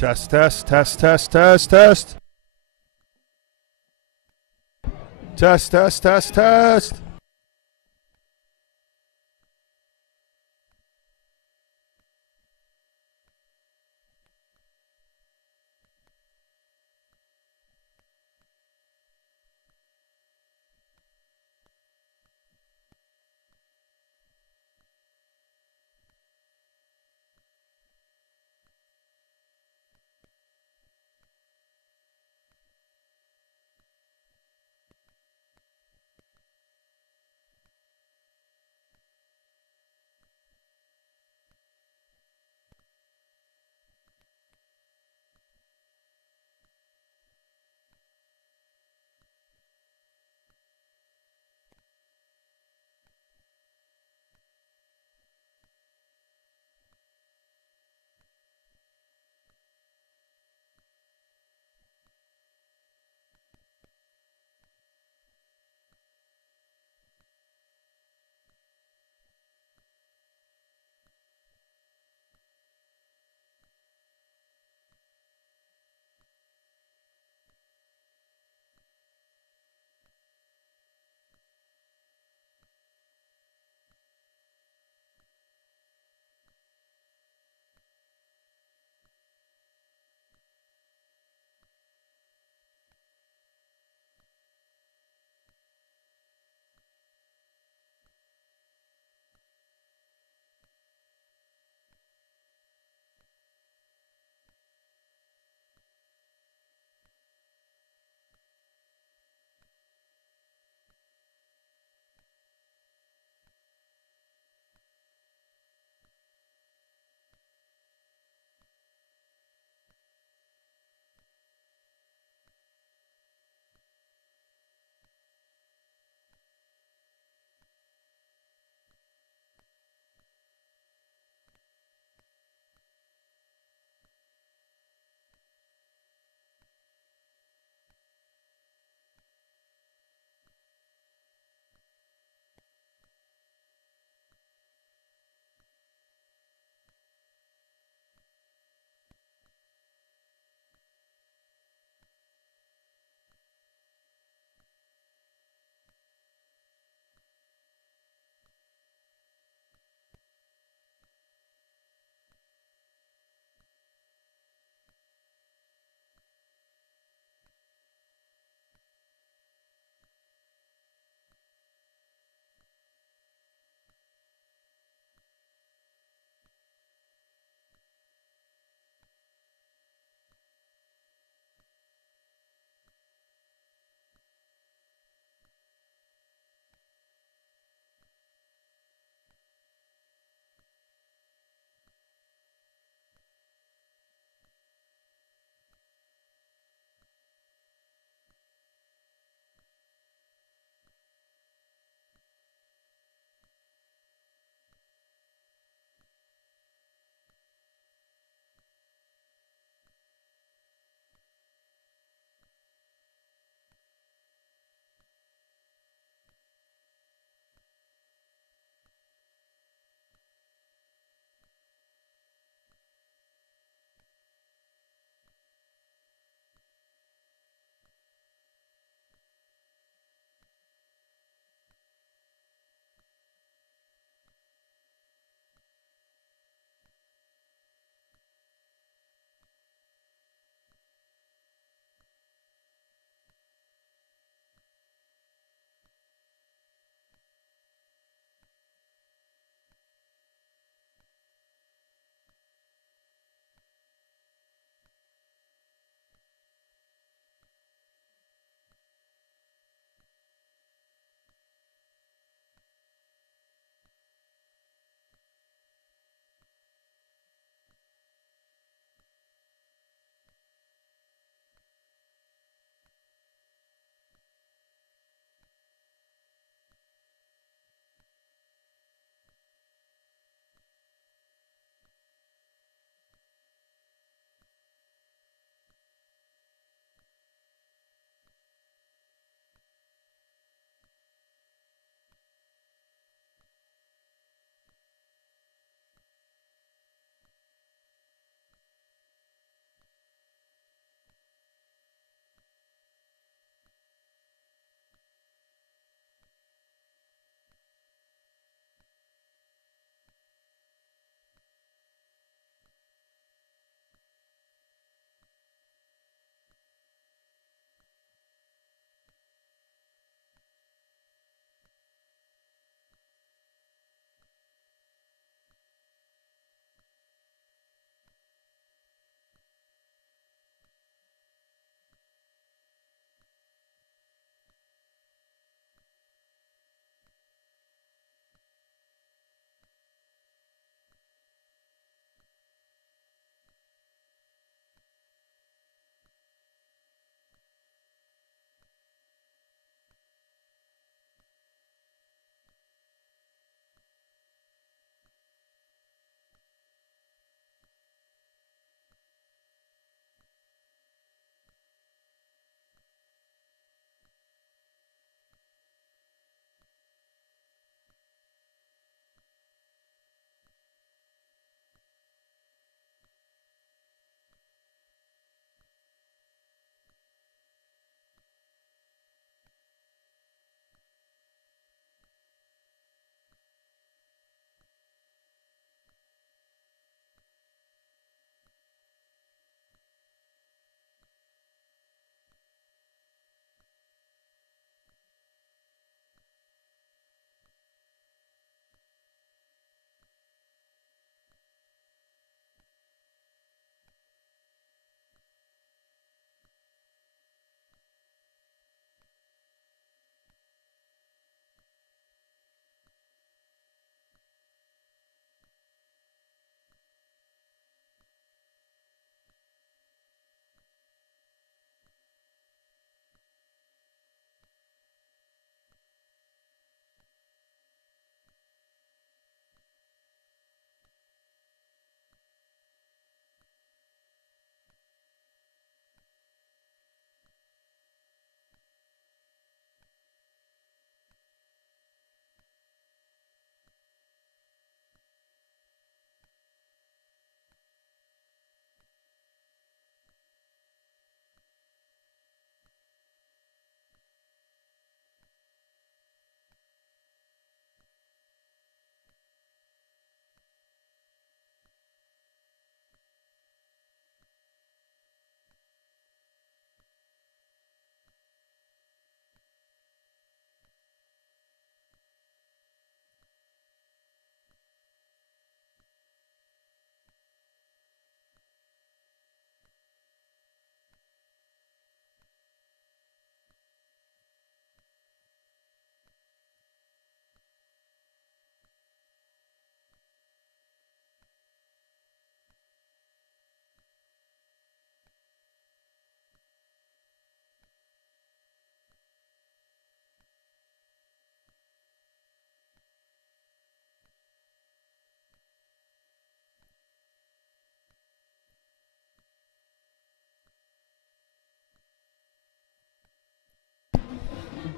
Test, test, test, test, test, test. Test, test, test, test.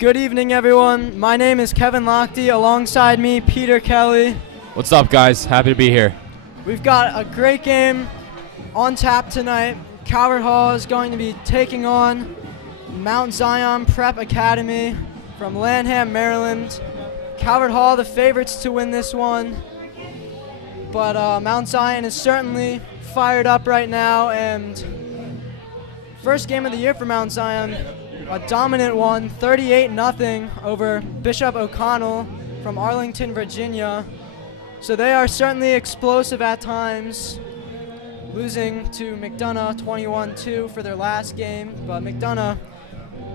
Good evening, everyone. My name is Kevin Lochte. Alongside me, Peter Kelly. What's up, guys? Happy to be here. We've got a great game on tap tonight. Calvert Hall is going to be taking on Mount Zion Prep Academy from Lanham, Maryland. Calvert Hall, the favorites to win this one. But Mount Zion is certainly fired up right now, and first game of the year for Mount Zion, a dominant one, 38-0 over Bishop O'Connell from Arlington, Virginia. So they are certainly explosive at times, losing to McDonough 21-2 for their last game. But McDonough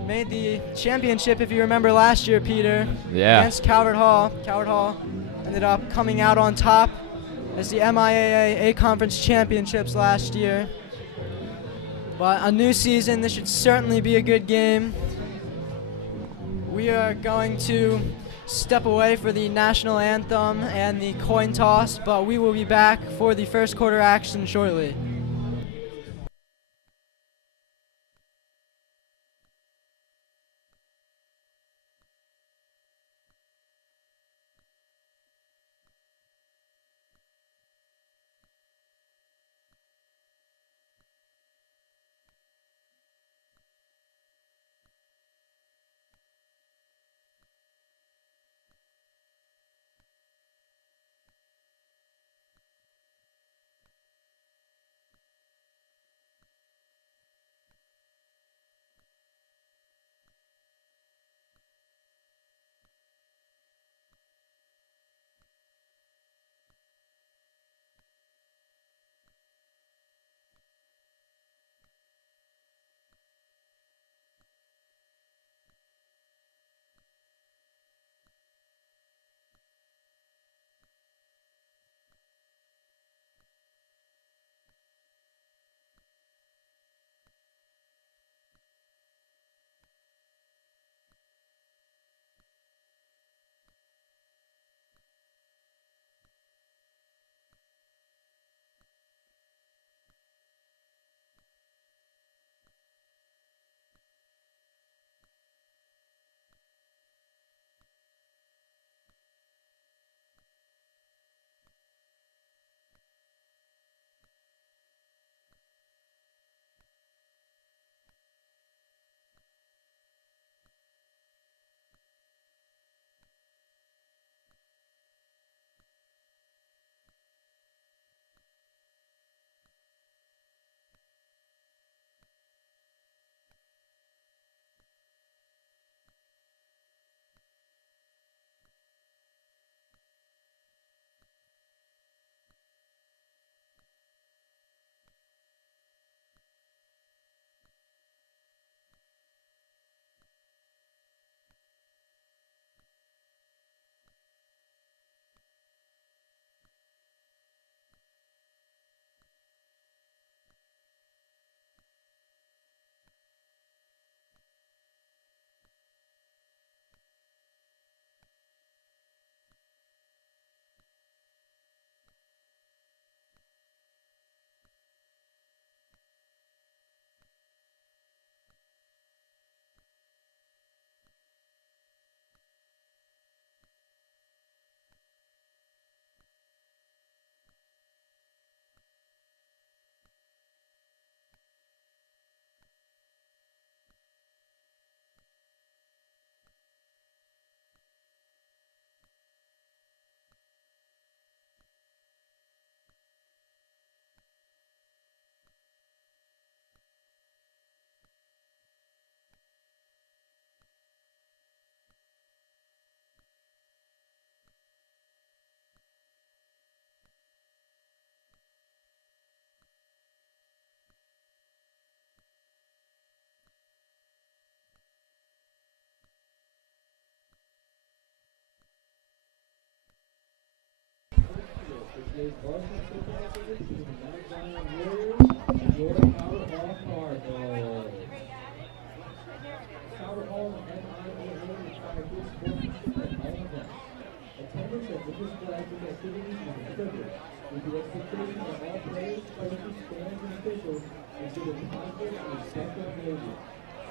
made the championship, if you remember last year, Peter, against Calvert Hall. Calvert Hall ended up coming out on top as the MIAA A-Conference Championships last year. But a new season, this should certainly be a good game. We are going to step away for the national anthem and the coin toss, but we will be back for the first quarter action shortly.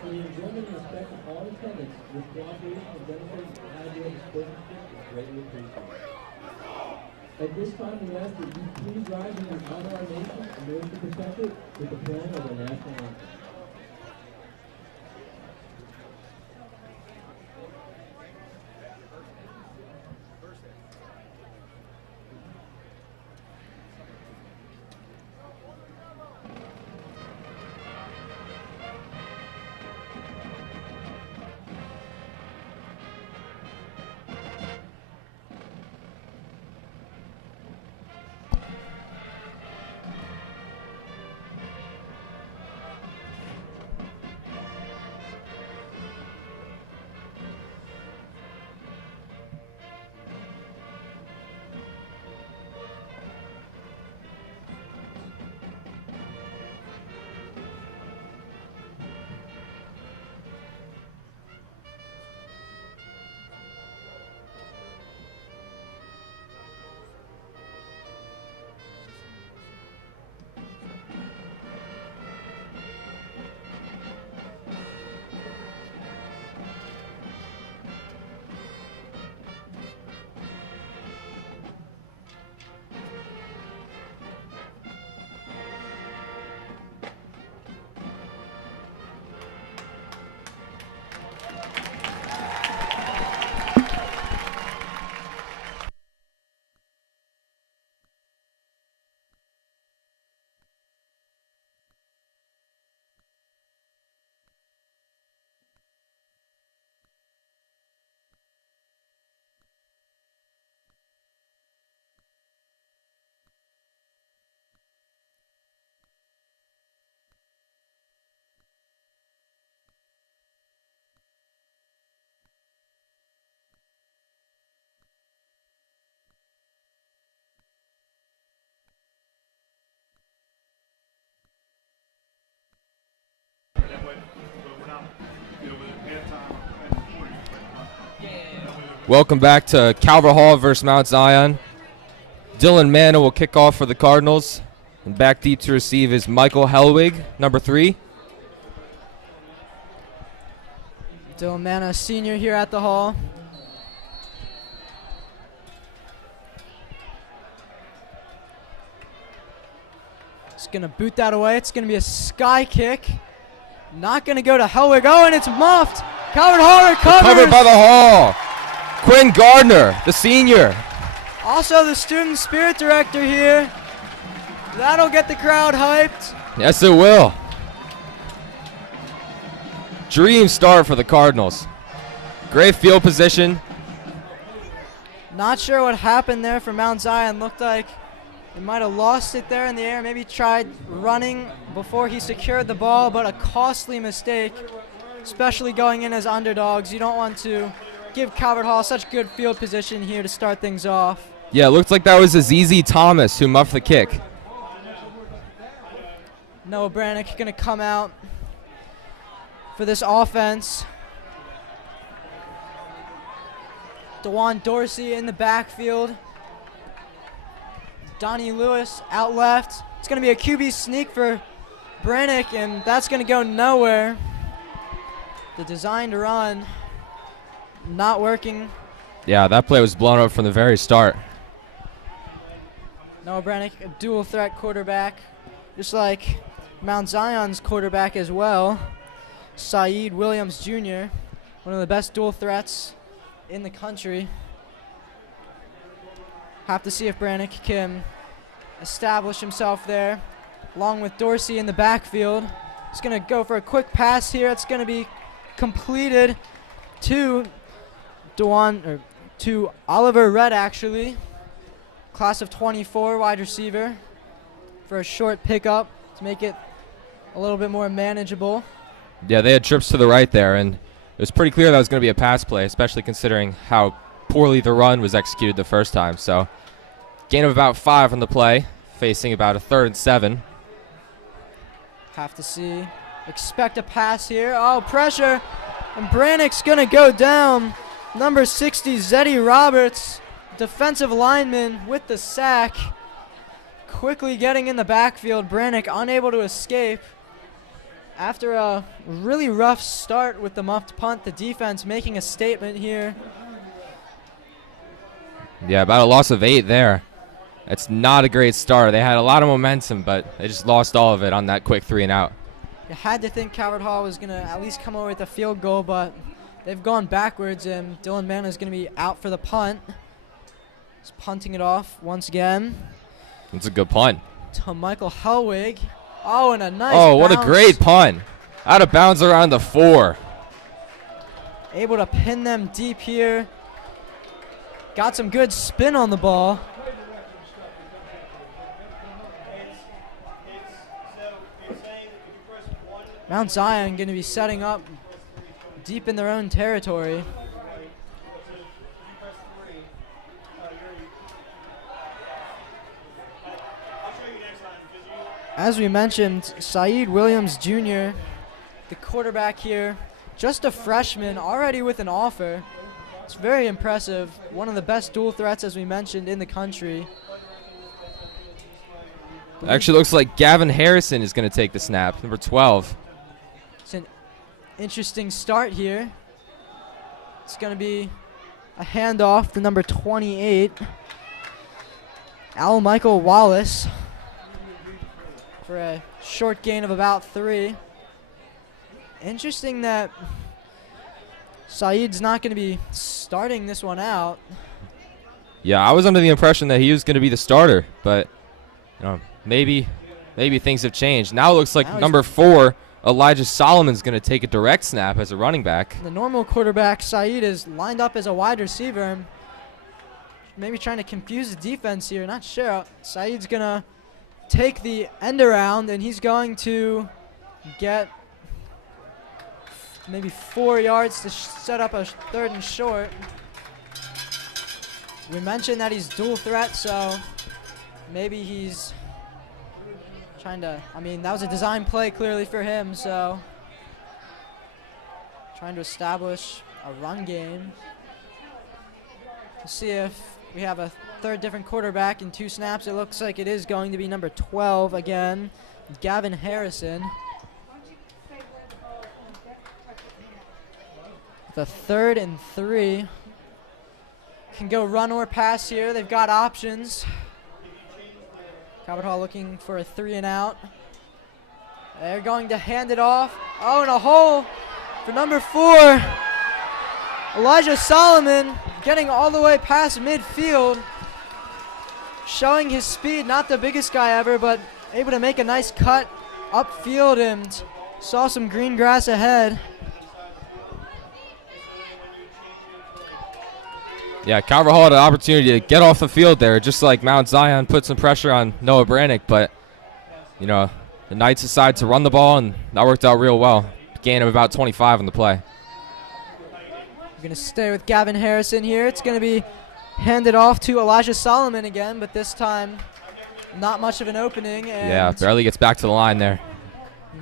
For the enjoyment and respect of all attendants, this cooperation and demonstration of ideal sportsmanship is greatly appreciated. At this time, we ask that you please rise and honor our nation in order to protect it with the playing of the national anthem. Welcome back to Calvert Hall versus Mount Zion. Dylan Manna will kick off for the Cardinals. And back deep to receive is Michael Helwig, number 3. Dylan Manna, senior here at the Hall. It's going to boot that away. It's going to be a sky kick. Not going to go to Helwig. Oh, and it's muffed. Calvert Hall recovers. Covered by the Hall. Quinn Gardner, the senior. Also the student spirit director here. That'll get the crowd hyped. Yes, it will. Dream start for the Cardinals. Great field position. Not sure what happened there for Mount Zion. Looked like he might have lost it there in the air. Maybe tried running before he secured the ball, but a costly mistake, especially going in as underdogs. You don't want to give Calvert Hall such good field position here to start things off. Yeah, it looks like that was Azizi Thomas who muffed the kick. Noah Brannick going to come out for this offense. DeJuan Dorsey in the backfield. Donnie Lewis out left. It's going to be a QB sneak for Brannick, and that's going to go nowhere. The designed run not working. Yeah, that play was blown up from the very start. Noah Brannick, a dual threat quarterback, just like Mount Zion's quarterback as well. Saeed Williams Jr., one of the best dual threats in the country. Have to see if Brannick can establish himself there, along with Dorsey in the backfield. He's going to go for a quick pass here. It's going to be completed to to Oliver Red, actually, class of 24 wide receiver, for a short pickup to make it a little bit more manageable. Yeah, they had trips to the right there, and it was pretty clear that was going to be a pass play, especially considering how poorly the run was executed the first time. So, gain of about 5 on the play, facing about a 3rd and 7. Have to see. Expect a pass here. Oh, pressure. And Brannick's going to go down. Number 60, Zeddy Roberts, defensive lineman with the sack. Quickly getting in the backfield. Brannick unable to escape. After a really rough start with the muffed punt, the defense making a statement here. Yeah, about a loss of 8 there. That's not a great start. They had a lot of momentum, but they just lost all of it on that quick 3 and out. You had to think Calvert Hall was going to at least come over with a field goal, but they've gone backwards, and Dylan Mann is going to be out for the punt. He's punting it off once again. It's a good punt. To Michael Hellwig. Oh, and a nice what a bounce. great punt. Out of bounds around the 4. Able to pin them deep here. Got some good spin on the ball. Mount Zion going to be setting up deep in their own territory. As we mentioned, Saeed Williams Jr., the quarterback here, just a freshman, already with an offer. It's very impressive. One of the best dual threats, as we mentioned, in the country. Actually looks like Gavin Harrison is going to take the snap, number 12. It's an interesting start here. It's going to be a handoff to number 28, Al Michael Wallace, for a short gain of about 3. Interesting that Saeed's not going to be starting this one out. Yeah, I was under the impression that he was going to be the starter, but maybe things have changed. Now it looks like Now number 4, Elijah Solomon's going to take a direct snap as a running back. The normal quarterback, Saeed, is lined up as a wide receiver, and maybe trying to confuse the defense here. Not sure. Saeed's going to take the end around, and he's going to get maybe 4 yards to set up a 3rd and short. We mentioned that he's dual threat, so maybe he's trying to, that was a design play clearly for him, so trying to establish a run game. We'll see if we have a 3rd different quarterback in 2 snaps. It looks like it is going to be number 12 again, Gavin Harrison. The 3rd and 3. Can go run or pass here. They've got options. Calvert Hall looking for a 3 and out. They're going to hand it off. Oh, and a hole for number 4. Elijah Solomon getting all the way past midfield. Showing his speed, not the biggest guy ever, but able to make a nice cut upfield and saw some green grass ahead. Yeah, Calvert Hall had an opportunity to get off the field there, just like Mount Zion put some pressure on Noah Brannick, but, the Knights decided to run the ball, and that worked out real well. Gain of about 25 on the play. We're going to stay with Gavin Harrison here. It's going to be handed off to Elijah Solomon again, but this time not much of an opening. And yeah, barely gets back to the line there.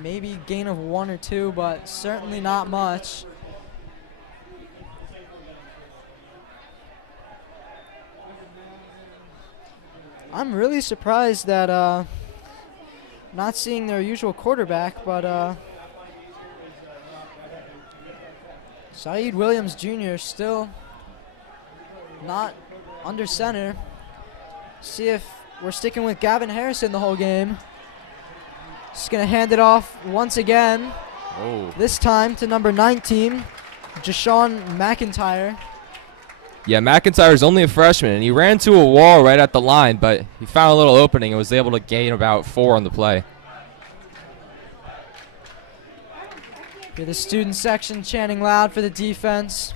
Maybe gain of 1 or 2, but certainly not much. I'm really surprised that not seeing their usual quarterback, but Saeed Williams Jr. still not under center. See if we're sticking with Gavin Harrison the whole game. Just going to hand it off once again. Oh. This time to number 19, Jashawn McIntyre. Yeah, McIntyre's only a freshman, and he ran to a wall right at the line, but he found a little opening and was able to gain about 4 on the play. Hear the student section chanting loud for the defense.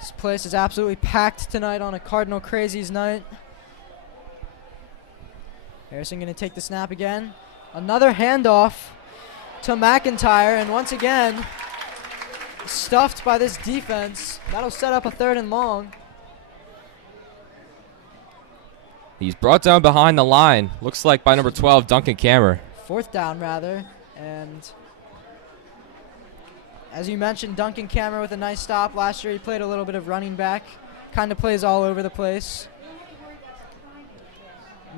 This place is absolutely packed tonight on a Cardinal Crazies night. Harrison going to take the snap again. Another handoff to McIntyre, and once again, stuffed by this defense. That'll set up a 3rd and long. He's brought down behind the line. Looks like by number 12, Duncan Kammer. 4th down, rather. And as you mentioned, Duncan Kammer with a nice stop. Last year he played a little bit of running back. Kind of plays all over the place.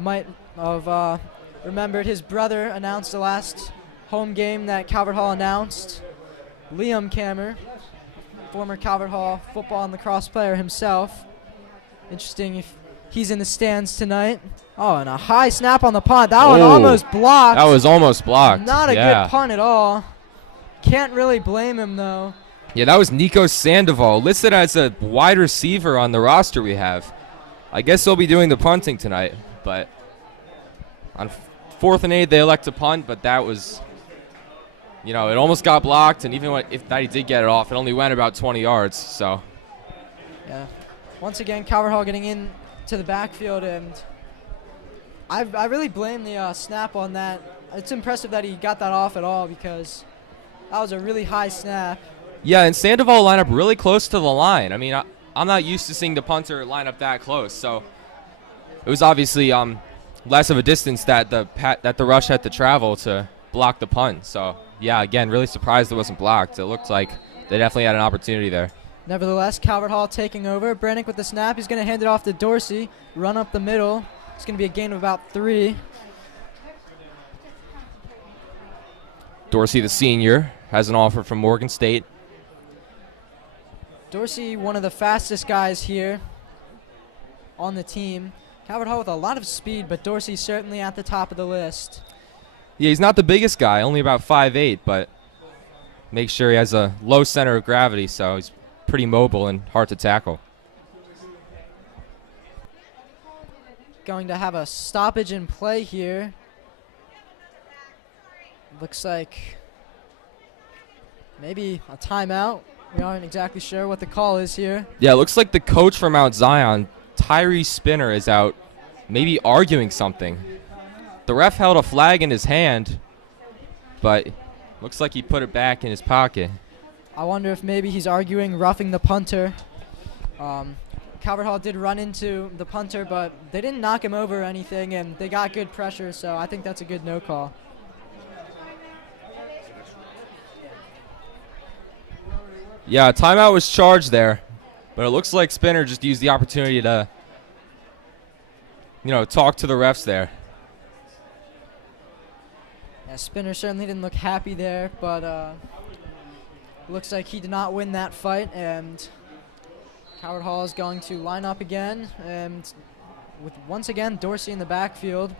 Might have remembered his brother announced the last home game that Calvert Hall announced. Liam Kammer, former Calvert Hall football and lacrosse player himself. Interesting if he's in the stands tonight. Oh, and a high snap on the punt. That one almost blocked. That was almost blocked. Not a good punt at all. Can't really blame him, though. Yeah, that was Nico Sandoval, listed as a wide receiver on the roster we have. I guess they'll be doing the punting tonight, but on 4th and 8 they elect to punt, but that was, it almost got blocked, and even if that he did get it off, it only went about 20 yards, so. Yeah. Once again, Calvert Hall getting in to the backfield, and I really blame the snap on that. It's impressive that he got that off at all because that was a really high snap. Yeah, and Sandoval lined up really close to the line. I mean, I'm not used to seeing the punter line up that close, so it was obviously less of a distance that the rush had to travel to block the punt. So, yeah, again, really surprised it wasn't blocked. It looked like they definitely had an opportunity there. Nevertheless, Calvert Hall taking over. Brannick with the snap. He's going to hand it off to Dorsey. Run up the middle. It's going to be a gain of about 3. Dorsey, the senior, has an offer from Morgan State. Dorsey, one of the fastest guys here on the team. Calvert Hall with a lot of speed, but Dorsey certainly at the top of the list. Yeah, he's not the biggest guy, only about 5'8", but make sure he has a low center of gravity, so he's pretty mobile and hard to tackle. Going to have a stoppage in play here. Looks like maybe a timeout. We aren't exactly sure what the call is here. Yeah, it looks like the coach from Mount Zion, Tyree Spinner, is out maybe arguing something. The ref held a flag in his hand, but looks like he put it back in his pocket. I wonder if maybe he's arguing roughing the punter. Calvert Hall did run into the punter, but they didn't knock him over or anything, and they got good pressure, so I think that's a good no call. Yeah, timeout was charged there, but it looks like Spinner just used the opportunity to, talk to the refs there. Yeah, Spinner certainly didn't look happy there, but looks like he did not win that fight, and Calvert Hall is going to line up again, and with once again Dorsey in the backfield.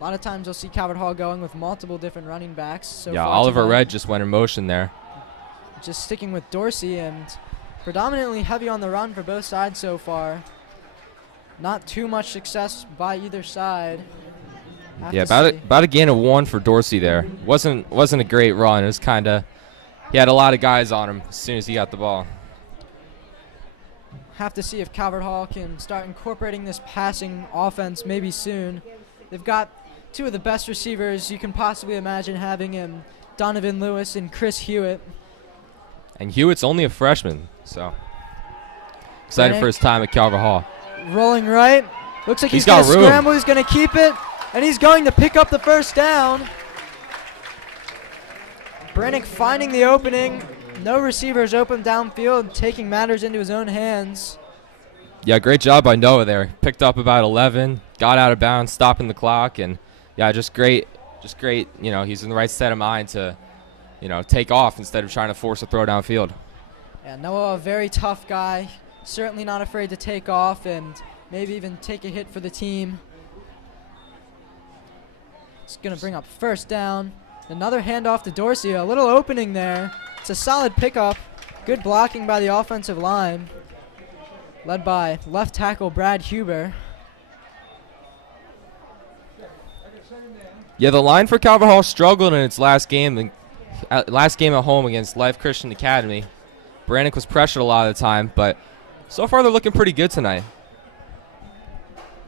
A lot of times you'll see Calvert Hall going with multiple different running backs. So yeah, far Oliver tonight. Red just went in motion there. Just sticking with Dorsey, and predominantly heavy on the run for both sides so far. Not too much success by either side. Yeah, about a gain of 1 for Dorsey there. Wasn't a great run. It was kind of, he had a lot of guys on him as soon as he got the ball. Have to see if Calvert Hall can start incorporating this passing offense maybe soon. They've got 2 of the best receivers you can possibly imagine having in Donovan Lewis and Chris Hewitt. And Hewitt's only a freshman, so excited for his time at Calvert Hall. Rolling right. Looks like he's got going to room. scramble. He's going to keep it, and he's going to pick up the first down. Brannick finding the opening. No receivers open downfield, taking matters into his own hands. Yeah, great job by Noah there. Picked up about 11, got out of bounds, stopping the clock, and yeah, just great. He's in the right state of mind to, take off instead of trying to force a throw downfield. Yeah, Noah, a very tough guy. Certainly not afraid to take off and maybe even take a hit for the team. It's going to bring up first down. Another handoff to Dorsey. A little opening there. It's a solid pickup. Good blocking by the offensive line, led by left tackle Brad Huber. Yeah, the line for Calvert Hall struggled in its last game at home against Life Christian Academy. Brannick was pressured a lot of the time, but so far they're looking pretty good tonight.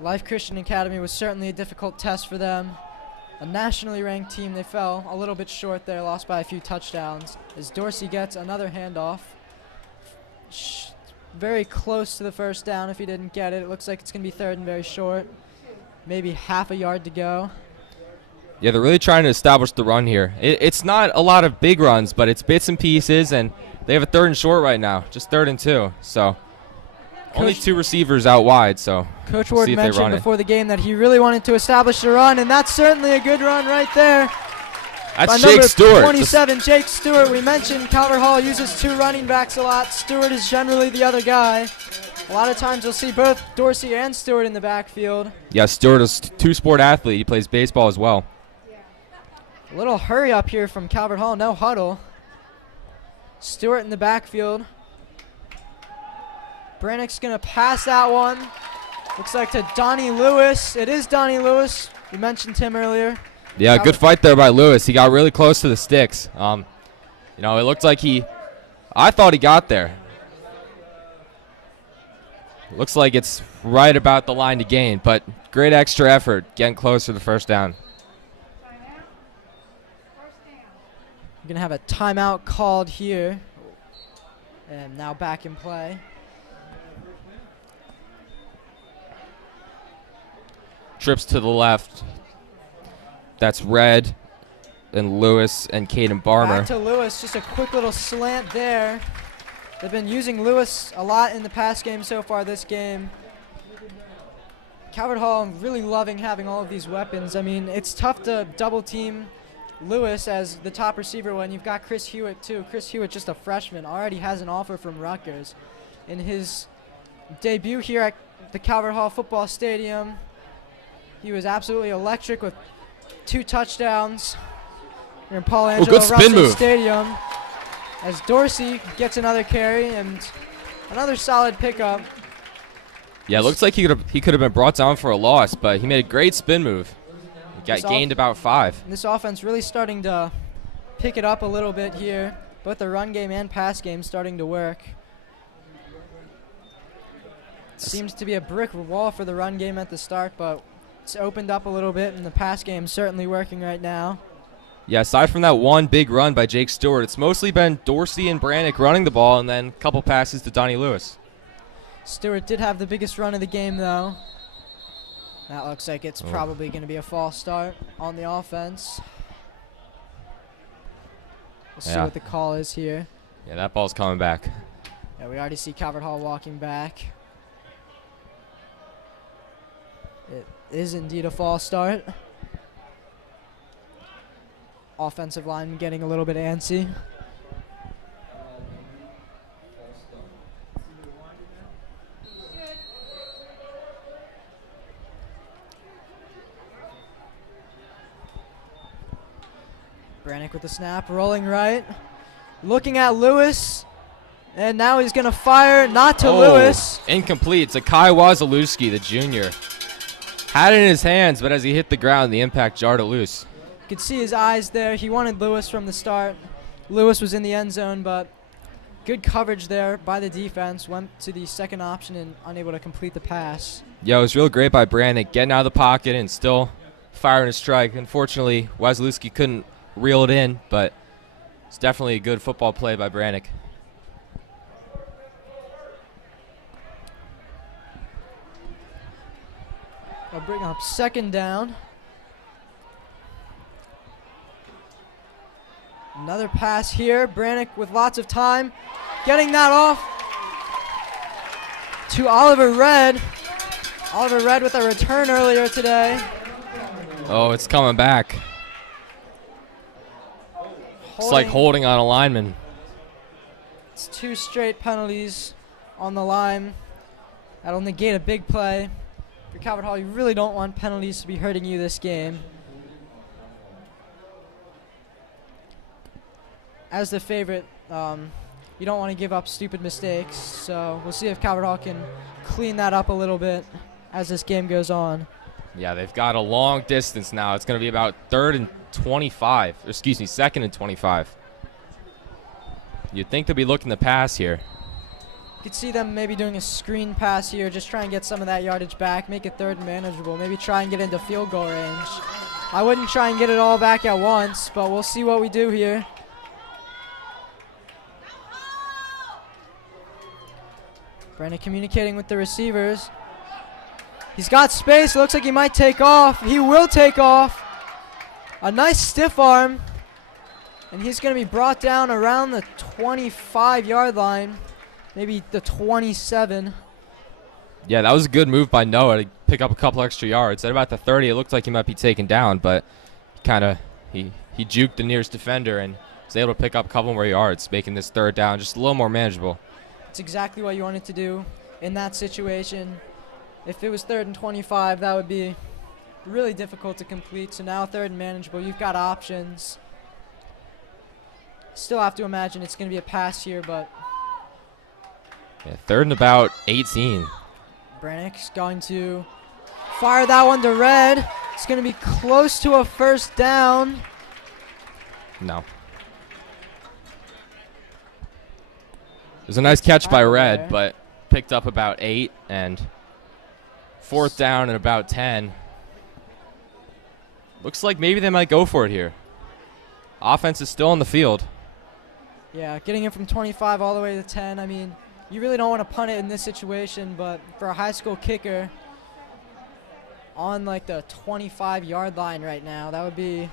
Life Christian Academy was certainly a difficult test for them. A nationally ranked team. They fell a little bit short there, lost by a few touchdowns. As Dorsey gets another handoff. Very close to the first down if he didn't get it. It looks like it's going to be third and very short. Maybe half a yard to go. Yeah, they're really trying to establish the run here. It's not a lot of big runs, but it's bits and pieces, and they have a 3rd and short right now, just 3rd and 2. So Only 2 receivers out wide, so Coach we'll Ward see if they mentioned run it. before the game that he really wanted to establish a run, and that's certainly a good run right there. That's By Jake number Stewart. 27, Jake Stewart. We mentioned Calvert Hall uses 2 running backs a lot. Stewart is generally the other guy. A lot of times you'll see both Dorsey and Stewart in the backfield. Yeah, Stewart is a 2-sport athlete. He plays baseball as well. A little hurry up here from Calvert Hall. No huddle. Stewart in the backfield. Brannick's going to pass that one. Looks like to Donnie Lewis. It is Donnie Lewis. We mentioned him earlier. Yeah, good fight there by Lewis. He got really close to the sticks. You know, it looked like I thought he got there. Looks like it's right about the line to gain, but great extra effort getting close to the first down. We're going to have a timeout called here. And now back in play. Trips to the left. That's Red and Lewis and Caden Barmer. Back to Lewis, just a quick little slant there. They've been using Lewis a lot in the pass game so far this game. Calvert Hall really loving having all of these weapons. I mean, it's tough to double team Lewis as the top receiver when you've got Chris Hewitt too. Chris Hewitt, just a freshman, already has an offer from Rutgers. In his debut here at the Calvert Hall Football Stadium, he was absolutely electric with 2 touchdowns here in Paul Angelo good spin Russell move. Stadium. As Dorsey gets another carry and another solid pickup. Yeah, it looks like he could have been brought down for a loss, but he made a great spin move. He got gained about 5. This offense really starting to pick it up a little bit here. Both the run game and pass game starting to work. Seems to be a brick wall for the run game at the start, but it's opened up a little bit, and the pass game certainly working right now. Yeah, aside from that one big run by Jake Stewart, it's mostly been Dorsey and Brannick running the ball and then a couple passes to Donnie Lewis. Stewart did have the biggest run of the game, though. That looks like it's probably going to be a false start on the offense. We'll see what the call is here. Yeah, that ball's coming back. Yeah, we already see Calvert Hall walking back. It is indeed a false start. Offensive line getting a little bit antsy. Brannick with the snap, rolling right. Looking at Lewis. And now he's going to fire, not to Lewis. Incomplete. It's a Kai Wazalewski, the junior. Had it in his hands, but as he hit the ground, the impact jarred it loose. You could see his eyes there. He wanted Lewis from the start. Lewis was in the end zone, but good coverage there by the defense. Went to the second option and unable to complete the pass. Yeah, it was real great by Brannick, getting out of the pocket and still firing a strike. Unfortunately, Wazalewski couldn't reel it in, but it's definitely a good football play by Brannick. I'll bring up second down. Another pass here. Brannick with lots of time. Getting that off to Oliver Red. Oliver Red with a return earlier today. Oh, it's coming back. It's like holding on a lineman. It's 2 straight penalties on the line. That'll negate a big play. For Calvert Hall, you really don't want penalties to be hurting you this game. As the favorite, you don't want to give up stupid mistakes. So we'll see if Calvert Hall can clean that up a little bit as this game goes on. Yeah, they've got a long distance now. It's going to be about 3rd and 25. Or excuse me, 2nd and 25. You'd think they'd be looking to pass here. You could see them maybe doing a screen pass here, just try and get some of that yardage back, make it 3rd and manageable, maybe try and get into field goal range. I wouldn't try and get it all back at once, but we'll see what we do here. Brannick communicating with the receivers. He's got space. Looks like he might take off. He will take off. A nice stiff arm. And he's going to be brought down around the 25-yard line. Maybe the 27. Yeah, that was a good move by Noah to pick up a couple extra yards. At about the 30, it looked like he might be taken down, but he juked the nearest defender and was able to pick up a couple more yards, making this third down just a little more manageable. It's exactly what you wanted to do in that situation. If it was 3rd and 25, that would be really difficult to complete. So now 3rd and manageable, you've got options. Still have to imagine it's going to be a pass here, but Yeah, 3rd and about 18. Brannick's going to fire that one to Red. It's going to be close to a first down. No. It was a nice catch by Red, there. but picked up about 8, and 4th down and about 10. Looks like maybe they might go for it here. Offense is still on the field. Yeah, getting it from 25 all the way to 10. I mean, you really don't want to punt it in this situation, but for a high school kicker on like the 25-yard line right now, that would be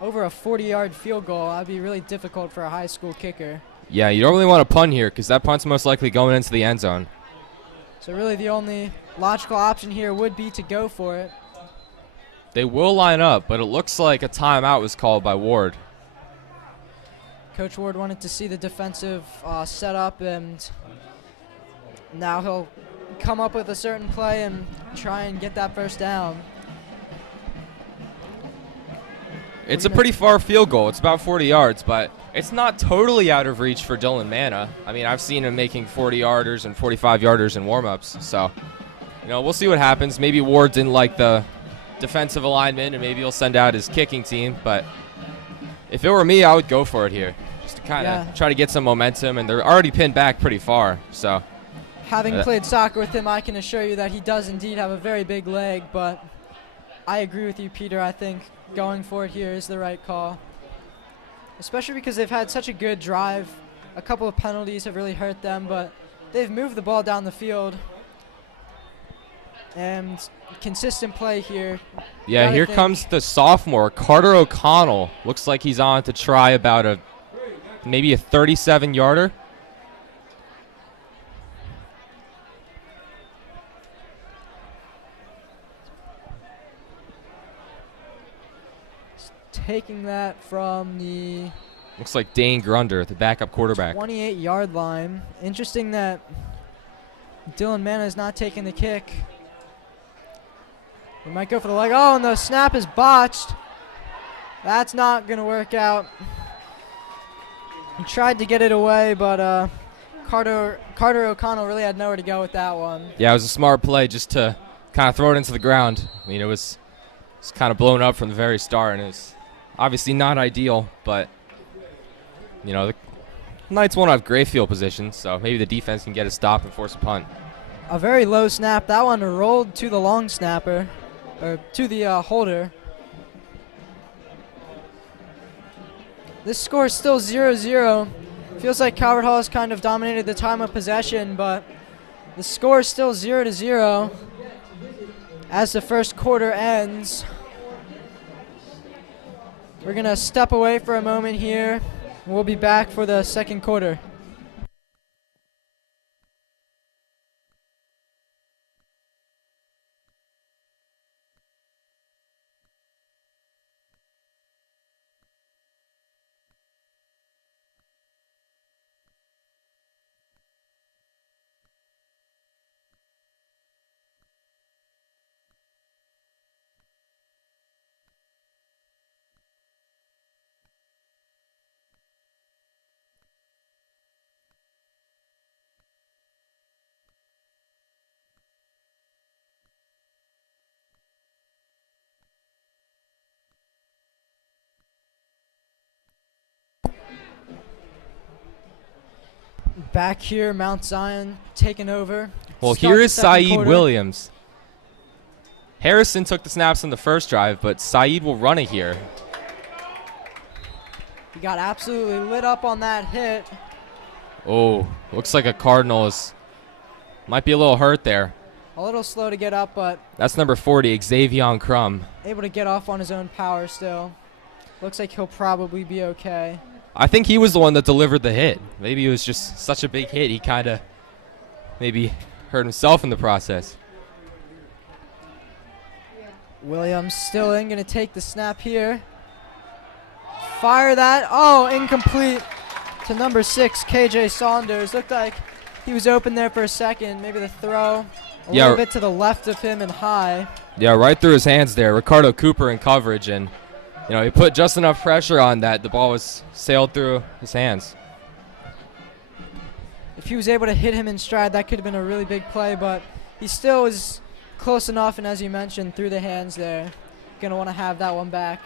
over a 40-yard field goal. That would be really difficult for a high school kicker. Yeah, you don't really want to punt here because that punt's most likely going into the end zone. So really the only logical option here would be to go for it. They will line up, but it looks like a timeout was called by Ward. Coach Ward wanted to see the defensive setup, and now he'll come up with a certain play and try and get that first down. It's a pretty far field goal. It's about 40 yards, but it's not totally out of reach for Dylan Manna. I mean, I've seen him making 40-yarders and 45-yarders in warm-ups, so we'll see what happens. Maybe Ward didn't like the defensive alignment, and maybe he'll send out his kicking team, but if it were me, I would go for it here, just to kind of try to get some momentum, and they're already pinned back pretty far. So, having played soccer with him, I can assure you that he does indeed have a very big leg, but I agree with you, Peter. I think going for it here is the right call, especially because they've had such a good drive. A couple of penalties have really hurt them, but they've moved the ball down the field, and consistent play here. Yeah, here comes the sophomore, Carter O'Connell. Looks like he's on to try about maybe a 37-yarder. Taking that from the Looks like Dane Grunder, the backup quarterback. 28-yard line. Interesting that Dylan Manna is not taking the kick. He might go for the leg. Oh, and the snap is botched. That's not going to work out. He tried to get it away, but Carter O'Connell really had nowhere to go with that one. Yeah, it was a smart play just to kind of throw it into the ground. I mean, it was kind of blown up from the very start, and it's obviously not ideal, but the Knights won't have great field position, so maybe the defense can get a stop and force a punt. A very low snap. That one rolled to the long snapper, or to the holder. This score is still 0-0. Feels like Calvert Hall has kind of dominated the time of possession, but the score is still 0-0 as the first quarter ends. We're going to step away for a moment here. We'll be back for the second quarter. Back here, Mount Zion taking over. Well, Start here the is second Saeed quarter. Williams. Harrison took the snaps in the first drive, but Saeed will run it here. He got absolutely lit up on that hit. Oh, looks like a Cardinal might be a little hurt there. A little slow to get up, but That's number 40, Xavion Crum. able to get off on his own power still. Looks like he'll probably be okay. I think he was the one that delivered the hit. Maybe it was just such a big hit, he kind of maybe hurt himself in the process. Williams still in, going to take the snap here. Fire that. Oh, incomplete to number 6, KJ Saunders. Looked like he was open there for a second. Maybe the throw a little bit to the left of him and high. Yeah, right through his hands there. Ricardo Cooper in coverage, and he put just enough pressure on that the ball was sailed through his hands. If he was able to hit him in stride, that could have been a really big play, but he still was close enough, and as you mentioned, through the hands there. Going to want to have that one back,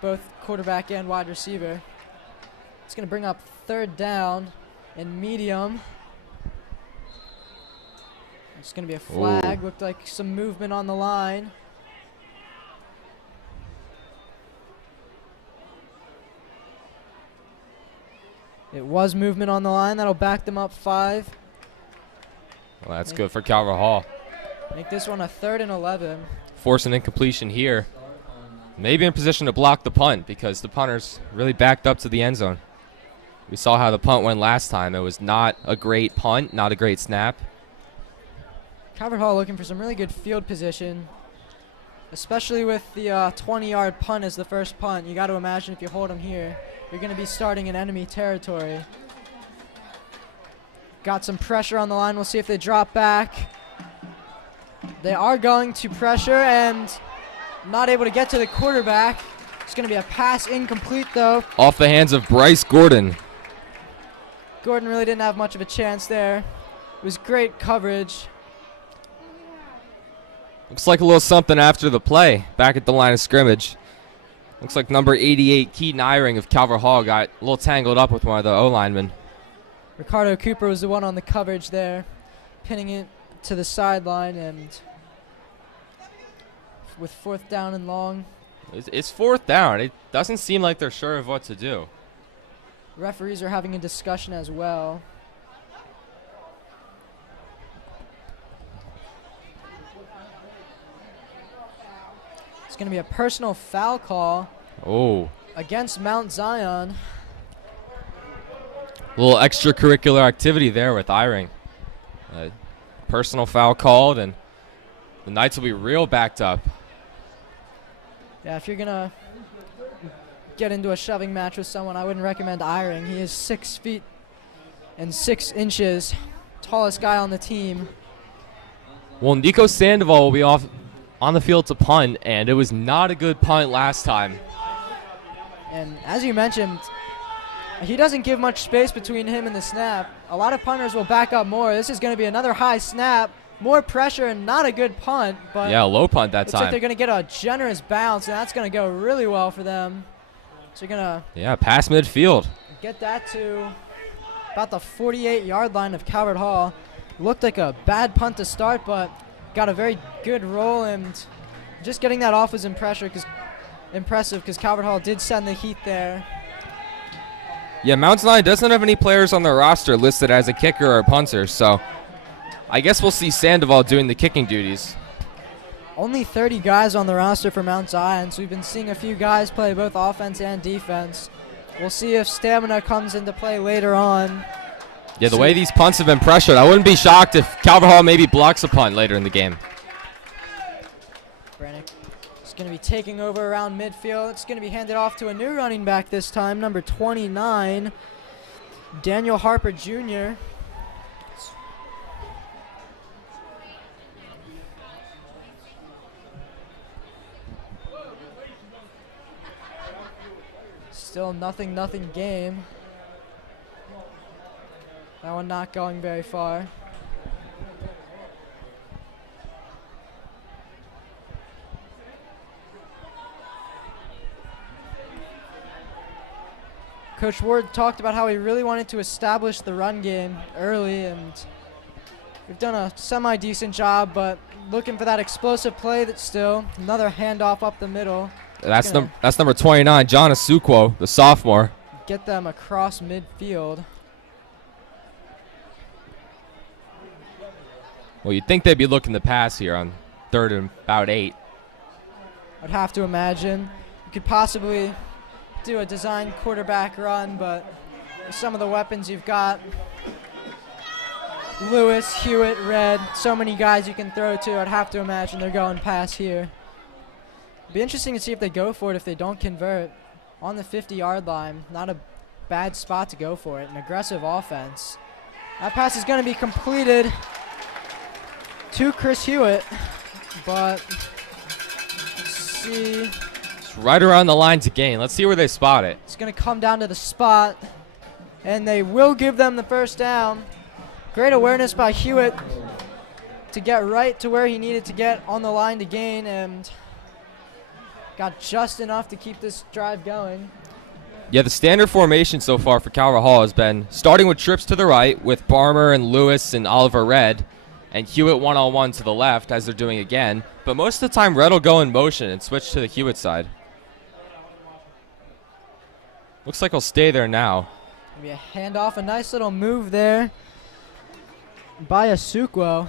both quarterback and wide receiver. It's going to bring up 3rd down and medium. It's going to be a flag. Looked like some movement on the line. It was movement on the line. That'll back them up 5. Well, that's good for Calvert Hall. Make this one a 3rd and 11. Force an incompletion here. Maybe in position to block the punt because the punter's really backed up to the end zone. We saw how the punt went last time. It was not a great punt, not a great snap. Calvert Hall looking for some really good field position, especially with the 20-yard punt as the first punt. You got to imagine if you hold them here, you're going to be starting in enemy territory. Got some pressure on the line. We'll see if they drop back. They are going to pressure and not able to get to the quarterback. It's going to be a pass incomplete, though. Off the hands of Bryce Gordon. Gordon really didn't have much of a chance there. It was great coverage. Looks like a little something after the play, back at the line of scrimmage. Looks like number 88, Keaton Eyring of Calvert Hall, got a little tangled up with one of the O-linemen. Ricardo Cooper was the one on the coverage there, pinning it to the sideline, and with 4th down and long. It's 4th down. It doesn't seem like they're sure of what to do. Referees are having a discussion as well. It's going to be a personal foul call against Mount Zion. A little extracurricular activity there with Eyring. Personal foul called, and the Knights will be real backed up. Yeah, if you're going to get into a shoving match with someone, I wouldn't recommend Eyring. He is 6 feet and 6 inches, tallest guy on the team. Well, Nico Sandoval will be off on the field to punt, and it was not a good punt last time. And as you mentioned, he doesn't give much space between him and the snap. A lot of punters will back up more. This is going to be another high snap, more pressure, and not a good punt. But yeah, low punt that looks time. like they're going to get a generous bounce, and that's going to go really well for them. So you're going to pass midfield. Get that to about the 48-yard line of Calvert Hall. Looked like a bad punt to start, but got a very good roll, and just getting that off was impressive because Calvert Hall did send the heat there. Yeah, Mount Zion doesn't have any players on their roster listed as a kicker or a punter, so I guess we'll see Sandoval doing the kicking duties. Only 30 guys on the roster for Mount Zion, so we've been seeing a few guys play both offense and defense. We'll see if stamina comes into play later on. Yeah, the way these punts have been pressured, I wouldn't be shocked if Calvert Hall maybe blocks a punt later in the game. Brannick is going to be taking over around midfield. It's going to be handed off to a new running back this time, number 29, Daniel Harper Jr. Still nothing game. That one not going very far. Coach Ward talked about how he really wanted to establish the run game early, and we've done a semi-decent job, but looking for that explosive play. That's still another handoff up the middle. That's number 29, John Asukwo, the sophomore. Get them across midfield. Well, you'd think they'd be looking to pass here on 3rd and about 8. I'd have to imagine. You could possibly do a design quarterback run, but with some of the weapons you've got, Lewis, Hewitt, Red, so many guys you can throw to. I'd have to imagine they're going pass here. Be interesting to see if they go for it if they don't convert. On the 50-yard line, not a bad spot to go for it. An aggressive offense. That pass is going to be completed to Chris Hewitt, but let's see. It's right around the line to gain. Let's see where they spot it. It's going to come down to the spot, and they will give them the first down. Great awareness by Hewitt to get right to where he needed to get on the line to gain, and got just enough to keep this drive going. Yeah, the standard formation so far for Calvert Hall has been starting with trips to the right with Barmer and Lewis and Oliver Red, and Hewitt one-on-one to the left as they're doing again. But most of the time, Red will go in motion and switch to the Hewitt side. Looks like he'll stay there now. Maybe a handoff, a nice little move there by Asukwo.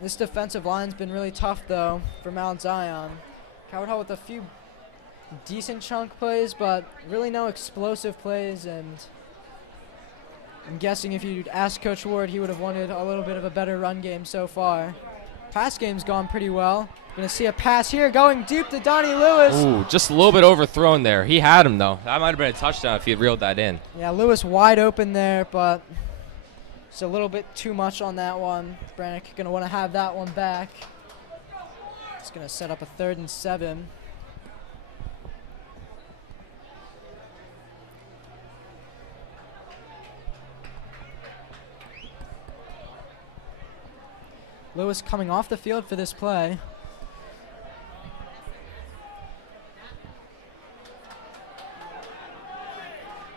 This defensive line's been really tough, though, for Mount Zion. Calvert Hall with a few decent chunk plays, but really no explosive plays, and I'm guessing if you'd ask Coach Ward, he would have wanted a little bit of a better run game so far. Pass game's gone pretty well. Gonna see a pass here going deep to Donnie Lewis. Ooh, just a little bit overthrown there. He had him, though. That might have been a touchdown if he had reeled that in. Yeah, Lewis wide open there, but it's a little bit too much on that one. Brannick gonna want to have that one back. It's gonna set up a 3rd and 7. Lewis coming off the field for this play.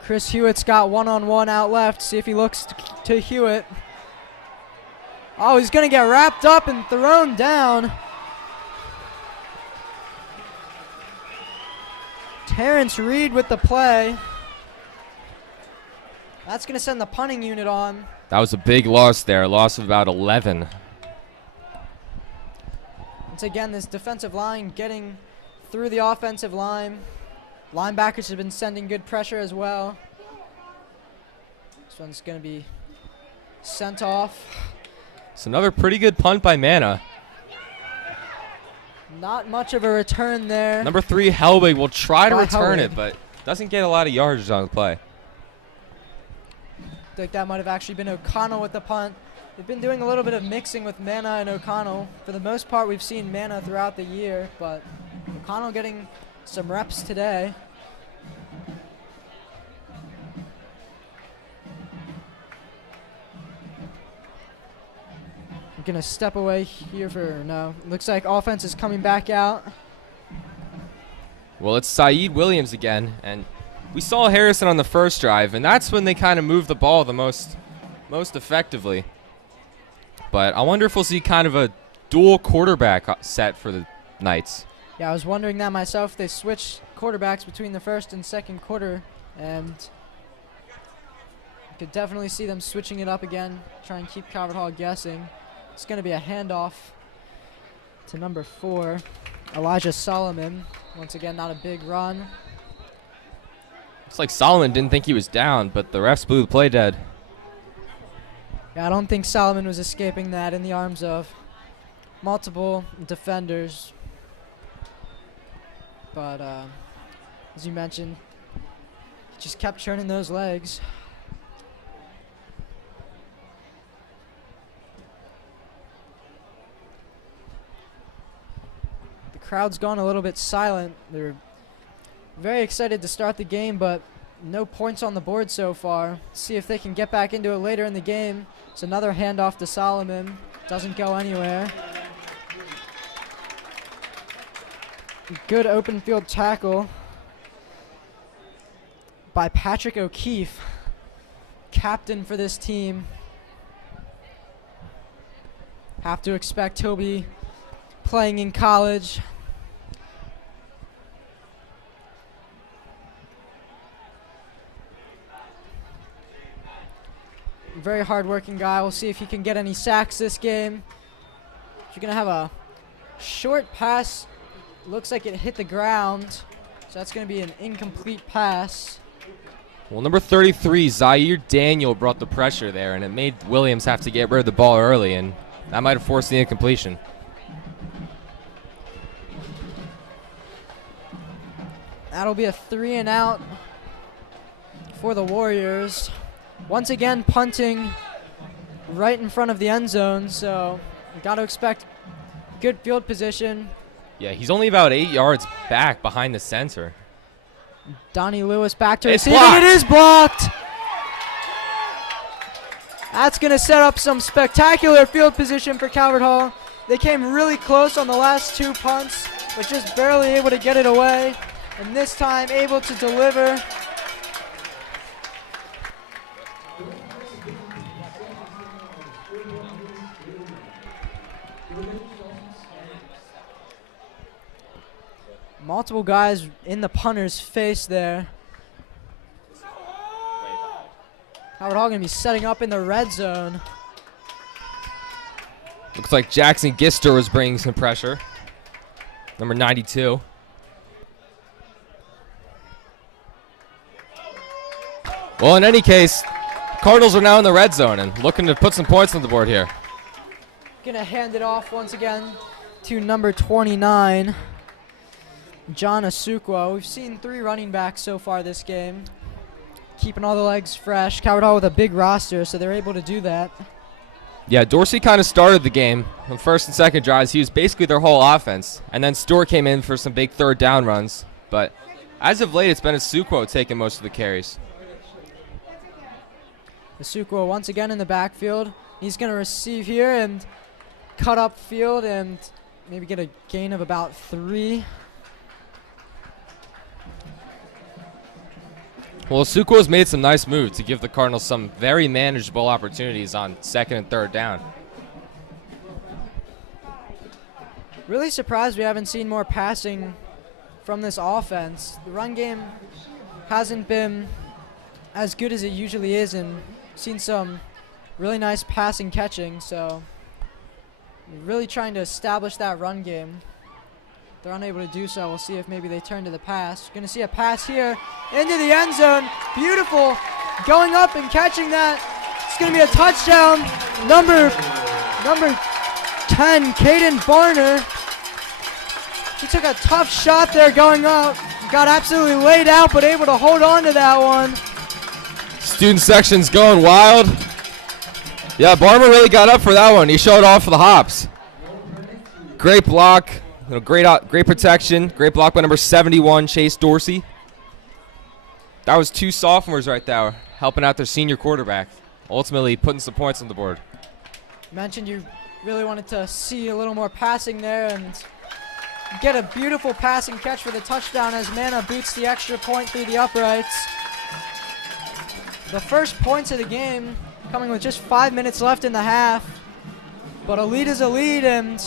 Chris Hewitt's got one-on-one out left. See if he looks to Hewitt. Oh, he's going to get wrapped up and thrown down. Terrence Reed with the play. That's going to send the punting unit on. That was a big loss there, a loss of about 11. Once again, this defensive line getting through the offensive line. Linebackers have been sending good pressure as well. This one's going to be sent off. It's another pretty good punt by Mana. Not much of a return there. Number 3, Helbig, will try to By return Helbig. it, but doesn't get a lot of yardage on the play. I think that might have actually been O'Connell with the punt. They've been doing a little bit of mixing with Mana and O'Connell. For the most part, we've seen Mana throughout the year, but O'Connell getting some reps today. I'm going to step away here for no. Looks like offense is coming back out. Well, it's Saeed Williams again, and we saw Harrison on the first drive, and that's when they kind of moved the ball the most effectively. But I wonder if we'll see kind of a dual quarterback set for the Knights. Yeah, I was wondering that myself. They switched quarterbacks between the first and second quarter, and I could definitely see them switching it up again, try and keep Calvert Hall guessing. It's going to be a handoff to number 4, Elijah Solomon. Once again, not a big run. Looks like Solomon didn't think he was down, but the refs blew the play dead. Yeah, I don't think Solomon was escaping that in the arms of multiple defenders. But as you mentioned, he just kept churning those legs. The crowd's gone a little bit silent. They're very excited to start the game, but no points on the board so far. See if they can get back into it later in the game. It's another handoff to Solomon. Doesn't go anywhere. Good open field tackle by Patrick O'Keefe, captain for this team. Have to expect he'll be playing in college. Very hard-working guy. We'll see if he can get any sacks this game. You're going to have a short pass looks like it hit the ground, so that's going to be an incomplete pass. Well, number 33, Zaire Daniel, brought the pressure there, and it made Williams have to get rid of the ball early, and that might have forced the incompletion. That'll be a 3 and out for the Warriors. Once again, punting right in front of the end zone, so we got to expect good field position. Yeah, he's only about 8 yards back behind the center. Donnie Lewis back to It's receiving. blocked. It is blocked. That's going to set up some spectacular field position for Calvert Hall. They came really close on the last 2 punts, but just barely able to get it away. And this time able to deliver. Multiple guys in the punter's face there. Howard Hall going to be setting up in the red zone. Looks like Jackson Gister was bringing some pressure. Number 92. Well, in any case, Cardinals are now in the red zone and looking to put some points on the board here. Going to hand it off once again to number 29. John Asukwa. We've seen 3 running backs so far this game. Keeping all the legs fresh. Calvert Hall with a big roster, so they're able to do that. Yeah, Dorsey kind of started the game. On first and second drives, he was basically their whole offense. And then Stewart came in for some big third down runs. But as of late, it's been Asukwa taking most of the carries. Asukwa once again in the backfield. He's going to receive here and cut up field and maybe get a gain of about 3. Well, Asukwa's made some nice moves to give the Cardinals some very manageable opportunities on second and third down. Really surprised we haven't seen more passing from this offense. The run game hasn't been as good as it usually is, and seen some really nice passing catching, so really trying to establish that run game. They're unable to do so. We'll see if maybe they turn to the pass. Going to see a pass here into the end zone. Beautiful. Going up and catching that. It's going to be a touchdown. Number 10, Caden Barner. He took a tough shot there going up. Got absolutely laid out, but able to hold on to that one. Student section's going wild. Yeah, Barmer really got up for that one. He showed off for the hops. Great block. Great protection. Great block by number 71, Chase Dorsey. That was 2 sophomores right there helping out their senior quarterback, ultimately putting some points on the board. You mentioned you really wanted to see a little more passing there and get a beautiful passing catch for the touchdown as Mana boots the extra point through the uprights. The first points of the game coming with just 5 minutes left in the half. But a lead is a lead, and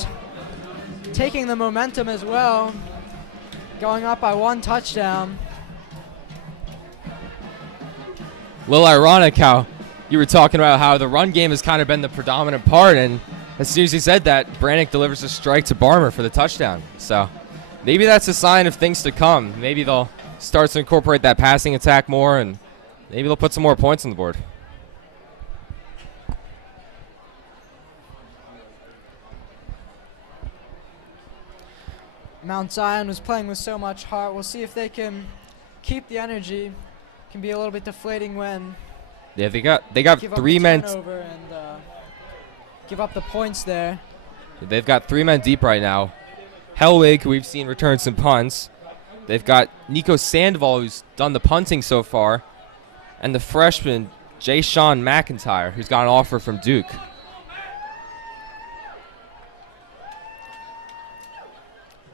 taking the momentum as well, going up by 1 touchdown. A little ironic how you were talking about how the run game has kind of been the predominant part, and as soon as you said that, Brannick delivers a strike to Barmer for the touchdown. So maybe that's a sign of things to come. Maybe they'll start to incorporate that passing attack more, and maybe they'll put some more points on the board. Mount Zion was playing with so much heart. We'll see if they can keep the energy. Can be a little bit deflating when Yeah, they got give 3 up the men. turnover and give up the points there. They've got 3 men deep right now. Hellwig, who we've seen return some punts. They've got Nico Sandoval, who's done the punting so far, and the freshman Jay Sean McIntyre, who's got an offer from Duke.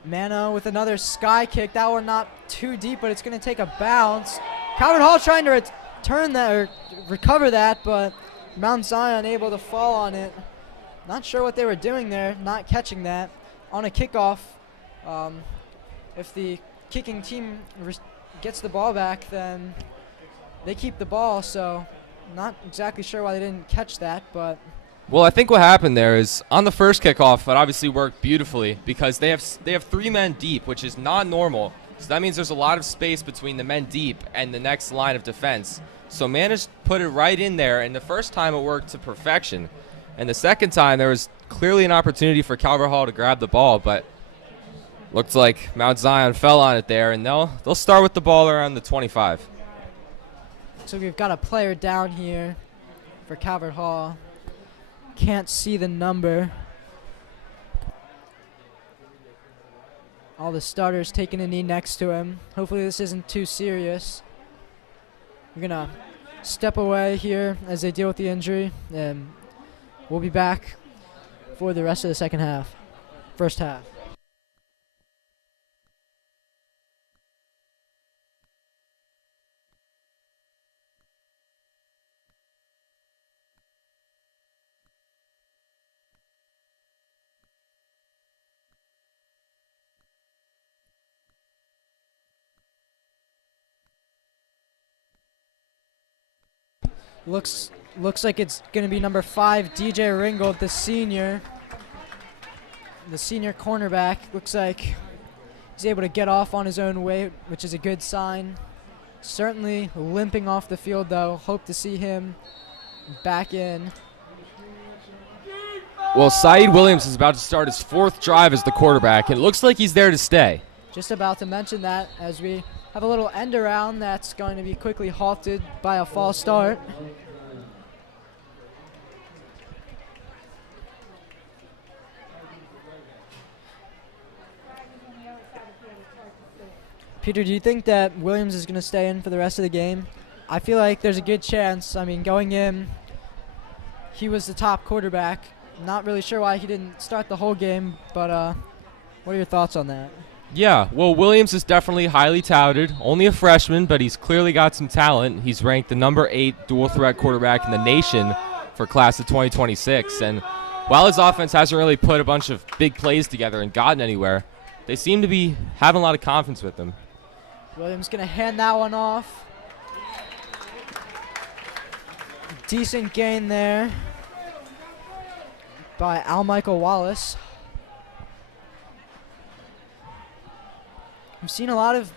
Mano with another sky kick. That one not too deep, but it's going to take a bounce. Calvert Hall trying to return that or recover that, but Mount Zion able to fall on it. Not sure what they were doing there, not catching that on a kickoff. If the kicking team gets the ball back, then they keep the ball. So not exactly sure why they didn't catch that, but Well, I think what happened there is on the first kickoff, it obviously worked beautifully because they have 3 men deep, which is not normal. So that means there's a lot of space between the men deep and the next line of defense. So managed to put it right in there, and the first time it worked to perfection. And the second time, there was clearly an opportunity for Calvert Hall to grab the ball, but looked like Mount Zion fell on it there, and they'll start with the ball around the 25. So we've got a player down here for Calvert Hall. Can't see the number. All the starters taking a knee next to him. Hopefully this isn't too serious. We're going to step away here as they deal with the injury, and we'll be back for the rest of the first half. Looks like it's going to be number 5, DJ Ringgold, the senior cornerback. Looks like he's able to get off on his own weight, which is a good sign. Certainly limping off the field, though. Hope to see him back in. Well, Saeed Williams is about to start his 4th drive as the quarterback, and it looks like he's there to stay. Just about to mention that as we have a little end around that's going to be quickly halted by a false start. Peter, do you think that Williams is going to stay in for the rest of the game? I feel like there's a good chance. I mean, going in, he was the top quarterback. Not really sure why he didn't start the whole game, but what are your thoughts on that? Yeah, well, Williams is definitely highly touted. Only a freshman, but he's clearly got some talent. He's ranked the number 8 dual-threat quarterback in the nation for class of 2026. And while his offense hasn't really put a bunch of big plays together and gotten anywhere, they seem to be having a lot of confidence with him. Williams going to hand that one off. Decent gain there by Al Michael Wallace. We've seen a lot of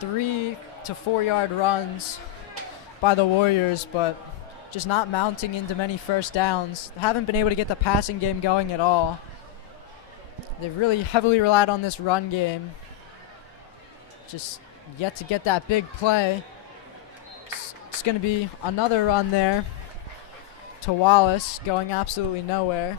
3 to 4 yard runs by the Warriors, but just not mounting into many first downs. Haven't been able to get the passing game going at all. They've really heavily relied on this run game. Just yet to get that big play. It's going to be another run there to Wallace, going absolutely nowhere.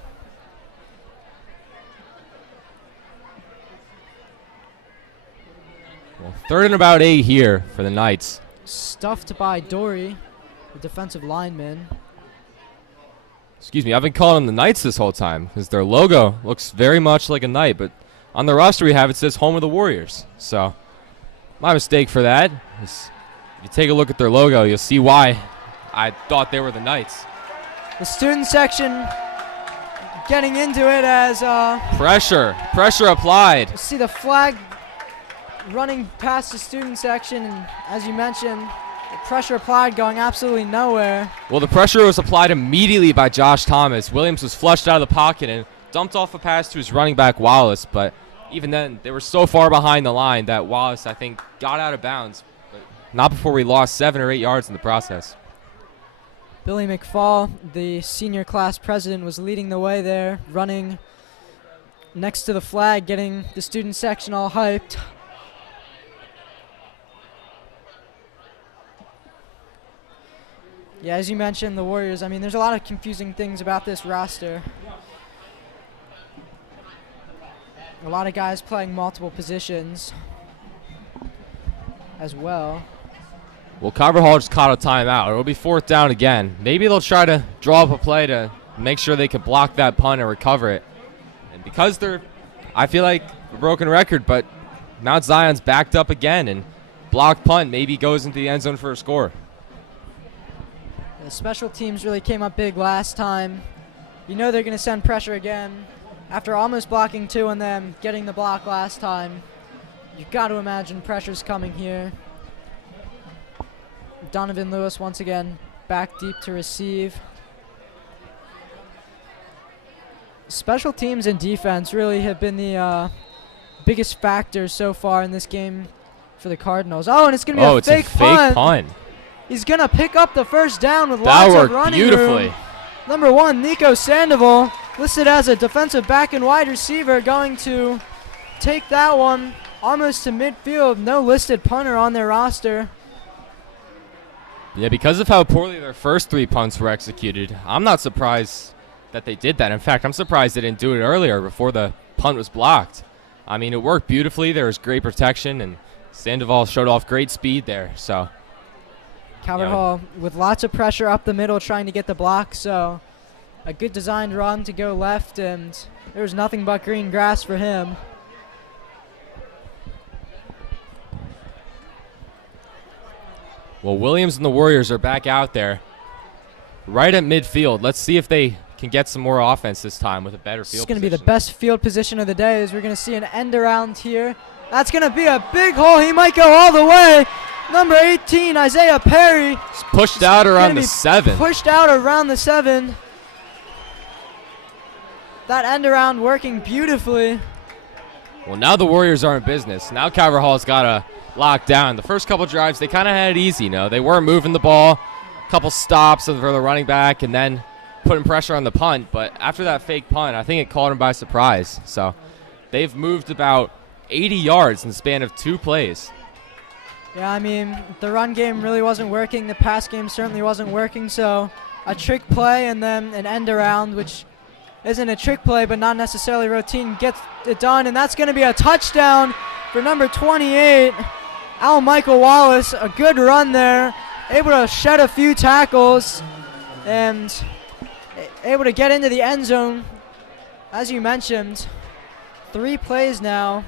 Well, 3rd and about 8 here for the Knights. Stuffed by Dory, the defensive lineman. Excuse me, I've been calling them the Knights this whole time because their logo looks very much like a Knight, but on the roster we have it says Home of the Warriors. So my mistake for that is if you take a look at their logo, you'll see why I thought they were the Knights. The student section getting into it as Pressure applied. see the flag running past the student section, and as you mentioned, the pressure applied going absolutely nowhere. Well, the pressure was applied immediately by Josh Thomas. Williams was flushed out of the pocket and dumped off a pass to his running back Wallace, but even then, they were so far behind the line that Wallace, I think, got out of bounds, but not before we lost 7 or 8 yards in the process. Billy McFall, the senior class president, was leading the way there, running next to the flag, getting the student section all hyped. Yeah, as you mentioned, the Warriors, I mean, there's a lot of confusing things about this roster. A lot of guys playing multiple positions as well. Well, Calvert Hall just caught a timeout. It'll be 4th down again. Maybe they'll try to draw up a play to make sure they can block that punt and recover it. And because I feel like a broken record, but Mount Zion's backed up again, and blocked punt maybe goes into the end zone for a score. The special teams really came up big last time. You know they're going to send pressure again. After almost blocking 2 and then getting the block last time, you've got to imagine pressure's coming here. Donovan Lewis once again back deep to receive. special teams and defense really have been the biggest factors so far in this game for the Cardinals. Oh, and it's going to be a it's fake a fake punt. He's going to pick up the first down with That lots of worked running beautifully. room. Number 1, Nico Sandoval, listed as a defensive back and wide receiver, going to take that one almost to midfield. No listed punter on their roster. Yeah, because of how poorly their first 3 punts were executed, I'm not surprised that they did that. In fact, I'm surprised they didn't do it earlier before the punt was blocked. I mean, it worked beautifully. There was great protection, and Sandoval showed off great speed there. So Calvert Hall with lots of pressure up the middle trying to get the block, so a good designed run to go left, and there was nothing but green grass for him. Well, Williams and the Warriors are back out there right at midfield. Let's see if they can get some more offense this time with a better field position. This is going to be the best field position of the day, as we're going to see an end around here. That's going to be a big hole. He might go all the way. Number 18, Isaiah Perry. It's pushed out around the 7. Pushed out around the 7. That end around working beautifully. Well, now the Warriors are in business. Now Calvert Hall's got to lock down. The first couple drives, they kind of had it easy. You know, they weren't moving the ball. A couple stops for the running back, and then putting pressure on the punt. But after that fake punt, I think it caught him by surprise. So they've moved about 80 yards in the span of 2 plays. Yeah, I mean, the run game really wasn't working. The pass game certainly wasn't working. So a trick play and then an end around, which isn't a trick play but not necessarily routine, gets it done. And that's going to be a touchdown for number 28, Al Michael Wallace. A good run there, able to shed a few tackles and able to get into the end zone. As you mentioned, 3 plays now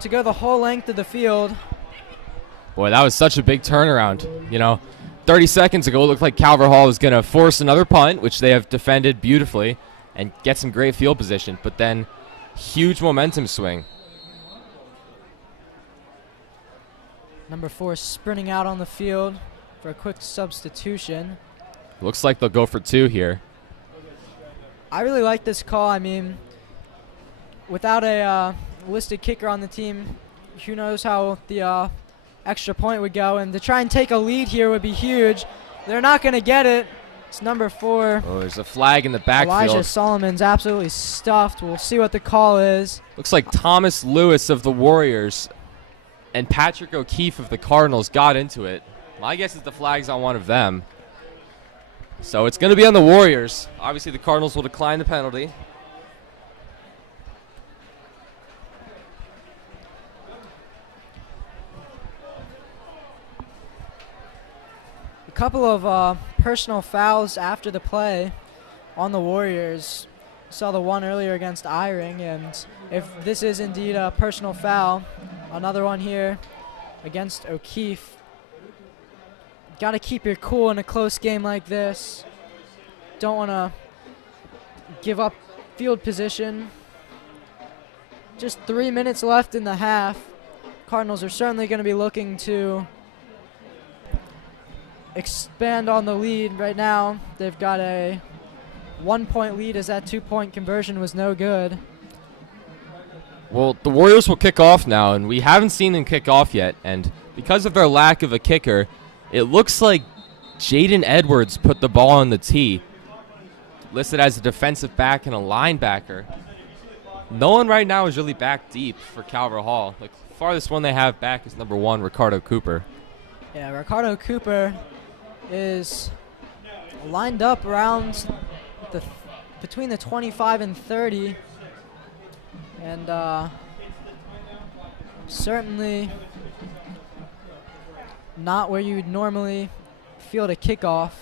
to go the whole length of the field. Boy, that was such a big turnaround. You know, 30 seconds ago, it looked like Calvert Hall was going to force another punt, which they have defended beautifully, and get some great field position. But then, huge momentum swing. Number 4 sprinting out on the field for a quick substitution. Looks like they'll go for 2 here. I really like this call. I mean, without a listed kicker on the team, who knows how the extra point would go, and to try and take a lead here would be huge. They're not going to get it. It's number 4. Oh, there's a flag in the backfield. Elijah Solomon's absolutely stuffed. We'll see what the call is. Looks like Thomas Lewis of the Warriors and Patrick O'Keefe of the Cardinals got into it. My guess is the flag's on one of them. So it's going to be on the Warriors. Obviously, the Cardinals will decline the penalty. Couple of personal fouls after the play on the Warriors. Saw the one earlier against Eyring, and if this is indeed a personal foul, another one here against O'Keefe. Got to keep your cool in a close game like this. Don't want to give up field position. Just 3 minutes left in the half. Cardinals are certainly going to be looking to expand on the lead right now. They've got a 1-point lead as that 2-point conversion was no good. Well, the Warriors will kick off now, and we haven't seen them kick off yet. And because of their lack of a kicker, it looks like Jaden Edwards put the ball on the tee, listed as a defensive back and a linebacker. No one right now is really back deep for Calvert Hall. The farthest one they have back is number 1, Ricardo Cooper. Yeah, Ricardo Cooper is lined up around between the 25 and 30, and certainly not where you'd normally field a kickoff.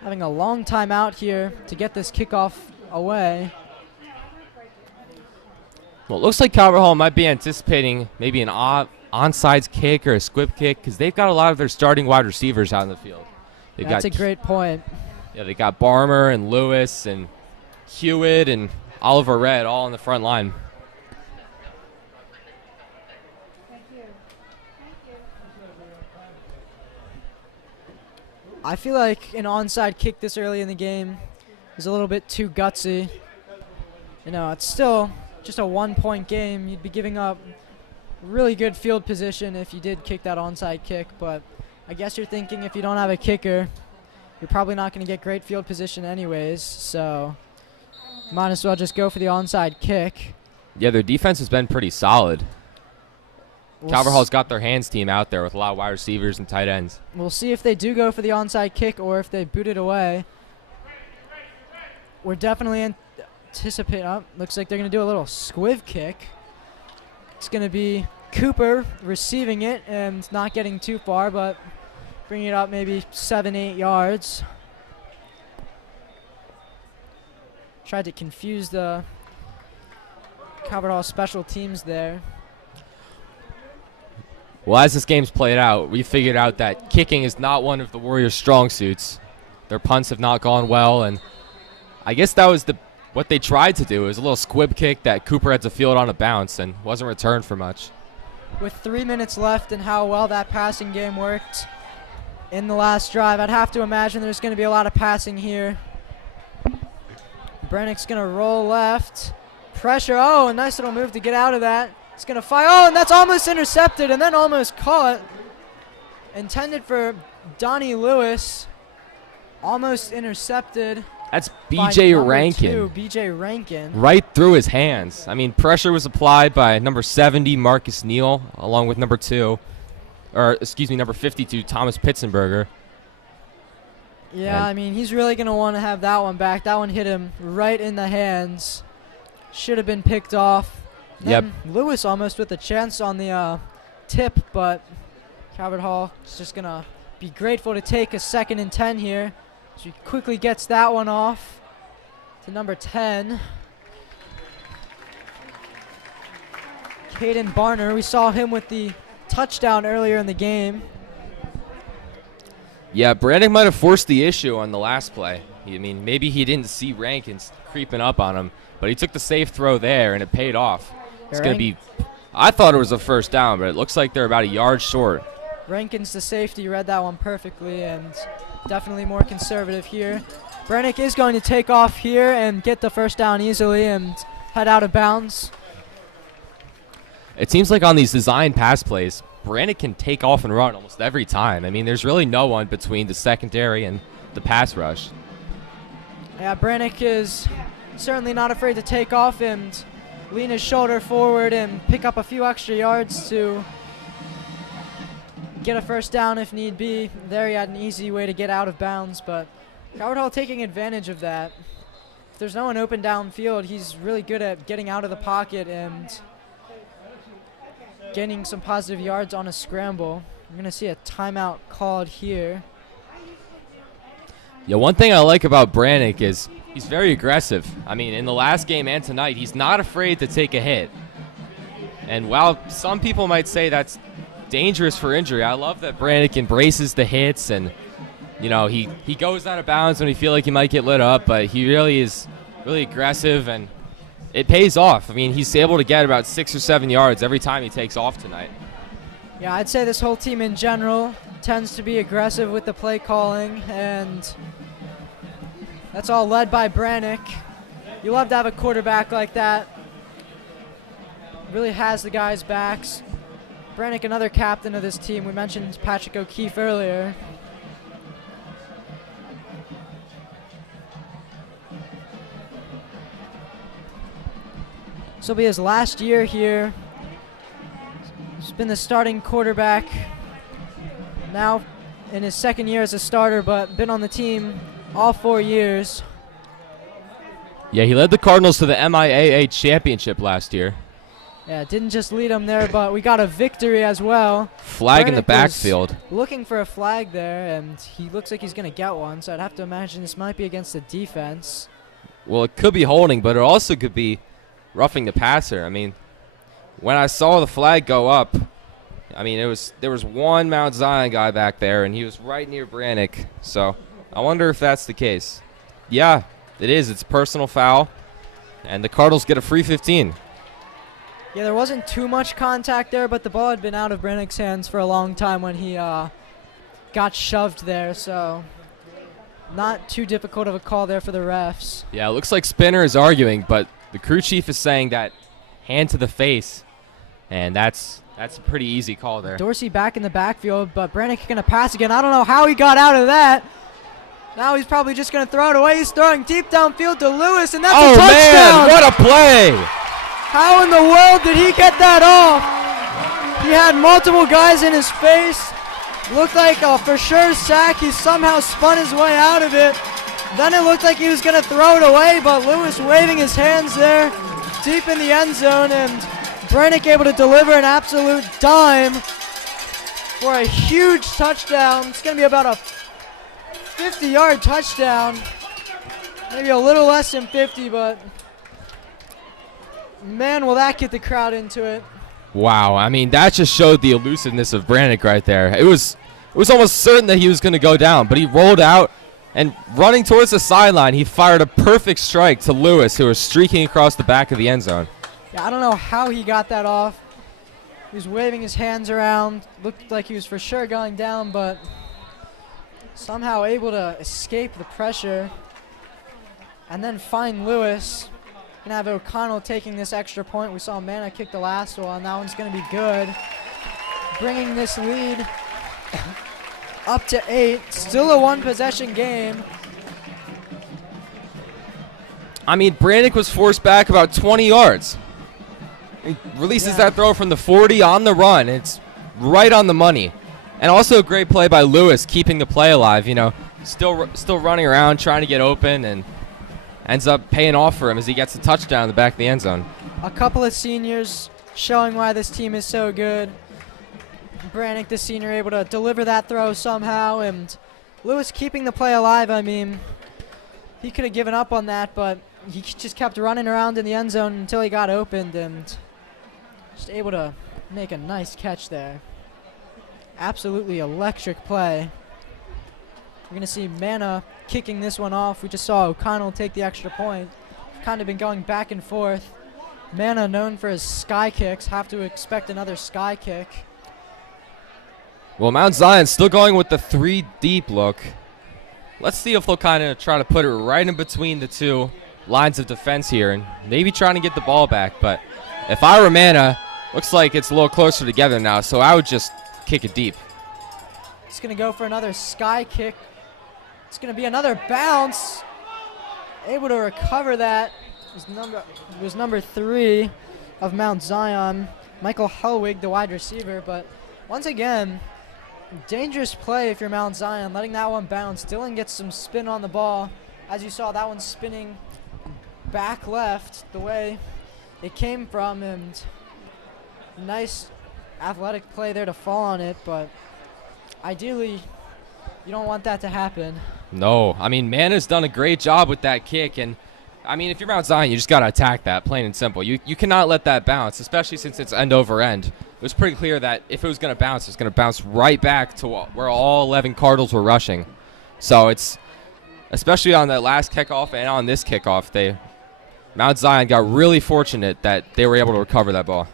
Having a long time out here to get this kickoff away. Well, it looks like Calvert Hall might be anticipating maybe an onside kick or a squib kick, because they've got a lot of their starting wide receivers out in the field. That's a great point. Yeah, they got Barmer and Lewis and Hewitt and Oliver Red all on the front line. I feel like an onside kick this early in the game is a little bit too gutsy. You know, it's still just a 1-point game. You'd be giving up really good field position if you did kick that onside kick, but I guess you're thinking if you don't have a kicker, you're probably not going to get great field position anyways, so might as well just go for the onside kick. Yeah, their defense has been pretty solid. We'll Calvert Hall's got their hands team out there with a lot of wide receivers and tight ends. We'll see if they do go for the onside kick or if they boot it away. We're definitely anticipating. Oh, looks like they're going to do a little squiv kick. It's going to be Cooper receiving it and not getting too far, but bringing it up maybe 7-8 yards. Tried to confuse the Calvert Hall special teams there. Well, as this game's played out, we figured out that kicking is not one of the Warriors' strong suits. Their punts have not gone well, and I guess that was what they tried to do. It was a little squib kick that Cooper had to field on a bounce and wasn't returned for much. With 3 minutes left and how well that passing game worked in the last drive, I'd have to imagine there's going to be a lot of passing here. Brennick's going to roll left. Pressure. Oh, a nice little move to get out of that. He's going to fire. Oh, and that's almost intercepted and then almost caught. Intended for Donnie Lewis. Almost intercepted. That's by B.J. number Rankin. 2, B.J. Rankin. Right through his hands. I mean, pressure was applied by number 70, Marcus Neal, along with number 52, Thomas Pitzenberger. Yeah, And I mean, he's really going to want to have that one back. That one hit him right in the hands. Should have been picked off. Yep. Then Lewis almost with a chance on the tip, but Calvert Hall is just going to be grateful to take a 2nd and 10 here. So he quickly gets that one off to number 10. Caden Barner, we saw him with the touchdown earlier in the game. Yeah, Brannick might have forced the issue on the last play. I mean, maybe he didn't see Rankins creeping up on him, but he took the safe throw there, and it paid off. It's going to be – I thought it was a first down, but it looks like they're about a yard short. Rankins, the safety, read that one perfectly and definitely more conservative here. Brennick is going to take off here and get the first down easily and head out of bounds. It seems like on these design pass plays, Brannick can take off and run almost every time. I mean, there's really no one between the secondary and the pass rush. Yeah, Brannick is certainly not afraid to take off and lean his shoulder forward and pick up a few extra yards to get a first down if need be. There he had an easy way to get out of bounds, but Calvert Hall taking advantage of that. If there's no one open downfield, he's really good at getting out of the pocket and gaining some positive yards on a scramble. We're going to see a timeout called here. Yeah, one thing I like about Brannick is he's very aggressive. I mean, in the last game and tonight, he's not afraid to take a hit. And while some people might say that's dangerous for injury, I love that Brannick embraces the hits and, you know, he goes out of bounds when he feels like he might get lit up, but he really is really aggressive and it pays off. I mean, he's able to get about 6 or 7 yards every time he takes off tonight. Yeah, I'd say this whole team in general tends to be aggressive with the play calling, and that's all led by Brannick. You love to have a quarterback like that. Really has the guys' backs. Brannick, another captain of this team. We mentioned Patrick O'Keefe earlier. This will be his last year here. He's been the starting quarterback now in his 2nd year as a starter, but been on the team all 4 years. Yeah, he led the Cardinals to the MIAA championship last year. Yeah, didn't just lead him there, but we got a victory as well. Flag in the Brannick was backfield. looking for a flag there, and he looks like he's going to get one, so I'd have to imagine this might be against the defense. Well, it could be holding, but it also could be roughing the passer. I mean, when I saw the flag go up, I mean, there was one Mount Zion guy back there, and he was right near Brannick. So I wonder if that's the case. Yeah, it is. It's a personal foul, and the Cardinals get a free 15. Yeah, there wasn't too much contact there, but the ball had been out of Brannick's hands for a long time when he got shoved there. So not too difficult of a call there for the refs. Yeah, it looks like Spinner is arguing, but the crew chief is saying that hand to the face, and that's a pretty easy call there. Dorsey back in the backfield, but Brannick going to pass again. I don't know how he got out of that. Now he's probably just going to throw it away. He's throwing deep downfield to Lewis, and that's a touchdown. Man, what a play! How in the world did he get that off? He had multiple guys in his face. Looked like a for sure sack. He somehow spun his way out of it. Then it looked like he was going to throw it away, but Lewis waving his hands there deep in the end zone, and Brannick able to deliver an absolute dime for a huge touchdown. It's going to be about a 50-yard touchdown. Maybe a little less than 50, but man, will that get the crowd into it. Wow, I mean, that just showed the elusiveness of Brannick right there. It was almost certain that he was going to go down, but he rolled out, and running towards the sideline, he fired a perfect strike to Lewis, who was streaking across the back of the end zone. Yeah, I don't know how he got that off. He was waving his hands around. Looked like he was for sure going down, but somehow able to escape the pressure and then find Lewis. Gonna have O'Connell taking this extra point. We saw Mana kick the last one. That one's gonna be good. Bringing this lead up to 8. Still a one-possession game. I mean, Brannick was forced back about 20 yards. He releases that throw from the 40 on the run. It's right on the money. And also a great play by Lewis, keeping the play alive. You know, still running around, trying to get open, and ends up paying off for him as he gets a touchdown in the back of the end zone. A couple of seniors showing why this team is so good. Brannick, the senior, able to deliver that throw somehow, and Lewis keeping the play alive. I mean, he could have given up on that, but he just kept running around in the end zone until he got opened and just able to make a nice catch there. Absolutely electric play. We're going to see Mana kicking this one off. We just saw O'Connell take the extra point. Kind of been going back and forth. Mana, known for his sky kicks, have to expect another sky kick. Well, Mount Zion still going with the 3 deep look. Let's see if they'll kind of try to put it right in between the two lines of defense here and maybe trying to get the ball back. But if I were Mana, looks like it's a little closer together now, so I would just kick it deep. He's going to go for another sky kick. It's going to be another bounce. Able to recover that. It was number 3 of Mount Zion, Michael Hellwig, the wide receiver. But once again, dangerous play if you're Mount Zion, letting that one bounce. Dylan gets some spin on the ball. As you saw, that one spinning back left the way it came from, and nice athletic play there to fall on it, but ideally you don't want that to happen. No, I mean, Mana's done a great job with that kick, and I mean, if you're Mount Zion, you just got to attack that, plain and simple. You cannot let that bounce, especially since it's end over end. It was pretty clear that if it was going to bounce, it's going to bounce right back to where all 11 Cardinals were rushing. So it's, especially on that last kickoff and on this kickoff, Mount Zion got really fortunate that they were able to recover that ball.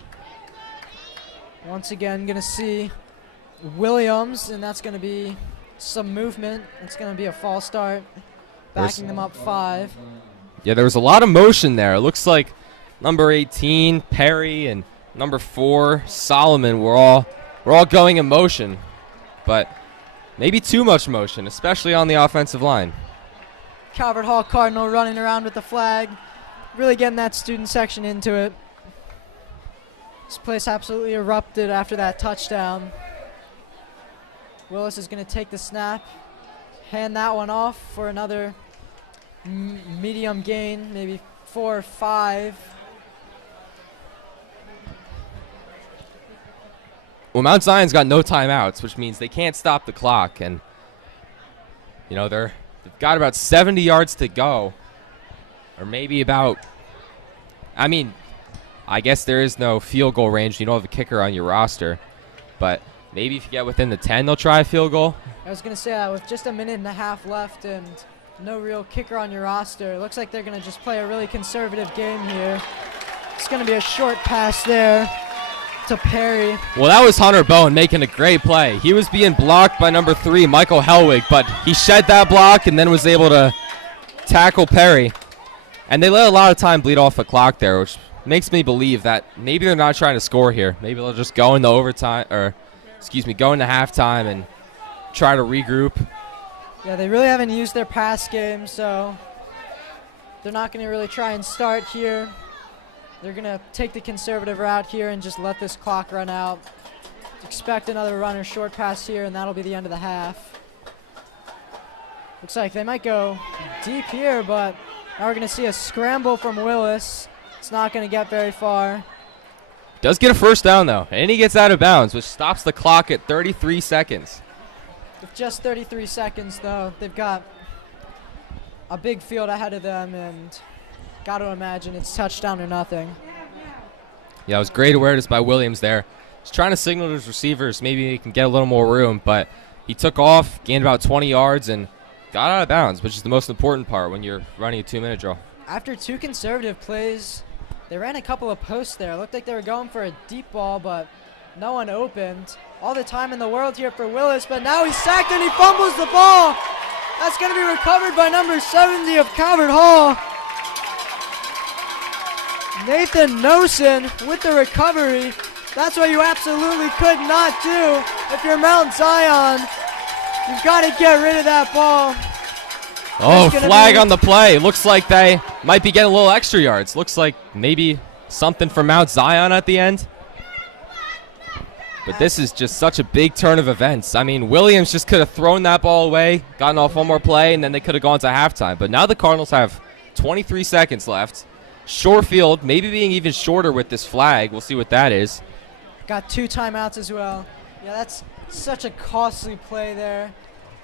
Once again, going to see Williams, and that's going to be some movement. It's going to be a false start, backing them up 5. Yeah, there was a lot of motion there. It looks like number 18, Perry, and number 4, Solomon were all going in motion, but maybe too much motion, especially on the offensive line. Calvert Hall Cardinal running around with the flag, really getting that student section into it. This place absolutely erupted after that touchdown. Willis is going to take the snap, hand that one off for another medium gain, maybe 4 or 5. Well, Mount Zion's got no timeouts, which means they can't stop the clock, and you know they've got about 70 yards to go, or maybe about. I mean, I guess there is no field goal range. You don't have a kicker on your roster, but maybe if you get within the 10, they'll try a field goal. I was going to say, with just a minute and a half left and no real kicker on your roster, it looks like they're going to just play a really conservative game here. It's going to be a short pass there to Perry. Well, that was Hunter Bowen making a great play. He was being blocked by number 3, Michael Hellwig, but he shed that block and then was able to tackle Perry. And they let a lot of time bleed off the clock there, which makes me believe that maybe they're not trying to score here. Maybe they'll just go into overtime, or go into halftime and try to regroup. Yeah, they really haven't used their pass game, so they're not going to really try and start here. They're going to take the conservative route here and just let this clock run out. Expect another run or short pass here, and that'll be the end of the half. Looks like they might go deep here, but now we're going to see a scramble from Willis. It's not going to get very far. Does get a first down, though, and he gets out of bounds, which stops the clock at 33 seconds. With just 33 seconds, though, they've got a big field ahead of them, and got to imagine it's touchdown or nothing. Yeah, it was great awareness by Williams there. He's trying to signal to his receivers maybe he can get a little more room, but he took off, gained about 20 yards, and got out of bounds, which is the most important part when you're running a 2-minute drill. After 2 conservative plays, they ran a couple of posts there. Looked like they were going for a deep ball, but no one opened. All the time in the world here for Willis, but now he's sacked and he fumbles the ball. That's going to be recovered by number 70 of Calvert Hall. Nathan Nosen with the recovery. That's what you absolutely could not do if you're Mount Zion. You've got to get rid of that ball. Oh, flag on the play. Looks like they might be getting a little extra yards. Looks like maybe something from Mount Zion at the end. But this is just such a big turn of events. I mean, Williams just could have thrown that ball away, gotten off one more play, and then they could have gone to halftime. But now the Cardinals have 23 seconds left. Short field, maybe being even shorter with this flag. We'll see what that is. Got 2 timeouts as well. Yeah, that's such a costly play there.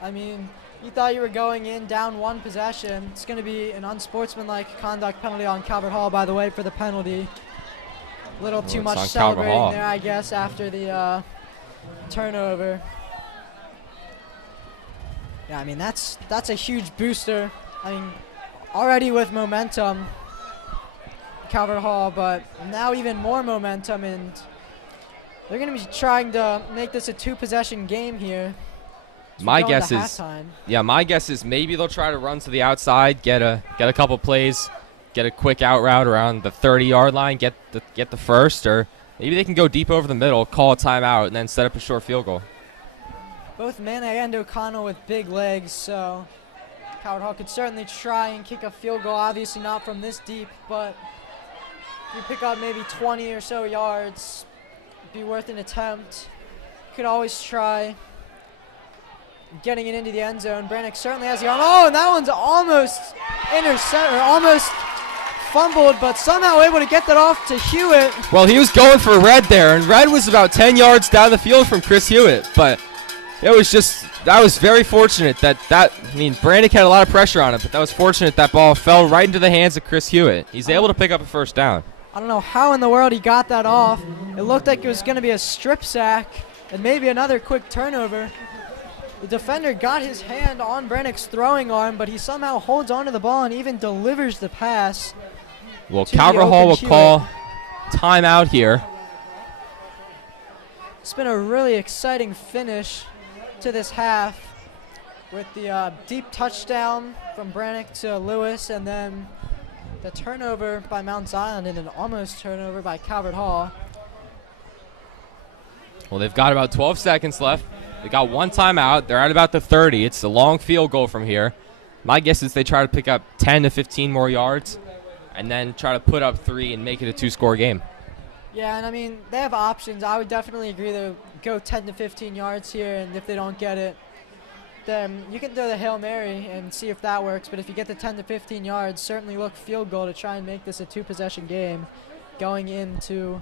I mean, you thought you were going in down 1 possession. It's going to be an unsportsmanlike conduct penalty on Calvert Hall, by the way, for the penalty. A little too much celebrating there, I guess, after the turnover. Yeah, I mean, that's a huge booster. I mean, already with momentum, Calvert Hall, but now even more momentum, and they're going to be trying to make this a 2-possession game here. My guess is maybe they'll try to run to the outside, get a couple plays, get a quick out route around the 30-yard line, get the first, or maybe they can go deep over the middle, call a timeout, and then set up a short field goal. Both Mane and O'Connell with big legs, so Calvert Hall could certainly try and kick a field goal. Obviously not from this deep, but if you pick up maybe 20 or so yards, it'd be worth an attempt. You could always try getting it into the end zone. Brannick certainly has the arm. Oh, and that one's almost almost fumbled, but somehow able to get that off to Hewitt. Well, he was going for Red there, and Red was about 10 yards down the field from Chris Hewitt, but that was very fortunate Brannick had a lot of pressure on it, but that was fortunate that ball fell right into the hands of Chris Hewitt. He's able to pick up a first down. I don't know how in the world he got that off. It looked like it was going to be a strip sack and maybe another quick turnover. The defender got his hand on Brannick's throwing arm, but he somehow holds onto the ball and even delivers the pass. Well, Calvert Hall will call timeout here. It's been a really exciting finish to this half with the deep touchdown from Brannick to Lewis, and then the turnover by Mount Zion and an almost turnover by Calvert Hall. Well, they've got about 12 seconds left. They got 1 timeout. They're at about the 30. It's a long field goal from here. My guess is they try to pick up 10 to 15 more yards and then try to put up 3 and make it a 2-score game. Yeah, and I mean, they have options. I would definitely agree to go 10 to 15 yards here, and if they don't get it, then you can throw the Hail Mary and see if that works. But if you get the 10 to 15 yards, certainly look field goal to try and make this a 2-possession game going into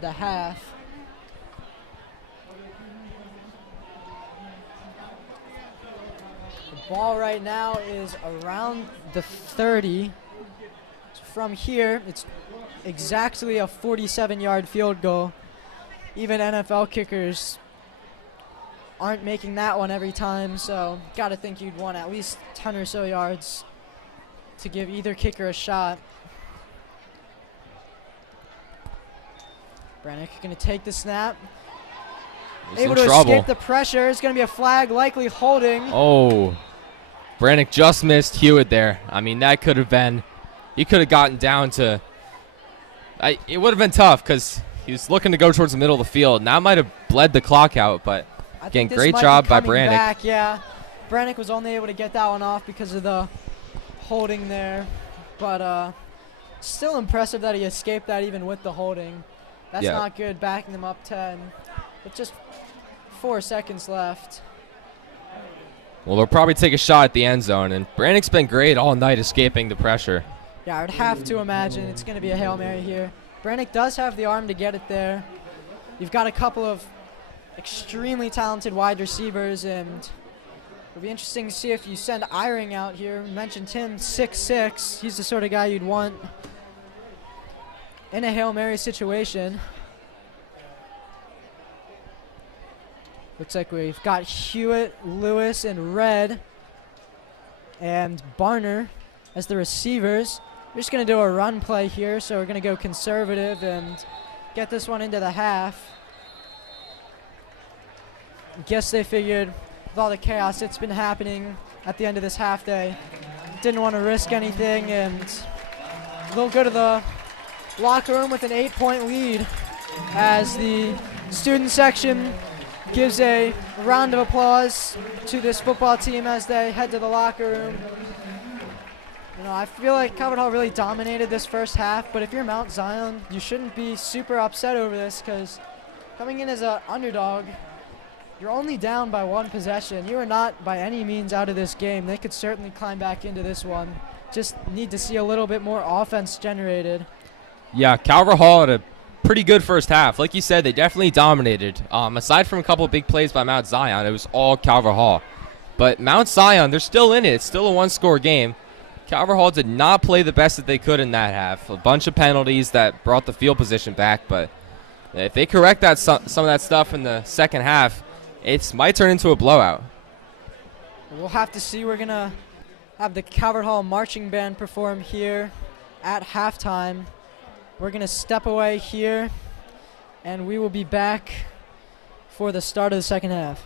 the half. The ball right now is around the 30. So from here, it's exactly a 47-yard field goal. Even NFL kickers aren't making that one every time, so got to think you'd want at least 10 or so yards to give either kicker a shot. Brannick going to take the snap. He's Able in to trouble. escape the pressure. It's going to be a flag, likely holding. Oh, Brannick just missed Hewitt there. I mean, that could have been, he could have gotten down to, it would have been tough because he was looking to go towards the middle of the field. And that might have bled the clock out, but I again, think this great might be job by coming Brannick. back, yeah. Brannick was only able to get that one off because of the holding there. But still impressive that he escaped that even with the holding. That's Yeah. not good, backing them up 10. With just 4 seconds left. Well, they'll probably take a shot at the end zone, and Brannick's been great all night escaping the pressure. Yeah, I'd have to imagine it's going to be a Hail Mary here. Brannick does have the arm to get it there. You've got a couple of extremely talented wide receivers, and it'll be interesting to see if you send Eyring out here. You mentioned him, 6'6". He's the sort of guy you'd want in a Hail Mary situation. Looks like we've got Hewitt, Lewis, and Red, and Barner as the receivers. We're just going to do a run play here, so we're going to go conservative and get this one into the half. Guess they figured with all the chaos that's been happening at the end of this half, they didn't want to risk anything, and they'll go to the locker room with an 8-point lead as the student section gives a round of applause to this football team as they head to the locker room. You know, I feel like Calvert Hall really dominated this first half, but if you're Mount Zion, you shouldn't be super upset over this because coming in as an underdog, you're only down by 1 possession. You are not by any means out of this game. They could certainly climb back into this one. Just need to see a little bit more offense generated. Yeah, Calvert Hall had a pretty good first half. Like you said, they definitely dominated. Aside from a couple of big plays by Mount Zion, it was all Calvert Hall. But Mount Zion, they're still in it. It's still a one-score game. Calvert Hall did not play the best that they could in that half. A bunch of penalties that brought the field position back. But if they correct that some of that stuff in the second half, it might turn into a blowout. We'll have to see. We're going to have the Calvert Hall marching band perform here at halftime. We're going to step away here, and we will be back for the start of the second half.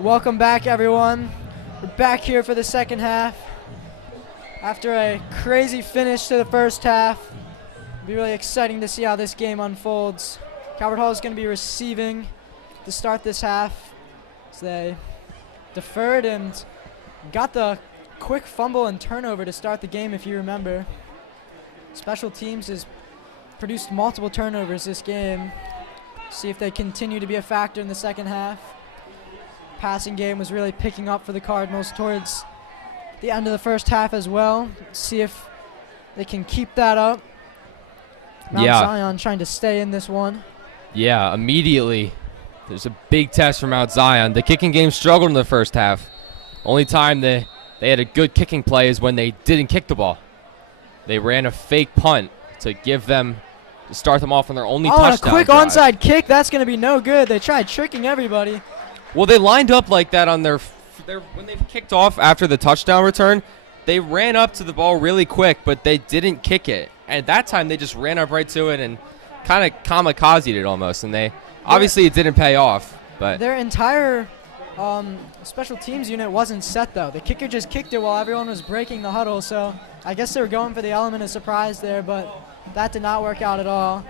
Welcome back, everyone. We're back here for the second half. After a crazy finish to the first half, it'll be really exciting to see how this game unfolds. Calvert Hall is going to be receiving to start this half. So they deferred and got the quick fumble and turnover to start the game, if you remember. Special teams has produced multiple turnovers this game. See if they continue to be a factor in the second half. Passing game was really picking up for the Cardinals towards the end of the first half as well. See if they can keep that up. Mount Zion trying to stay in this one. Yeah, immediately there's a big test for Mount Zion. The kicking game struggled in the first half. Only time they had a good kicking play is when they didn't kick the ball. They ran a fake punt to start them off on their only touchdown a quick drive. onside kick. That's going to be no good. They tried tricking everybody. Well, they lined up like that on their when they kicked off after the touchdown return. They ran up to the ball really quick, but they didn't kick it. And that time they just ran up right to it and kind of kamikazed it almost. And obviously it didn't pay off. But their entire special teams unit wasn't set, though. The kicker just kicked it while everyone was breaking the huddle. So I guess they were going for the element of surprise there, but that did not work out at all.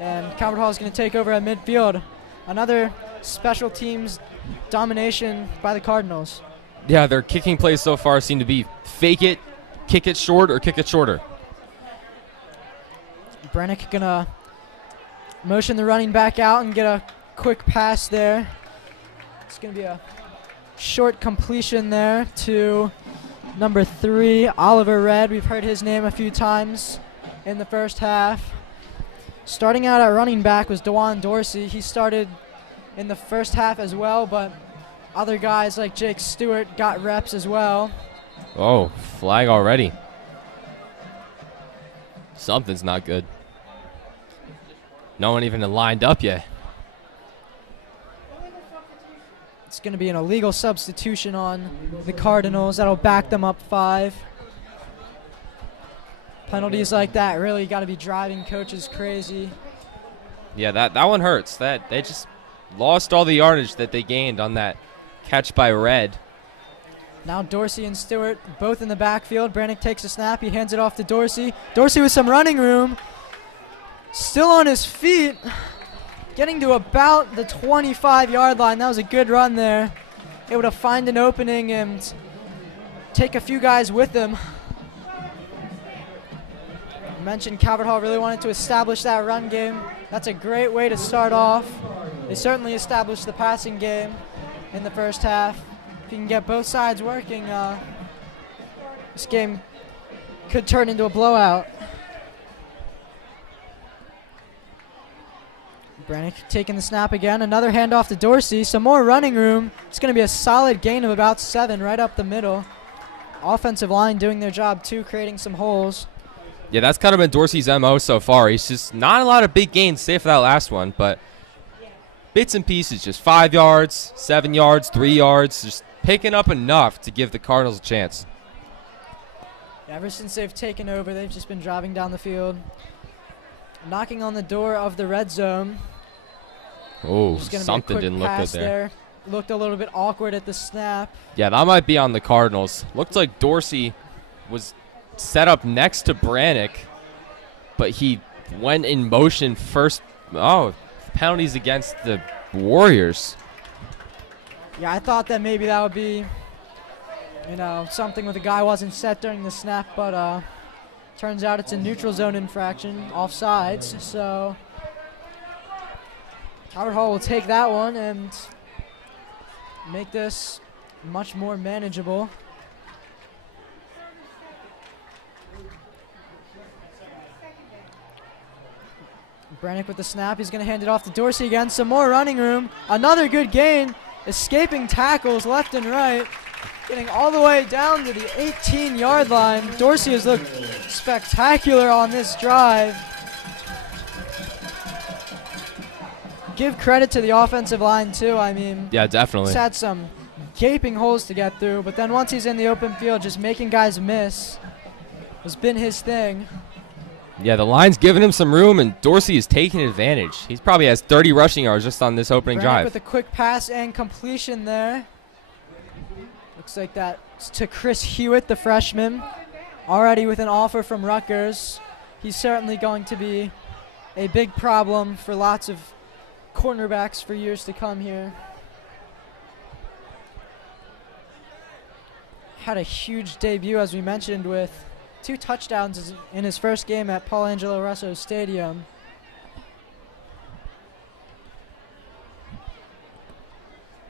And Calvert Hall is going to take over at midfield. Another special teams domination by the Cardinals. Yeah, their kicking plays so far seem to be fake it, kick it short, or kick it shorter. Brennick going to motion the running back out and get a quick pass there. It's going to be a short completion there to number 3, Oliver Red. We've heard his name a few times in the first half. Starting out at running back was DeJuan Dorsey. He started in the first half as well, but other guys like Jake Stewart got reps as well. Oh, flag already. Something's not good. No one even lined up yet. It's going to be an illegal substitution on the Cardinals. That'll back them up 5. Penalties like that really got to be driving coaches crazy. Yeah, that one hurts. That they just lost all the yardage that they gained on that catch by Red. Now Dorsey and Stewart both in the backfield. Brannick takes a snap. He hands it off to Dorsey. Dorsey with some running room. Still on his feet. Getting to about the 25-yard line. That was a good run there. Able to find an opening and take a few guys with him. I mentioned Calvert Hall really wanted to establish that run game. That's a great way to start off. They certainly established the passing game in the first half. If you can get both sides working, this game could turn into a blowout. Brannick taking the snap again. Another handoff to Dorsey. Some more running room. It's going to be a solid gain of about 7 right up the middle. Offensive line doing their job too, creating some holes. Yeah, that's kind of been Dorsey's MO so far. He's just not a lot of big gains, save for that last one, but bits and pieces, just 5 yards, 7 yards, 3 yards, just picking up enough to give the Cardinals a chance. Ever since they've taken over, they've just been driving down the field, knocking on the door of the red zone. Oh, something didn't look good there. Looked a little bit awkward at the snap. Yeah, that might be on the Cardinals. Looked like Dorsey was set up next to Brannick, but he went in motion first. Oh, penalties against the Warriors. Yeah, I thought that maybe that would be, something where the guy wasn't set during the snap, but turns out it's a neutral zone infraction, offsides. So Calvert Hall will take that one and make this much more manageable. Brannick with the snap. He's going to hand it off to Dorsey again. Some more running room. Another good gain. Escaping tackles left and right. Getting all the way down to the 18-yard line. Dorsey has looked spectacular on this drive. Give credit to the offensive line, too. I mean, yeah, definitely. He's had some gaping holes to get through, but then once he's in the open field, just making guys miss has been his thing. Yeah, the line's giving him some room, and Dorsey is taking advantage. He probably has 30 rushing yards just on this opening Brannick drive. with a quick pass and completion there. Looks like that's to Chris Hewitt, the freshman, already with an offer from Rutgers. He's certainly going to be a big problem for lots of cornerbacks for years to come here. Had a huge debut, as we mentioned, with 2 touchdowns in his first game at Paul Angelo Russo Stadium.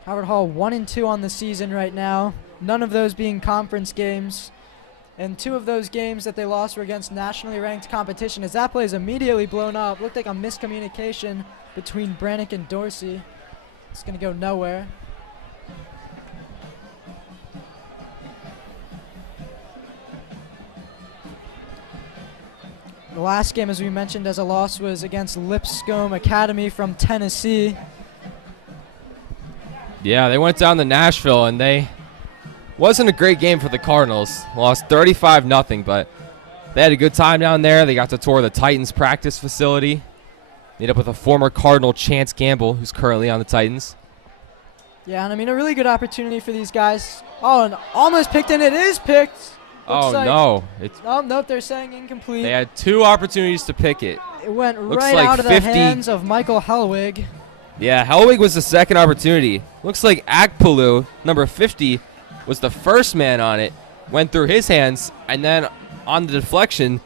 Howard Hall 1-2 on the season right now, none of those being conference games. And 2 of those games that they lost were against nationally ranked competition, as that play is immediately blown up. Looked like a miscommunication between Brannick and Dorsey. It's going to go nowhere. The last game, as we mentioned, as a loss was against Lipscomb Academy from Tennessee. Yeah, they went down to Nashville, and they wasn't a great game for the Cardinals. Lost 35-0, but they had a good time down there. They got to tour the Titans practice facility. Meet up with a former Cardinal, Chance Gamble, who's currently on the Titans. Yeah, and I mean, a really good opportunity for these guys. Oh, and almost picked, and it is picked. Oh, no. Oh, nope, they're saying incomplete. They had 2 opportunities to pick it. It went Looks right like out of 50. the hands of Michael Hellwig. Yeah, Hellwig was the second opportunity. Looks like Akpolu, number 50, was the first man on it. Went through his hands, and then on the deflection,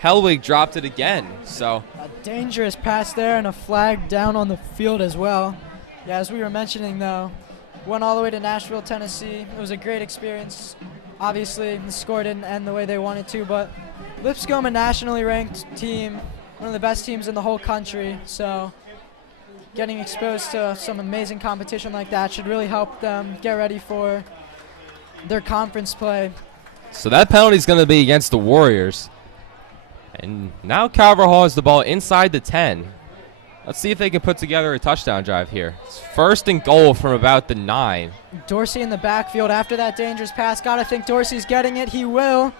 Hellwig dropped it again. So A dangerous pass there and a flag down on the field as well. Yeah, as we were mentioning, though, went all the way to Nashville, Tennessee. It was a great experience. Obviously, the score didn't end the way they wanted to, but Lipscomb, a nationally ranked team, one of the best teams in the whole country. So getting exposed to some amazing competition like that should really help them get ready for their conference play. So that penalty is going to be against the Warriors. And now Calvert Hall has the ball inside the 10. Let's see if they can put together a touchdown drive here. It's 1st and goal from about the 9. Dorsey in the backfield after that dangerous pass. Gotta think Dorsey's getting it. He will.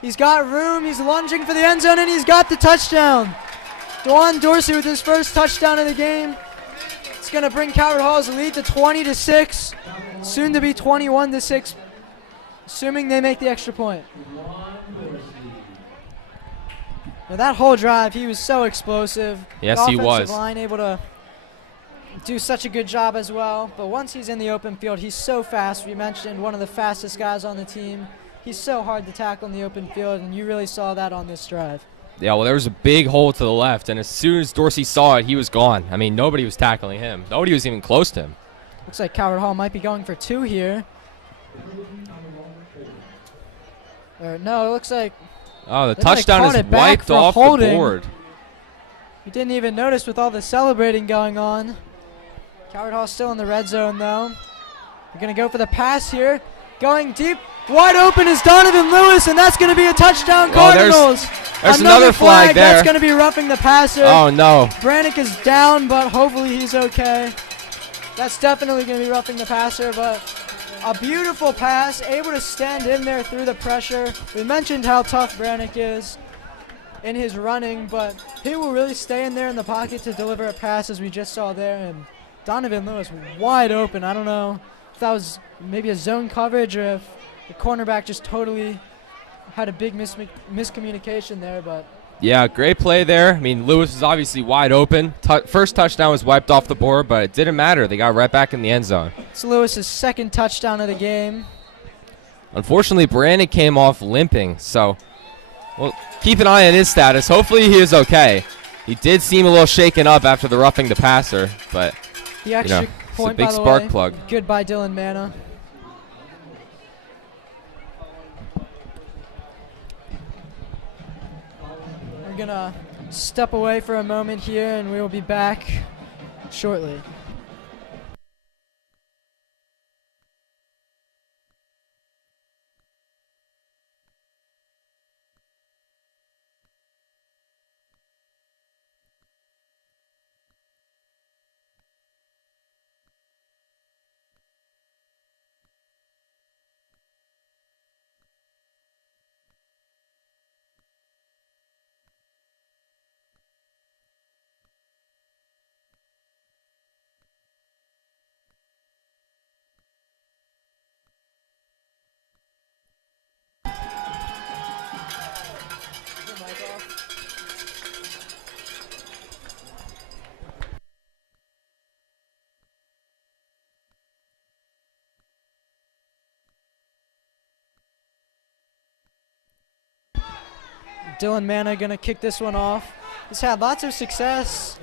He's got room. He's lunging for the end zone, and he's got the touchdown. Dwan Dorsey with his first touchdown of the game. It's going to bring Calvert Hall's lead to 20-6, soon to be 21-6, assuming they make the extra point. Now that whole drive, he was so explosive. Yes, the he was. offensive line able to do such a good job as well. But once he's in the open field, he's so fast. We mentioned one of the fastest guys on the team. He's so hard to tackle in the open field, and you really saw that on this drive. Yeah, well, there was a big hole to the left, and as soon as Dorsey saw it, he was gone. I mean, nobody was tackling him. Nobody was even close to him. Looks like Calvert Hall might be going for 2 here. Or no, it looks like Oh, the they might have touchdown caught is it back wiped for off holding. the board. you didn't even notice with all the celebrating going on. Calvert Hall still in the red zone, though. They're going to go for the pass here. Going deep. Wide open is Donovan Lewis, and that's going to be a touchdown, Cardinals. There's another flag there. That's going to be roughing the passer. Oh, no. Brannick is down, but hopefully he's okay. That's definitely going to be roughing the passer, but a beautiful pass, able to stand in there through the pressure. We mentioned how tough Brannick is in his running, but he will really stay in there in the pocket to deliver a pass, as we just saw there. And Donovan Lewis wide open. I don't know if that was maybe a zone coverage or if the cornerback just totally had a big miscommunication there, but Yeah, great play there. I mean, Lewis is obviously wide open. First touchdown was wiped off the board, but it didn't matter. They got right back in the end zone. it's Lewis's second touchdown of the game. Unfortunately, Brannick came off limping, so we'll keep an eye on his status. Hopefully he is okay. He did seem a little shaken up after the roughing the passer, but The extra it's a point, big by the spark way. plug. Good by Dylan Manna. We're going to step away for a moment here, and we will be back shortly. Dylan Manna going to kick this one off. He's had lots of success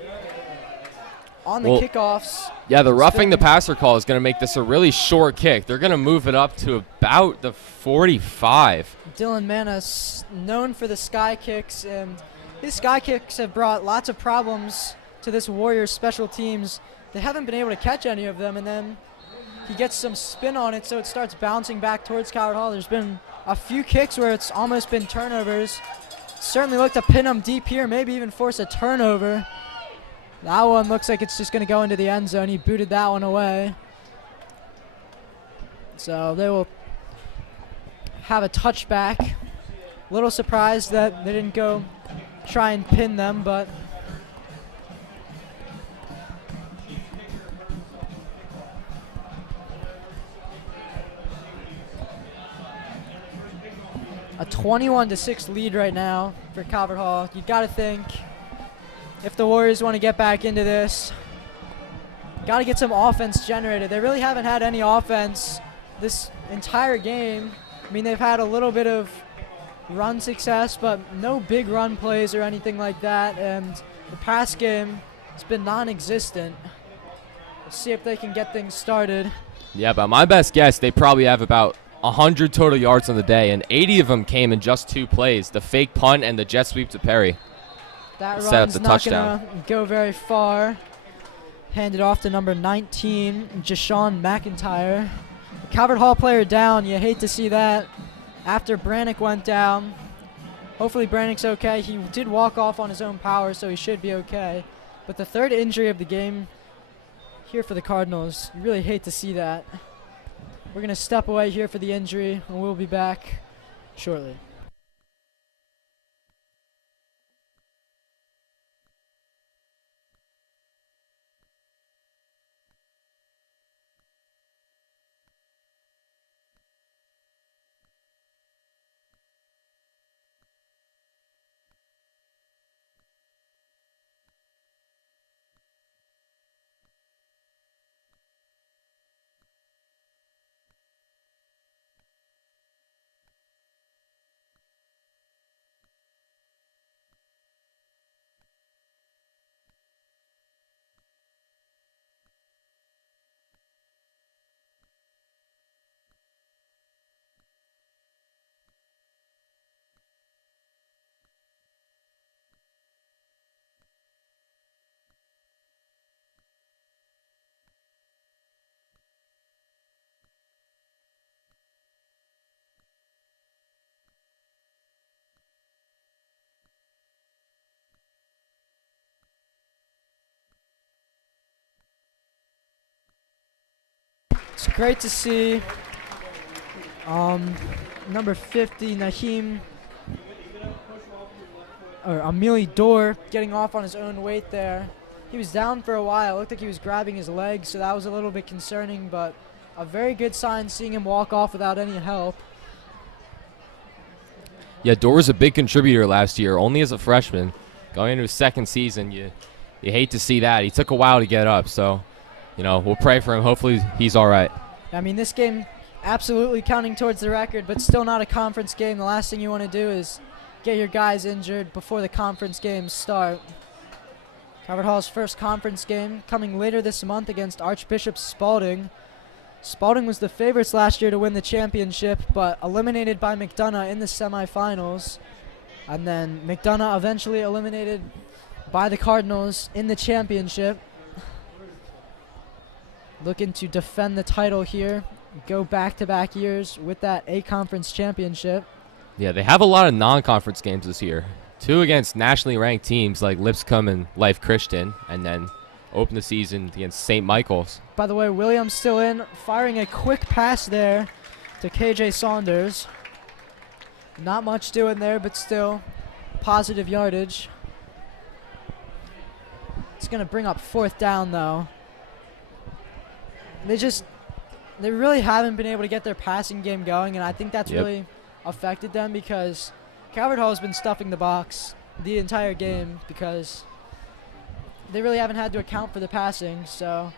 on the kickoffs. Yeah, the roughing the passer call is going to make this a really short kick. They're going to move it up to about the 45. Dylan Manna's known for the sky kicks, and his sky kicks have brought lots of problems to this Warriors special teams. They haven't been able to catch any of them, and then he gets some spin on it, so it starts bouncing back towards Calvert Hall. There's been a few kicks where it's almost been turnovers. Certainly look to pin them deep here, maybe even force a turnover. That one looks like it's just going to go into the end zone. He booted that one away. So they will have a touchback. A little surprised that they didn't go try and pin them, but a 21-6 lead right now for Calvert Hall. You got to think, if the Warriors want to get back into this, got to get some offense generated. They really haven't had any offense this entire game. I mean, they've had a little bit of run success, but no big run plays or anything like that, and the pass game has been non-existent. We'll see if they can get things started. Yeah, but my best guess, they probably have about 100 total yards on the day, and 80 of them came in just 2 plays, the fake punt and the jet sweep to Perry. That Set up run's the not touchdown. going to go very far. Handed off to number 19, Jashawn McIntyre. Calvert Hall player down. You hate to see that after Brannick went down. Hopefully Brannick's okay. He did walk off on his own power, so he should be okay. But the third injury of the game here for the Cardinals, you really hate to see that. We're going to step away here for the injury, and we'll be back shortly. It's great to see number 50, Amili Dorr getting off on his own weight there. He was down for a while. It looked like he was grabbing his leg, so that was a little bit concerning, but a very good sign seeing him walk off without any help. Yeah, Dorr was a big contributor last year, only as a freshman. Going into his second season, you hate to see that. He took a while to get up, so we'll pray for him. Hopefully he's all right. I mean, this game absolutely counting towards the record, but still not a conference game. The last thing you want to do is get your guys injured before the conference games start. Calvert Hall's first conference game coming later this month against Archbishop Spalding. Spalding was the favorites last year to win the championship, but eliminated by McDonough in the semifinals. And then McDonough eventually eliminated by the Cardinals in the championship. Looking to defend the title here, go back-to-back years with that A-Conference championship. Yeah, they have a lot of non-conference games this year. 2 against nationally ranked teams like Lipscomb and Life Christian, and then open the season against St. Michael's. By the way, Williams still in, firing a quick pass there to KJ Saunders. Not much doing there, but still positive yardage. It's going to bring up 4th down, though. They really haven't been able to get their passing game going, and I think that's really affected them because Calvert Hall has been stuffing the box the entire game because they really haven't had to account for the passing, so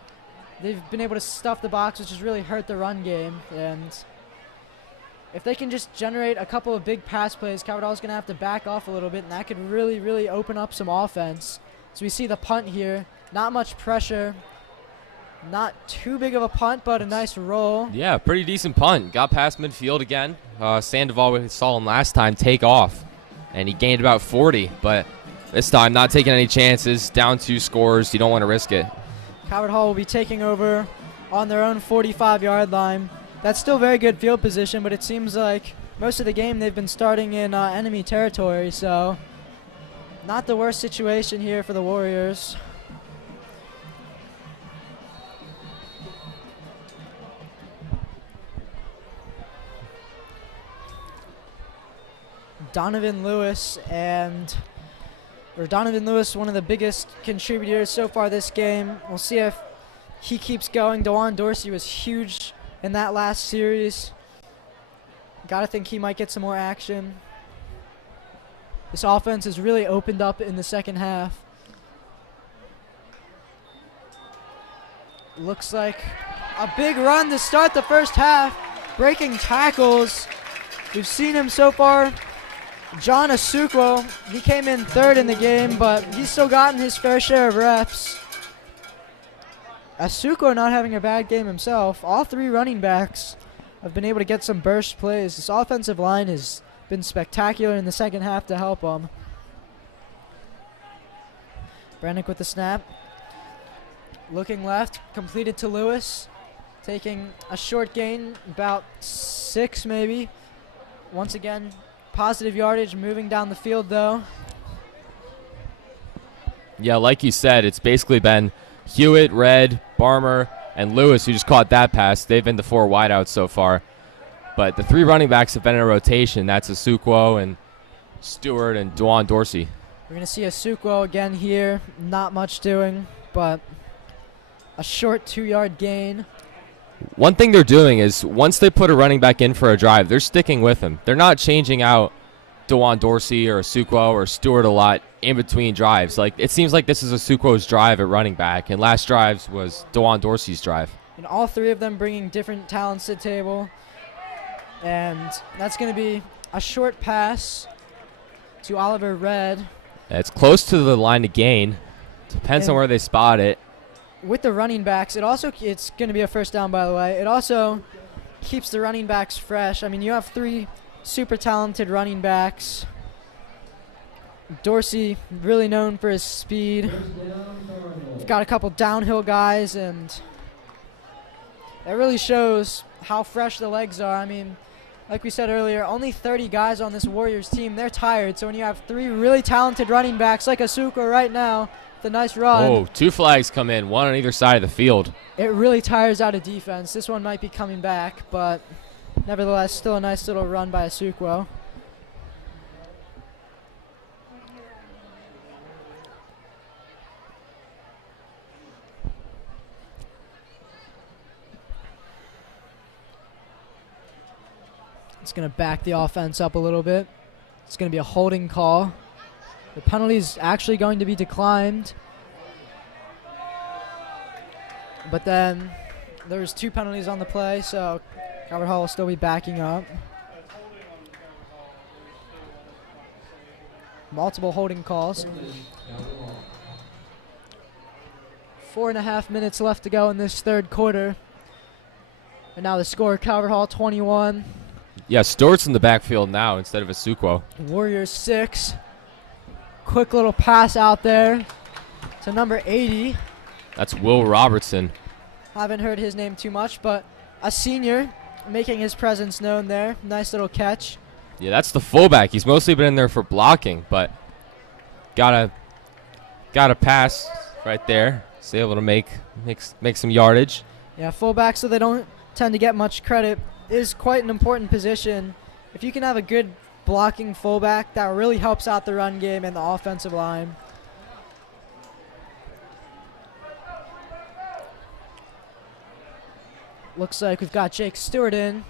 they've been able to stuff the box, which has really hurt the run game, and if they can just generate a couple of big pass plays, Calvert Hall's going to have to back off a little bit, and that could really, really open up some offense. So we see the punt here. Not much pressure. Not too big of a punt, but a nice roll. Yeah, pretty decent punt. Got past midfield again. Sandoval, we saw him last time take off, and he gained about 40. But this time, not taking any chances. Down 2 scores. You don't want to risk it. Calvert Hall will be taking over on their own 45-yard line. That's still very good field position, but it seems like most of the game they've been starting in enemy territory, so not the worst situation here for the Warriors. Donovan Lewis, one of the biggest contributors so far this game. We'll see if he keeps going. DeJuan Dorsey was huge in that last series. Gotta think he might get some more action. This offense has really opened up in the second half. Looks like a big run to start the first half. Breaking tackles. We've seen him so far. John Asukwo, he came in 3rd in the game, but he's still gotten his fair share of reps. Asukwo not having a bad game himself. All 3 running backs have been able to get some burst plays. This offensive line has been spectacular in the second half to help them. Brennick with the snap. Looking left, completed to Lewis. Taking a short gain, about 6 maybe. Once again, positive yardage, moving down the field though. Yeah, like you said, it's basically been Hewitt, Red, Barmer, and Lewis who just caught that pass. They've been the 4 wideouts so far. But the 3 running backs have been in a rotation. That's Asukwo and Stewart and DeJuan Dorsey. We're going to see Asukwo again here. Not much doing, but a short 2-yard gain. One thing they're doing is once they put a running back in for a drive, they're sticking with him. They're not changing out DeJuan Dorsey or Asukwo or Stewart a lot in between drives. Like, it seems like this is Asukwo's drive at running back, and last drives was DeJuan Dorsey's drive. And all 3 of them bringing different talents to the table. And that's going to be a short pass to Oliver Red. It's close to the line to gain. Depends on where they spot it. With the running backs, it's going to be a first down, by the way. It also keeps the running backs fresh. I mean, you have 3 super talented running backs. Dorsey, really known for his speed. We've got a couple downhill guys, and it really shows how fresh the legs are. I mean, like we said earlier, only 30 guys on this Warriors team. They're tired, so when you have 3 really talented running backs like Asukwo right now, the nice run. Oh, 2 flags come in, 1 on either side of the field. It really tires out a defense. This one might be coming back, but nevertheless, still a nice little run by Asukwo. It's going to back the offense up a little bit. It's going to be a holding call. The penalty is actually going to be declined. But then there's 2 penalties on the play, so Calvert Hall will still be backing up. Multiple holding calls. 4.5 minutes left to go in this 3rd quarter. And now the score, Calvert Hall 21. Yeah, Stewart's in the backfield now instead of Asukwo. Warriors 6. Quick little pass out there to number 80. That's Will Robertson. Haven't heard his name too much, but a senior making his presence known there. Nice little catch. Yeah, that's the fullback. He's mostly been in there for blocking, but got a pass right there. He's able to make some yardage. Yeah, fullback, so they don't tend to get much credit, is quite an important position. If you can have a good blocking fullback, that really helps out the run game and the offensive line. Looks like we've got Jake Stewart in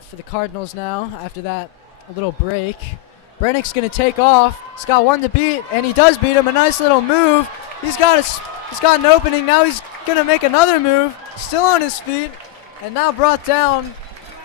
for the Cardinals now after that little break. Brennick's going to take off. He's got 1 to beat, and he does beat him. A nice little move. He's got an opening. Now he's going to make another move. Still on his feet, and now brought down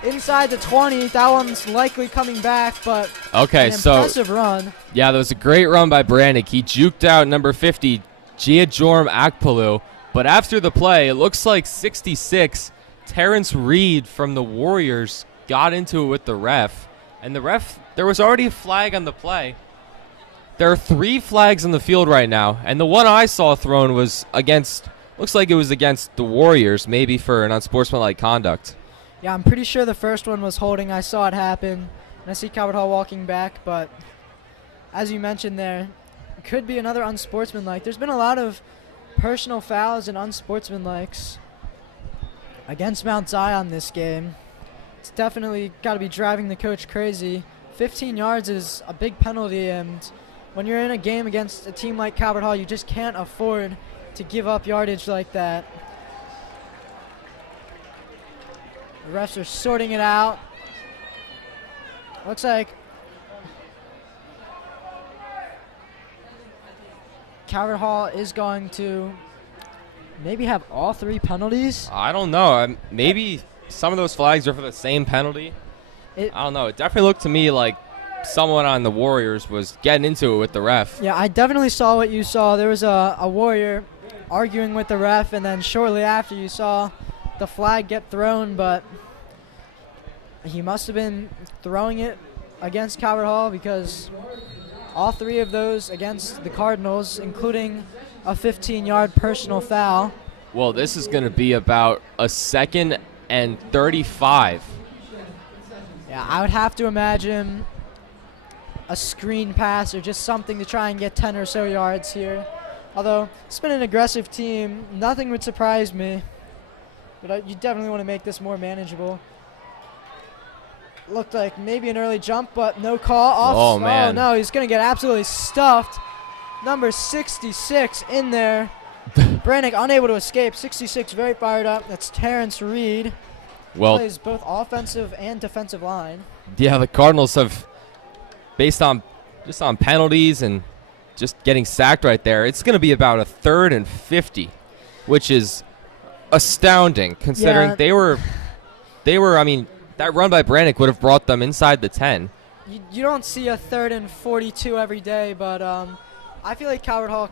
inside the 20. That one's likely coming back, but Okay, an so impressive run. yeah, that was a great run by Brannick. He juked out number 50, Giajorm Akpalu. But after the play, it looks like 66, Terrence Reed from the Warriors got into it with the ref. And the ref, there was already a flag on the play. There are 3 flags on the field right now, and the one I saw thrown was against, looks like it was against the Warriors, maybe for an unsportsmanlike conduct. Yeah, I'm pretty sure the first one was holding. I saw it happen, and I see Calvert Hall walking back, but as you mentioned there, it could be another unsportsmanlike. There's been a lot of personal fouls and unsportsmanlikes against Mount Zion this game. It's definitely got to be driving the coach crazy. 15 yards is a big penalty, and when you're in a game against a team like Calvert Hall, you just can't afford to give up yardage like that. The refs are sorting it out. Looks like Calvert Hall is going to maybe have all 3 penalties. I don't know. Maybe some of those flags are for the same penalty. I don't know. It definitely looked to me like someone on the Warriors was getting into it with the ref. Yeah, I definitely saw what you saw. There was a Warrior arguing with the ref, and then shortly after you saw the flag get thrown, but he must have been throwing it against Calvert Hall because all 3 of those against the Cardinals, including a 15-yard personal foul. Well, this is going to be about a 2nd and 35. Yeah, I would have to imagine a screen pass or just something to try and get 10 or so yards here. Although it's been an aggressive team, nothing would surprise me. But you definitely want to make this more manageable. Looked like maybe an early jump, but no call. Oh, man. Oh, no, he's going to get absolutely stuffed. Number 66 in there. Brannick unable to escape. 66 very fired up. That's Terrence Reed. Well, Plays both offensive and defensive line. yeah, the Cardinals have, based on just on penalties and just getting sacked right there, it's going to be about a 3rd and 50, which is astounding considering Yeah. they were. I mean, that run by Brannick would have brought them inside the 10. You don't see a 3rd and 42 every day, but I feel like Calvert Hall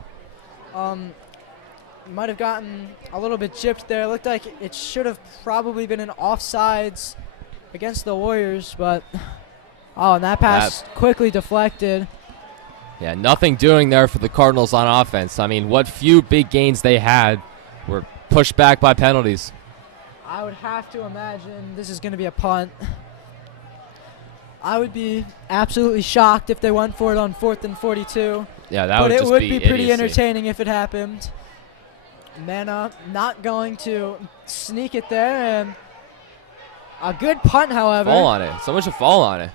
might have gotten a little bit gypped there. It looked like it should have probably been an offsides against the Warriors, but and that pass quickly deflected. Yeah, nothing doing there for the Cardinals on offense. I mean, what few big gains they had were pushed back by penalties. I would have to imagine this is going to be a punt. I would be absolutely shocked if they went for it on 4th and 42. Yeah, that But would it just would be be pretty idiocy. entertaining if it happened. Mena not going to sneak it there, and a good punt, however. Fall on it. Someone should fall on it.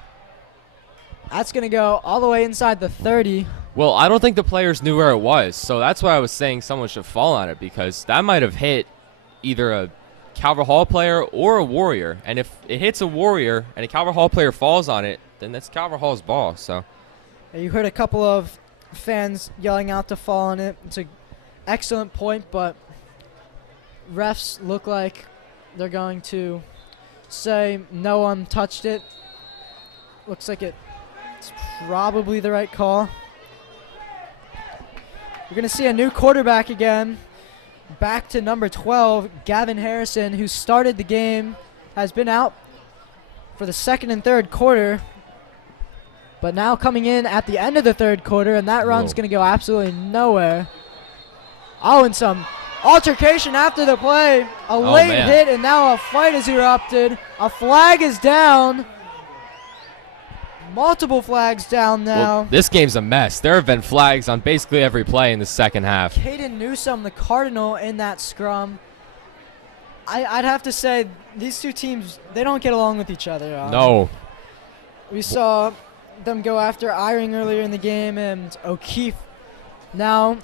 That's going to go all the way inside the 30. Well, I don't think the players knew where it was, so that's why I was saying someone should fall on it, because that might have hit either a Calvert Hall player or a Warrior. And if it hits a Warrior and a Calvert Hall player falls on it, then that's Calvert Hall's ball. So You heard a couple of fans yelling out to fall on it. It's an excellent point, but refs look like they're going to say no one touched it. Looks like it's probably the right call. We're going to see a new quarterback again. Back to number 12, Gavin Harrison, who started the game, has been out for the 2nd and 3rd quarter, but now coming in at the end of the 3rd quarter, and that run's going to go absolutely nowhere. Oh, and some altercation after the play. A late man. hit, and now a fight has erupted. A flag is down. Multiple flags down now. well, this game's a mess. There have been flags on basically every play in the second half. Caden Newsome, the Cardinal, in that scrum. I'd have to say these two teams, they don't get along with each other. No. We saw them go after Eyring earlier in the game, and O'Keefe. Now,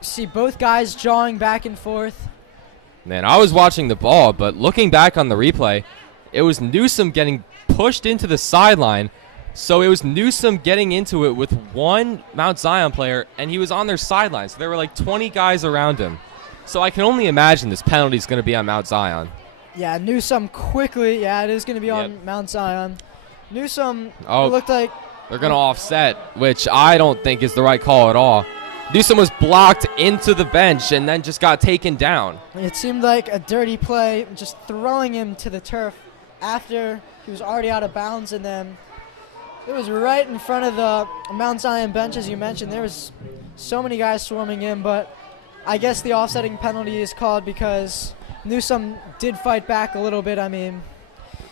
see both guys jawing back and forth. Man, I was watching the ball, but looking back on the replay, it was Newsome getting pushed into the sideline. So it was Newsome getting into it with one Mount Zion player, and he was on their sideline. So there were like 20 guys around him. So I can only imagine this penalty is going to be on Mount Zion. Yeah, Newsome quickly. Yeah, it is going to be on Yep. Mount Zion. Newsome Oh. looked like They're going to offset, which I don't think is the right call at all. Newsome was blocked into the bench and then just got taken down. it seemed like a dirty play, just throwing him to the turf after he was already out of bounds, and then it was right in front of the Mount Zion bench, as you mentioned. There was so many guys swarming in, but I guess the offsetting penalty is called because Newsome did fight back a little bit. I mean,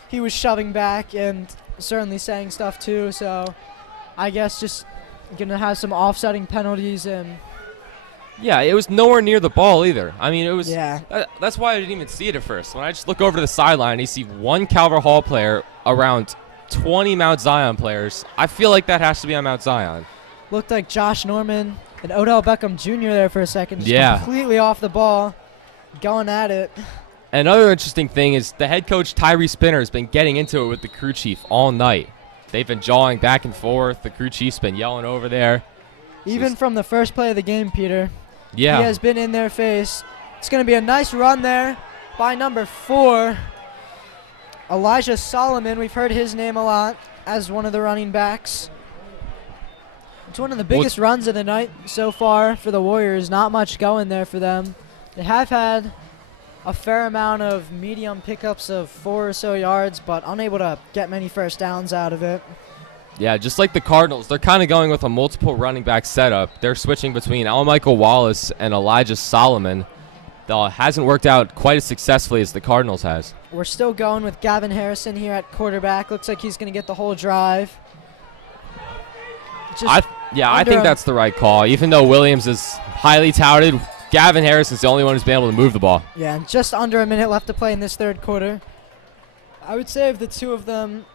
he was shoving back and certainly saying stuff too, so I guess just going to have some offsetting penalties. And Yeah, it was nowhere near the ball either. I mean, it was. yeah, That's why I didn't even see it at first. When I just look over to the sideline, you see one Calvert Hall player around 20 Mount Zion players. I feel like that has to be on Mount Zion. looked like Josh Norman and Odell Beckham Jr. there for a second, just Yeah. completely off the ball, going at it. Another interesting thing is the head coach, Tyree Spinner, has been getting into it with the crew chief all night. They've been jawing back and forth. The crew chief's been yelling over there. Even from the first play of the game, Peter, Yeah. he has been in their face. It's going to be a nice run there by number 4, Elijah Solomon. We've heard his name a lot as one of the running backs. It's one of the biggest runs of the night so far for the Warriors. Not much going there for them. They have had a fair amount of medium pickups of 4 or so yards, but unable to get many first downs out of it. Yeah, just like the Cardinals, they're kind of going with a multiple running back setup. They're switching between Michael Wallace and Elijah Solomon. That hasn't worked out quite as successfully as the Cardinals has. We're still going with Gavin Harrison here at quarterback. Looks like he's going to get the whole drive. I think that's the right call. Even though Williams is highly touted, Gavin Harrison's the only one who's been able to move the ball. Yeah, and just under a minute left to play in this third quarter. I would say of the two of them,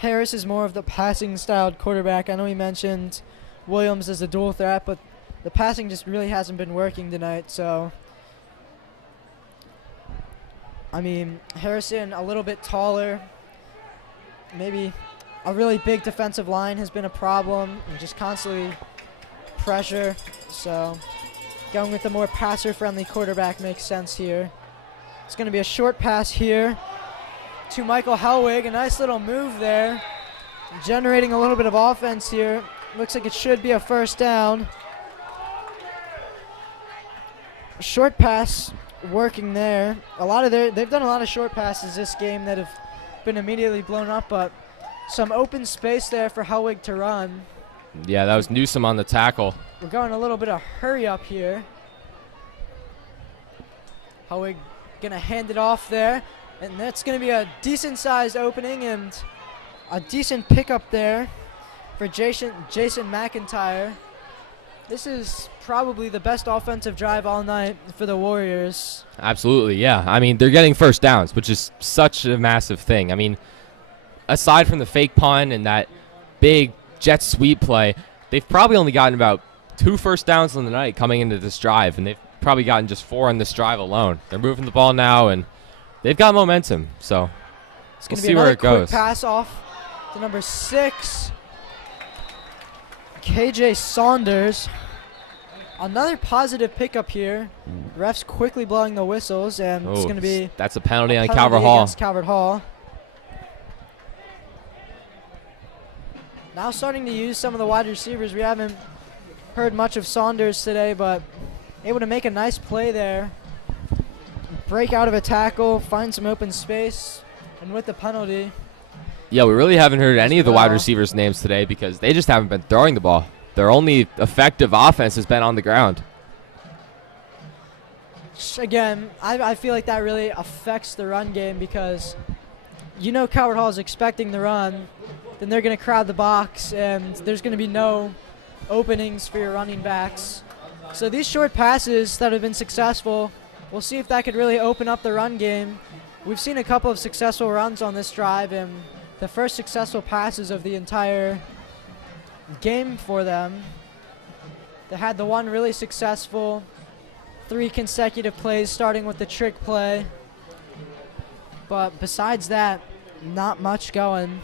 Harris is more of the passing-styled quarterback. I know he mentioned Williams as a dual threat, but the passing just really hasn't been working tonight. So, I mean, Harrison a little bit taller. Maybe a really big defensive line has been a problem, and just constantly pressure. So, going with the more passer-friendly quarterback makes sense here. It's going to be a short pass here to Michael Helwig. A nice little move there, generating a little bit of offense here. Looks like it should be a first down. Short pass working there. They've done a lot of short passes this game that have been immediately blown up, but some open space there for Helwig to run. Yeah, that was Newsome on the tackle. We're going a little bit of hurry up here. Helwig gonna hand it off there, and that's gonna be a decent sized opening and a decent pickup there for Jason McIntyre. This is probably the best offensive drive all night for the Warriors. Absolutely, yeah. I mean, they're getting first downs, which is such a massive thing. I mean, aside from the fake punt and that big jet sweep play, they've probably only gotten about 2 first downs on the night coming into this drive, and they've probably gotten just 4 on this drive alone. They're moving the ball now, and they've got momentum, so It's we'll going to be see where another it goes. quick pass off to number 6, KJ Saunders. Another positive pickup here. Refs quickly blowing the whistles, and it's Oh, going to be that's a penalty on penalty Calvert Hall. against Calvert Hall. Now starting to use some of the wide receivers. We haven't heard much of Saunders today, but able to make a nice play there. Break out of a tackle, find some open space, and with the penalty. Yeah, we really haven't heard any of the wide well. receivers' names today because they just haven't been throwing the ball. Their only effective offense has been on the ground. Again, I feel like that really affects the run game because you know Calvert Hall is expecting the run, then they're going to crowd the box, and there's going to be no openings for your running backs. So these short passes that have been successful, we'll see if that could really open up the run game. We've seen a couple of successful runs on this drive, and the first successful passes of the entire game for them. They had the one really successful 3 consecutive plays starting with the trick play. But besides that, not much going.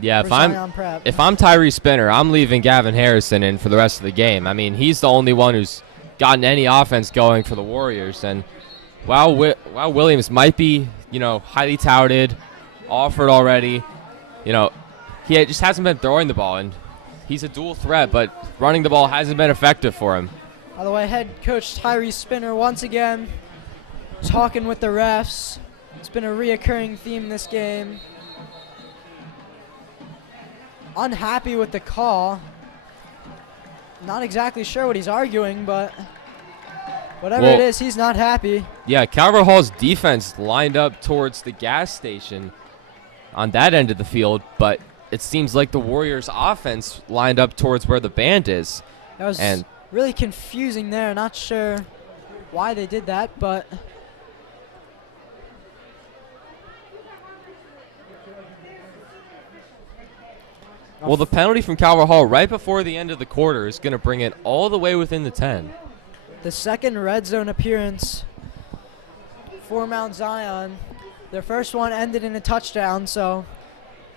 Yeah, for Zion Prep. if I'm Tyree Spinner, I'm leaving Gavin Harrison in for the rest of the game. I mean, he's the only one who's gotten any offense going for the Warriors. And while Williams might be highly touted, offered already. He just hasn't been throwing the ball, and he's a dual threat, but running the ball hasn't been effective for him. By the way, head coach Tyree Spinner once again talking with the refs. It's been a reoccurring theme this game. Unhappy with the call. Not exactly sure what he's arguing, but whatever it is, he's not happy. Yeah, Calvert Hall's defense lined up towards the gas station on that end of the field, but it seems like the Warriors' offense lined up towards where the band is. That was really confusing there. Not sure why they did that, but well, the penalty from Calvert Hall right before the end of the quarter is going to bring it all the way within the 10. the second red zone appearance for Mount Zion. Their first one ended in a touchdown, so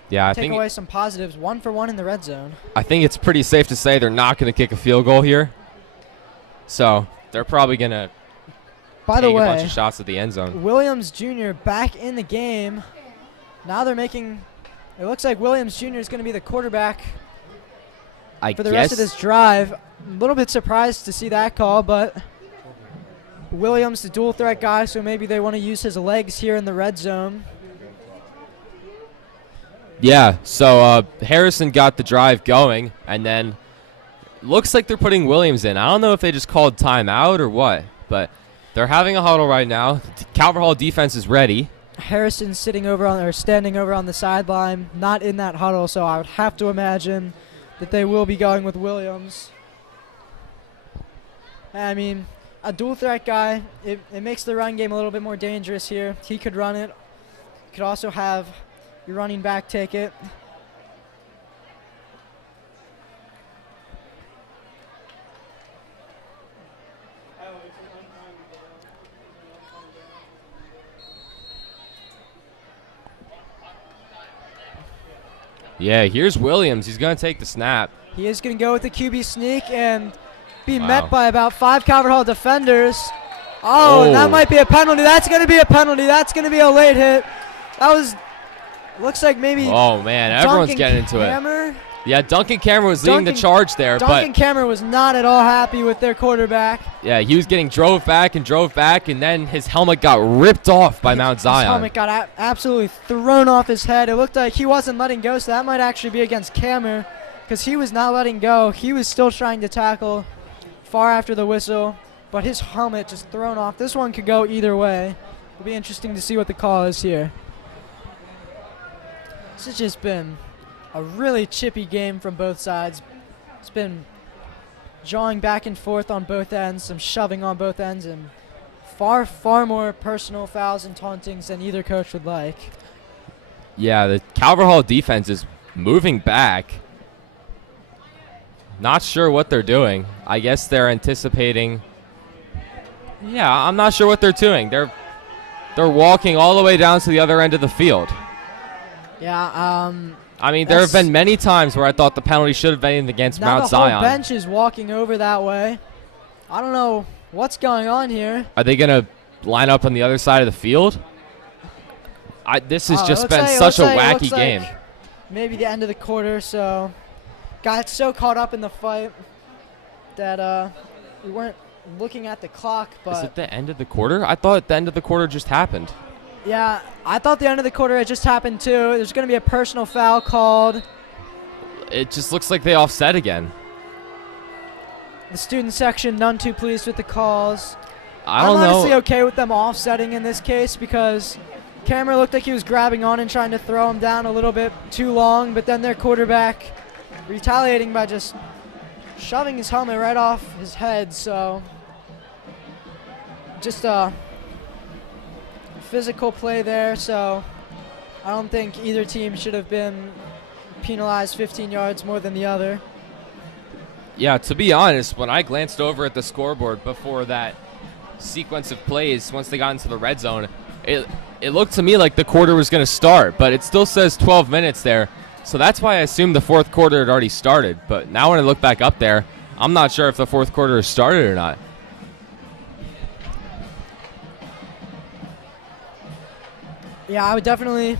yeah, I take think away some positives. 1 for 1 in the red zone. I think it's pretty safe to say they're not going to kick a field goal here. So they're probably going to take a bunch of shots at the end zone. Williams Jr. back in the game. Now they're making – it looks like Williams Jr. is going to be the quarterback for the rest of this drive. A little bit surprised to see that call, but Williams, the dual threat guy, so maybe they want to use his legs here in the red zone. Yeah, so Harrison got the drive going, and then looks like they're putting Williams in. I don't know if they just called timeout or what, but they're having a huddle right now. Calvert Hall defense is ready. Harrison standing over on the sideline, not in that huddle, so I would have to imagine that they will be going with Williams. I mean, a dual threat guy, it makes the run game a little bit more dangerous here. He could run it. Could also have your running back take it. Yeah, here's Williams. He's going to take the snap. He is going to go with the QB sneak and be met by about 5 Calvert Hall defenders. Oh, and that might be a penalty. That's going to be a penalty. That's going to be a late hit. That was, looks like maybe. Oh, man, everyone's getting into it. Yeah, Duncan Cameron was leading the charge there. Duncan Cameron was not at all happy with their quarterback. Yeah, he was getting drove back, and then his helmet got ripped off by Mount Zion. His helmet got absolutely thrown off his head. It looked like he wasn't letting go, so that might actually be against Cameron because he was not letting go. He was still trying to tackle far after the whistle, but his helmet just thrown off. This one could go either way. It'll be interesting to see what the call is here. This has just been a really chippy game from both sides. It's been jawing back and forth on both ends, some shoving on both ends, and far, far more personal fouls and tauntings than either coach would like. Yeah, the Calvert Hall defense is moving back. Not sure what they're doing. I guess they're anticipating. Yeah, I'm not sure what they're doing. They're walking all the way down to the other end of the field. Yeah, I mean, there have been many times where I thought the penalty should have been against Mount Zion. Now the whole bench is walking over that way. I don't know what's going on here. Are they going to line up on the other side of the field? This has just been such a wacky game. Maybe the end of the quarter, so got so caught up in the fight that we weren't looking at the clock. But is it the end of the quarter? I thought the end of the quarter just happened. Yeah, I thought the end of the quarter had just happened too. There's going to be a personal foul called. It just looks like they offset again. The student section, none too pleased with the calls. I'm honestly okay with them offsetting in this case because Cameron looked like he was grabbing on and trying to throw him down a little bit too long, but then their quarterback retaliating by just shoving his helmet right off his head. So just physical play there, so I don't think either team should have been penalized 15 yards more than the other. Yeah, to be honest, when I glanced over at the scoreboard before that sequence of plays, once they got into the red zone, it looked to me like the quarter was going to start, but it still says 12 minutes there, so that's why I assumed the fourth quarter had already started. But now when I look back up there, I'm not sure if the fourth quarter has started or not. Yeah, I would definitely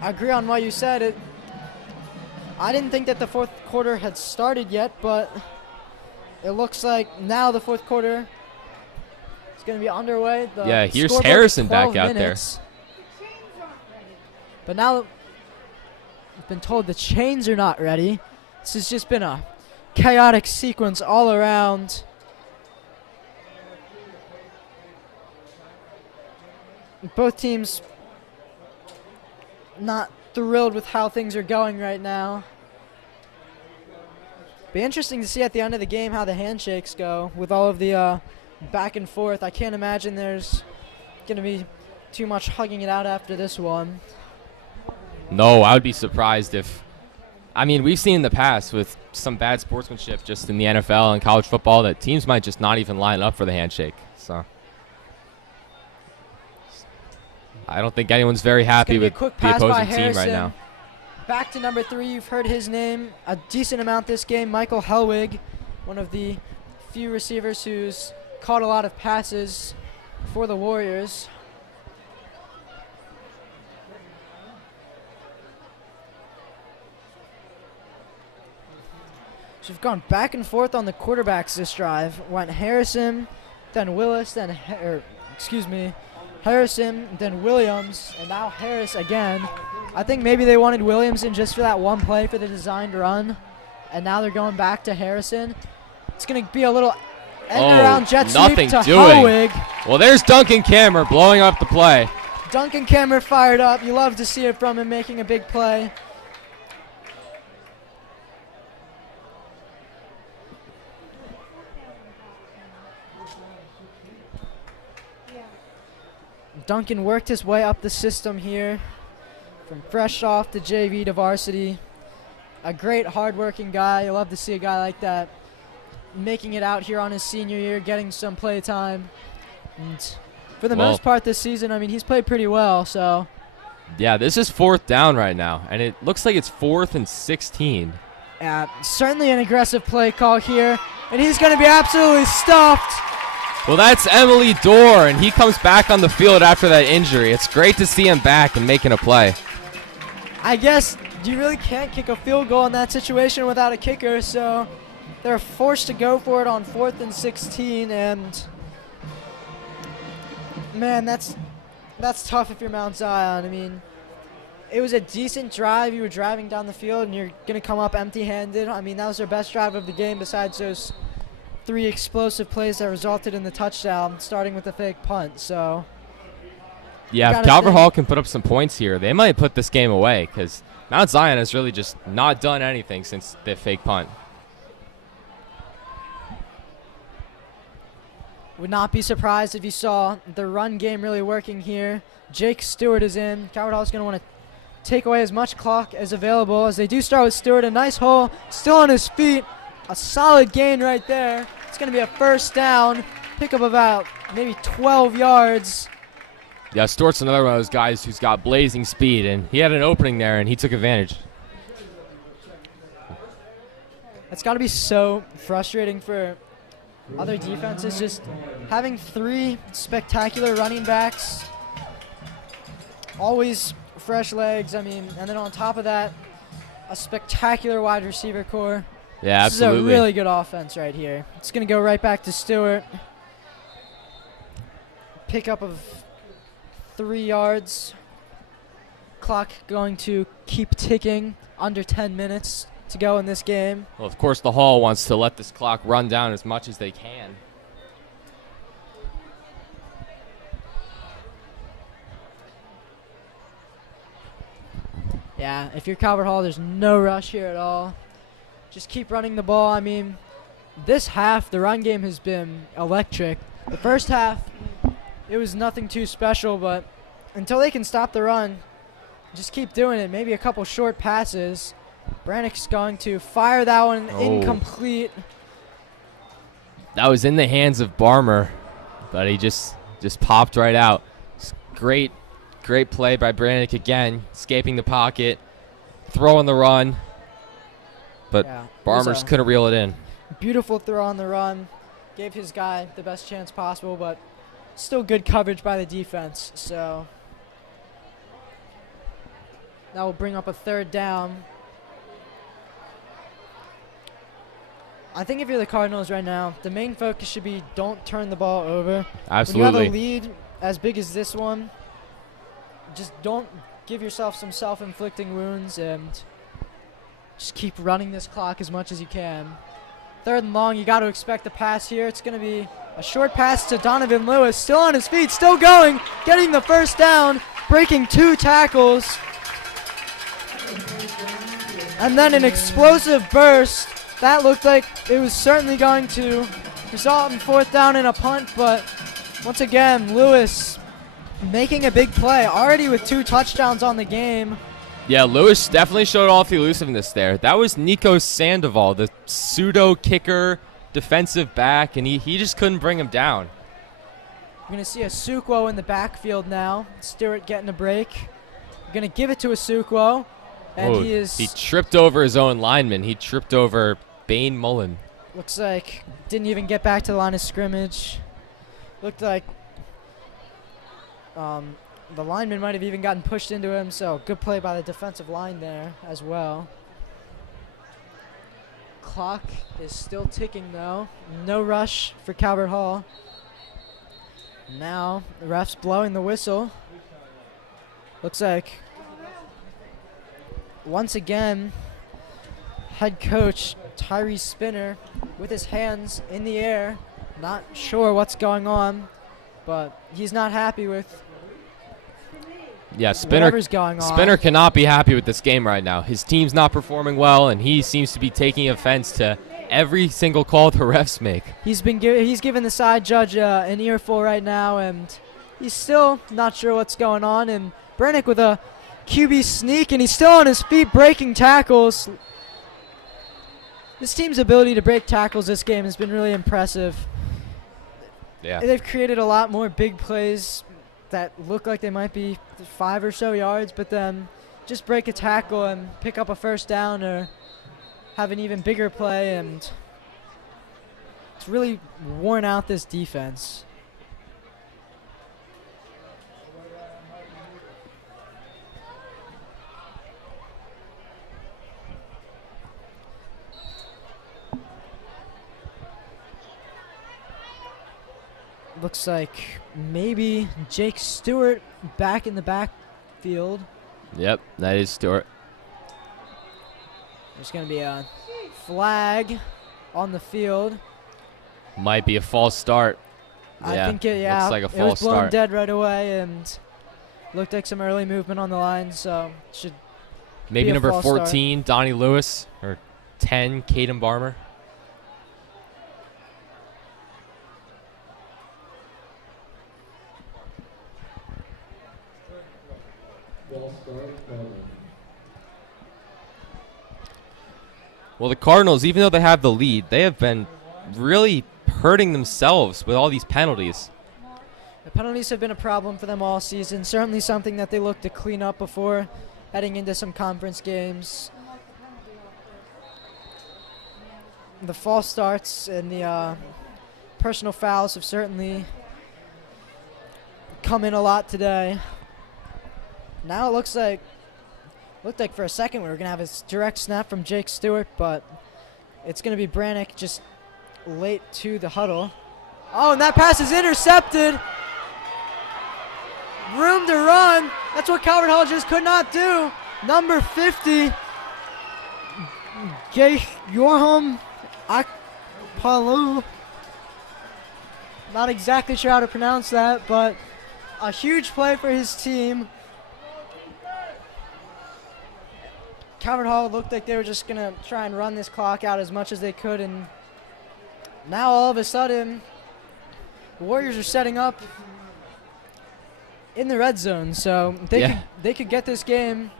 agree on what you said. I didn't think that the fourth quarter had started yet, but it looks like now the fourth quarter is going to be underway. Yeah, here's scoreboard is Harrison back 12 out there. minutes. But now we've been told the chains are not ready. This has just been a chaotic sequence all around. Both teams not thrilled with how things are going right now. Be interesting to see at the end of the game how the handshakes go with all of the back and forth. I can't imagine there's going to be too much hugging it out after this one. No, I would be surprised if. I mean, we've seen in the past with some bad sportsmanship just in the NFL and college football that teams might just not even line up for the handshake. So I don't think anyone's very happy with the opposing team right now. Back to number 3, you've heard his name a decent amount this game, Michael Hellwig, one of the few receivers who's caught a lot of passes for the Warriors. So we've gone back and forth on the quarterbacks this drive. Went Harrison, then Willis, then Harrison, then Williams, and now Harris again. I think maybe they wanted Williams in just for that one play for the designed run, and now they're going back to Harrison. It's going to be a little end-around jet sweep to Hellwig. Well, there's Duncan Kammer blowing up the play. Duncan Kammer fired up. You love to see it from him making a big play. Duncan worked his way up the system here from fresh off the JV to varsity. A great hard-working guy. You love to see a guy like that making it out here on his senior year, getting some play time. And for the most part this season, I mean, he's played pretty well. So yeah, this is 4th down right now, and it looks like it's 4th and 16. Certainly an aggressive play call here, and he's going to be absolutely stuffed. Well, that's Emily Dorr, and he comes back on the field after that injury. It's great to see him back and making a play. I guess you really can't kick a field goal in that situation without a kicker, so they're forced to go for it on 4th and 16, and man, that's tough if you're Mount Zion. I mean, it was a decent drive. You were driving down the field, and you're going to come up empty-handed. I mean, that was their best drive of the game besides those 3 explosive plays that resulted in the touchdown, starting with the fake punt. So yeah, if Calvert Hall can put up some points here, they might put this game away because Mount Zion has really just not done anything since the fake punt. Would not be surprised if you saw the run game really working here. Jake Stewart is in. Calvert Hall is going to want to take away as much clock as available as they do start with Stewart. A nice hole, still on his feet. A solid gain right there. It's going to be a first down. Pick up about maybe 12 yards. Yeah, Stewart's another one of those guys who's got blazing speed, and he had an opening there, and he took advantage. It's got to be so frustrating for other defenses, just having 3 spectacular running backs, always fresh legs. I mean, and then on top of that, a spectacular wide receiver core. Yeah, absolutely. This is a really good offense right here. It's going to go right back to Stewart. Pickup of 3 yards. Clock going to keep ticking. Under 10 minutes to go in this game. Well, of course, the Hall wants to let this clock run down as much as they can. Yeah, if you're Calvert Hall, there's no rush here at all. Just keep running the ball. I mean, this half, the run game has been electric. The first half, it was nothing too special, but until they can stop the run, just keep doing it. Maybe a couple short passes. Brannick's going to fire that one incomplete. That was in the hands of Barmer, but he just popped right out. Great play by Brannick again, escaping the pocket, throwing the run. But yeah, Barmers couldn't reel it in. Beautiful throw on the run. Gave his guy the best chance possible, but still good coverage by the defense. So That will bring up a third down. I think if you're the Cardinals right now, the main focus should be don't turn the ball over. Absolutely. When you have a lead as big as this one, just don't give yourself some self-inflicting wounds and just keep running this clock as much as you can. 3rd and long, you got to expect the pass here. It's going to be a short pass to Donovan Lewis, still on his feet, still going, getting the first down, breaking 2 tackles. And then an explosive burst. That looked like it was certainly going to result in 4th down and a punt, but once again, Lewis making a big play, already with 2 touchdowns on the game. Yeah, Lewis definitely showed off the elusiveness there. That was Nico Sandoval, the pseudo kicker, defensive back, and he just couldn't bring him down. We're going to see a Sukwo in the backfield now. Stewart getting a break. We're going to give it to a Sukwo, and he tripped over his own lineman. He tripped over Bane Mullen. Looks like didn't even get back to the line of scrimmage. Looked like the lineman might have even gotten pushed into him, so good play by the defensive line there as well. Clock is still ticking though. No rush for Calvert Hall. Now the ref's blowing the whistle. Looks like once again head coach Tyree Spinner with his hands in the air, not sure what's going on, but he's not happy with whatever's going on. Spinner cannot be happy with this game right now. His team's not performing well, and he seems to be taking offense to every single call the refs make. He's given the side judge an earful right now, and he's still not sure what's going on. And Brennick with a QB sneak, and he's still on his feet breaking tackles. This team's ability to break tackles this game has been really impressive. Yeah. They've created a lot more big plays that look like they might be 5 or so yards, but then just break a tackle and pick up a first down or have an even bigger play, and it's really worn out this defense. Looks like maybe Jake Stewart back in the backfield. Yep, that is Stewart. There's going to be a flag on the field. Might be a false start. I think looks like a it false was blown start. dead right away and looked like some early movement on the line, so should Maybe be a number false 14, Donnie Lewis, or 10, Caden Barmer. False start, Cardinals. Well, the Cardinals, even though they have the lead, they have been really hurting themselves with all these penalties. The penalties have been a problem for them all season. Certainly something that they look to clean up before heading into some conference games. The false starts and the personal fouls have certainly come in a lot today. Now it looked like for a second we were going to have a direct snap from Jake Stewart, but it's going to be Brannick just late to the huddle. Oh, and that pass is intercepted. Room to run. That's what Calvert Hall just could not do. Number 50, Yorham Akpalu. Not exactly sure how to pronounce that, but a huge play for his team. Calvert Hall looked like they were just going to try and run this clock out as much as they could, and now all of a sudden the Warriors are setting up in the red zone, so they could get this game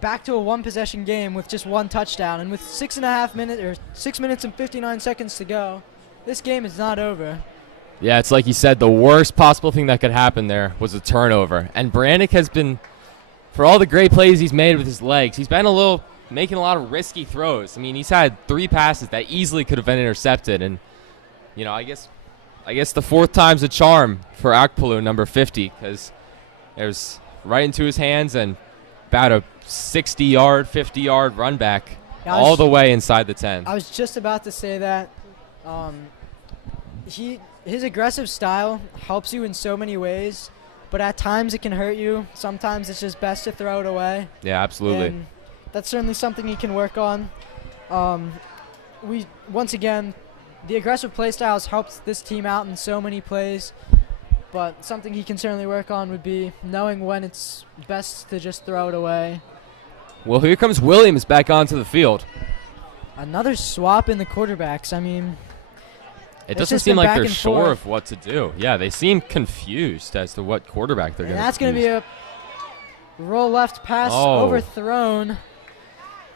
back to a one-possession game with just one touchdown, and with 6 minutes and 59 seconds to go, this game is not over. Yeah, it's like you said, the worst possible thing that could happen there was a turnover. And Brannick has been, for all the great plays he's made with his legs, he's been making a lot of risky throws. I mean, he's had 3 passes that easily could have been intercepted, and I guess the fourth time's a charm for Akpalu, number 50, because it was right into his hands and about a 60-yard, 50-yard run back Yeah, all the way inside the 10. I was just about to say that. His aggressive style helps you in so many ways, but at times it can hurt you. Sometimes it's just best to throw it away. Yeah, absolutely. And that's certainly something he can work on. Once again, the aggressive play styles helps this team out in so many plays, but something he can certainly work on would be knowing when it's best to just throw it away. Well, here comes Williams back onto the field. Another swap in the quarterbacks. I mean, It it's doesn't just seem been like back they're and sure forth. of what to do. Yeah, they seem confused as to what quarterback they're And going to that's going to be a roll left pass Oh. overthrown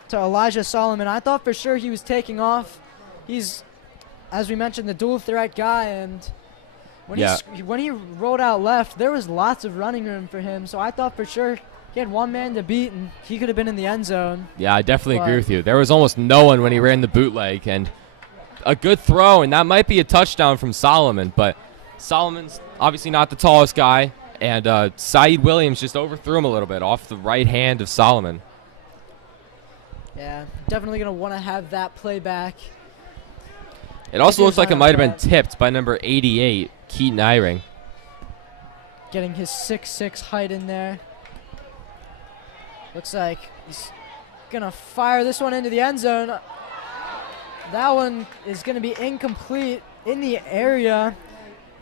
to Elijah Solomon. I thought for sure he was taking off. He's, as we mentioned, the dual threat guy, and when he rolled out left, there was lots of running room for him. So I thought for sure he had one man to beat, and he could have been in the end zone. Yeah, I definitely agree But- with you. There was almost no one when he ran the bootleg, and a good throw, and that might be a touchdown from Solomon, but Solomon's obviously not the tallest guy, and Saeed Williams just overthrew him a little bit off the right hand of Solomon. Yeah, definitely going to want to have that play back. It also he looks was like it on might have been that. tipped by number 88, Keaton Eyring. Getting his 6'6" height in there. Looks like he's going to fire this one into the end zone. That one is going to be incomplete in the area.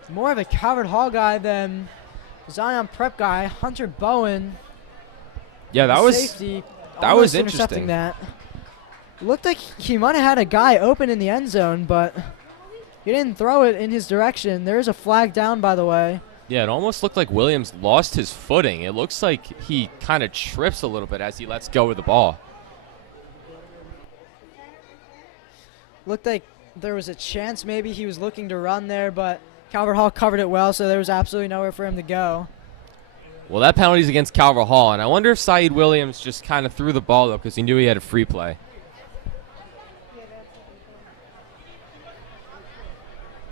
More of a Calvert Hall guy than Zion Prep guy, Hunter Bowen. Yeah, that the was safety, that almost was intercepting interesting. that. Looked like he might have had a guy open in the end zone, but he didn't throw it in his direction. There's a flag down, by the way. Yeah, it almost looked like Williams lost his footing. It looks like he kind of trips a little bit as he lets go with the ball. Looked like there was a chance maybe he was looking to run there, but Calvert Hall covered it well, so there was absolutely nowhere for him to go. Well, that penalty's against Calvert Hall, and I wonder if Saeed Williams just kind of threw the ball, though, because he knew he had a free play.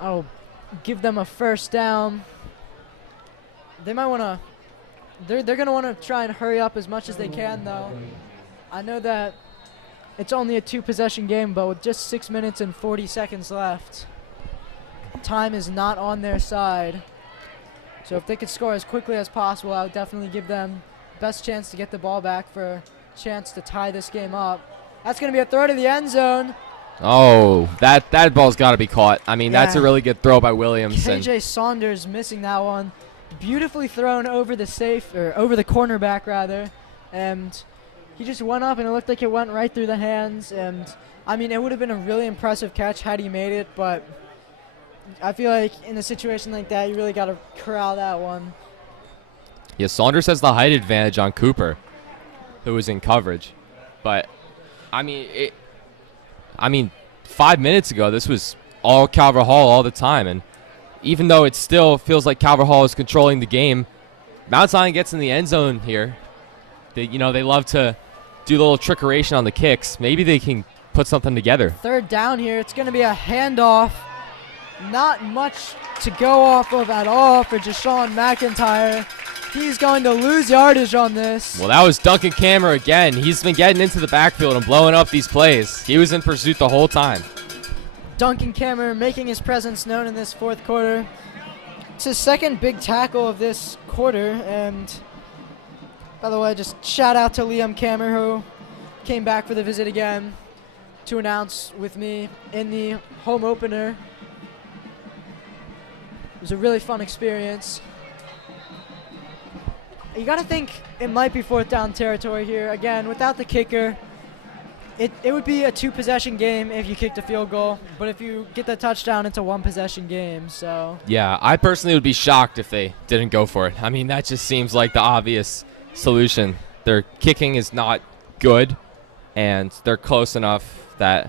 I'll give them a first down. They might want to. They're going to want to try and hurry up as much as they can, though. I know that it's only a 2-possession game, but with just 6 minutes and 40 seconds left, time is not on their side. So if they could score as quickly as possible, I would definitely give them best chance to get the ball back for a chance to tie this game up. That's going to be a throw to the end zone. Oh, that ball's got to be caught. I mean, that's a Yeah. really good throw by Williams. And KJ Saunders missing that one. Beautifully thrown over the over the cornerback rather, and he just went up and it looked like it went right through the hands. And I mean, it would have been a really impressive catch had he made it, but I feel like in a situation like that, you really got to corral that one. yeah, Saunders has the height advantage on Cooper, who was in coverage. But I mean, 5 minutes ago, this was all Calvert Hall all the time, and even though it still feels like Calvert Hall is controlling the game, Mount Zion gets in the end zone here. They love to do a little trickeration on the kicks. Maybe they can put something together. Third down here. It's going to be a handoff. Not much to go off of at all for Jashawn McIntyre. He's going to lose yardage on this. Well, that was Duncan Kammer again. He's been getting into the backfield and blowing up these plays. He was in pursuit the whole time. Duncan Kammer making his presence known in this fourth quarter. It's his second big tackle of this quarter, and by the way, just shout out to Liam Kammer, who came back for the visit again to announce with me in the home opener. It was a really fun experience. You got to think it might be fourth down territory here. Again, without the kicker, it would be a 2-possession game if you kicked a field goal, but if you get the touchdown, it's a 1-possession game. So Yeah, I personally would be shocked if they didn't go for it. I mean, that just seems like the obvious solution. Their kicking is not good, and they're close enough that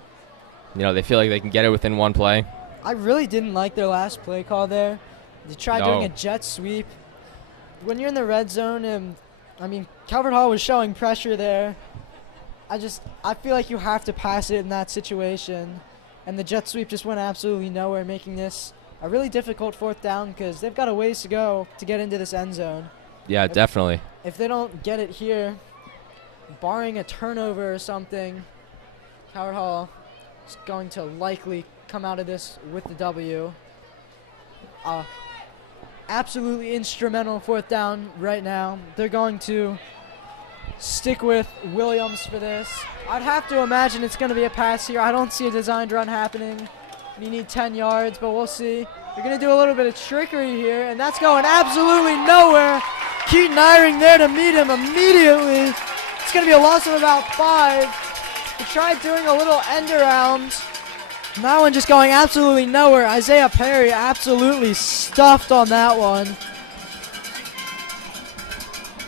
they feel like they can get it within one play. I really didn't like their last play call there. They tried No. doing a jet sweep. When you're in the red zone, and I mean, Calvert Hall was showing pressure there. I feel like you have to pass it in that situation. And the jet sweep just went absolutely nowhere, making this a really difficult fourth down because they've got a ways to go to get into this end zone. Yeah, definitely. If they don't get it here, barring a turnover or something, Howard Hall is going to likely come out of this with the W. Absolutely instrumental fourth down right now. They're going to stick with Williams for this. I'd have to imagine it's going to be a pass here. I don't see a designed run happening. You need 10 yards, but we'll see. They're going to do a little bit of trickery here, and that's going absolutely nowhere. Keaton Eyring there to meet him immediately. It's going to be a loss of about 5. They tried doing a little end around. And that one just going absolutely nowhere. Isaiah Perry absolutely stuffed on that one.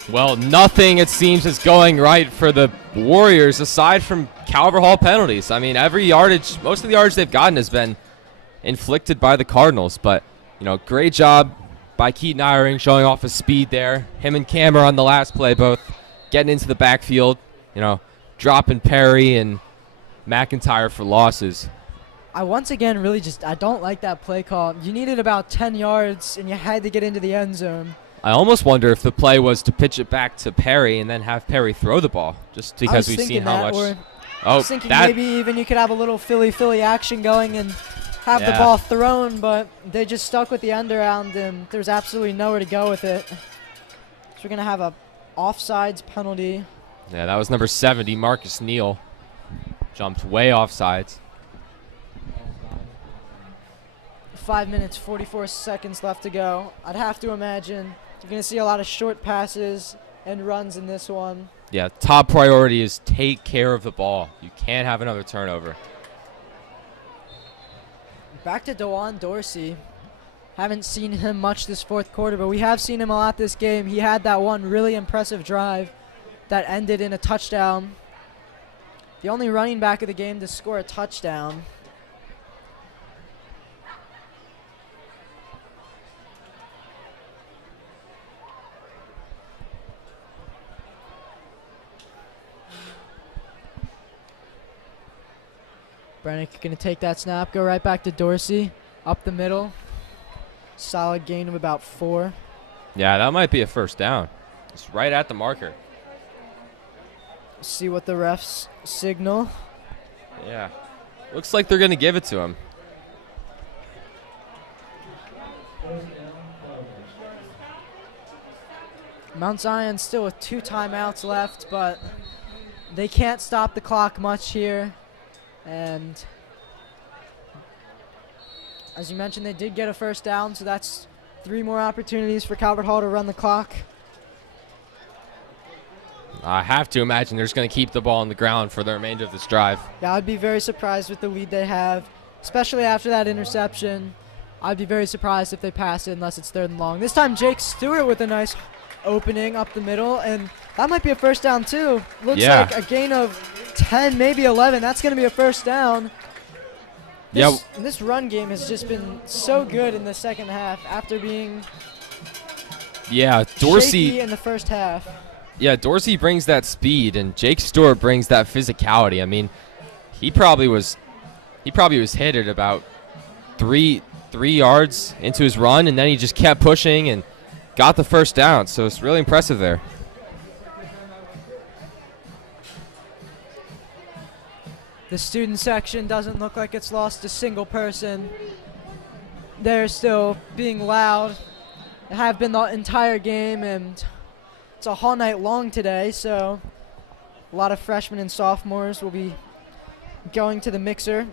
Well, nothing, it seems, is going right for the Warriors aside from Calvert Hall penalties. I mean, every yardage, most of the yardage they've gotten has been inflicted by the Cardinals. But, great job by Keaton Eyring showing off his speed there. Him and Cameron on the last play both getting into the backfield, dropping Perry and McIntyre for losses. I once again I don't like that play call. You needed about 10 yards, and you had to get into the end zone. I almost wonder if the play was to pitch it back to Perry and then have Perry throw the ball, just because we've seen how much. I was thinking maybe even you could have a little Philly action going and have the ball thrown, but they just stuck with the end around, and there's absolutely nowhere to go with it. So we're going to have a offsides penalty. Yeah, that was number 70, Marcus Neal. Jumped way offsides. 5 minutes, 44 seconds left to go. I'd have to imagine you're going to see a lot of short passes and runs in this one. Yeah, top priority is take care of the ball. You can't have another turnover. Back to DeJuan Dorsey. Haven't seen him much this fourth quarter, but we have seen him a lot this game. He had that one really impressive drive that ended in a touchdown. The only running back of the game to score a touchdown. Brennick going to take that snap, go right back to Dorsey, up the middle. Solid gain of about 4. Yeah, that might be a first down. It's right at the marker. See what the refs signal. Yeah. Looks like they're going to give it to him. Mount Zion still with 2 timeouts left, but they can't stop the clock much here. And as you mentioned, they did get a first down, so that's 3 more opportunities for Calvert Hall to run the clock. I have to imagine they're just going to keep the ball on the ground for the remainder of this drive. Yeah, I'd be very surprised with the lead they have, especially after that interception. I'd be very surprised if they pass it unless it's 3rd and long. This time, Jake Stewart with a nice opening up the middle, and that might be a first down too. Looks like a gain of 10, maybe 11. That's going to be a first down. This run game has just been so good in the second half after being Dorsey shaky in the first half. Yeah, Dorsey brings that speed, and Jake Stewart brings that physicality. I mean, he probably was hit at about three yards into his run, and then he just kept pushing and got the first down. So it's really impressive there. The student section doesn't look like it's lost a single person. They're still being loud. They have been the entire game, and it's a Hall night long today, so a lot of freshmen and sophomores will be going to the mixer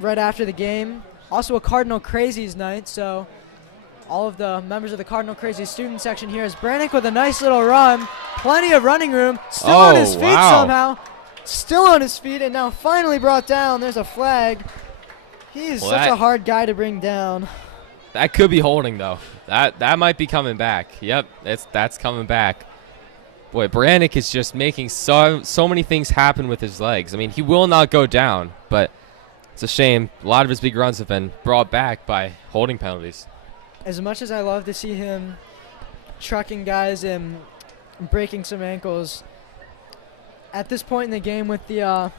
right after the game. Also a Cardinal Crazies night, so all of the members of the Cardinal Crazies student section here is Brannick with a nice little run. Plenty of running room. Still on his feet somehow. Still on his feet, and now finally brought down. There's a flag. He's such a hard guy to bring down. That could be holding, though. That might be coming back. Yep, that's coming back. Boy, Brannick is just making so many things happen with his legs. I mean, he will not go down, but it's a shame. A lot of his big runs have been brought back by holding penalties. As much as I love to see him trucking guys and breaking some ankles, at this point in the game with the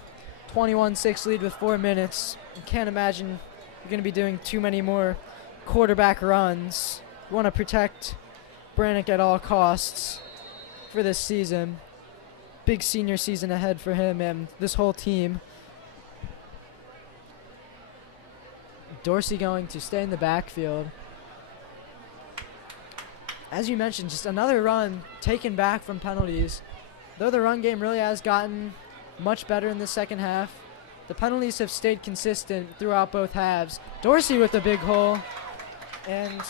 21-6 lead with 4 minutes, I can't imagine you're going to be doing too many more quarterback runs. You want to protect Brannick at all costs for this season. big senior season ahead for him and this whole team. Dorsey going to stay in the backfield. As you mentioned, just another run taken back from penalties. Though the run game really has gotten much better in the second half, the penalties have stayed consistent throughout both halves. Dorsey with a big hole, and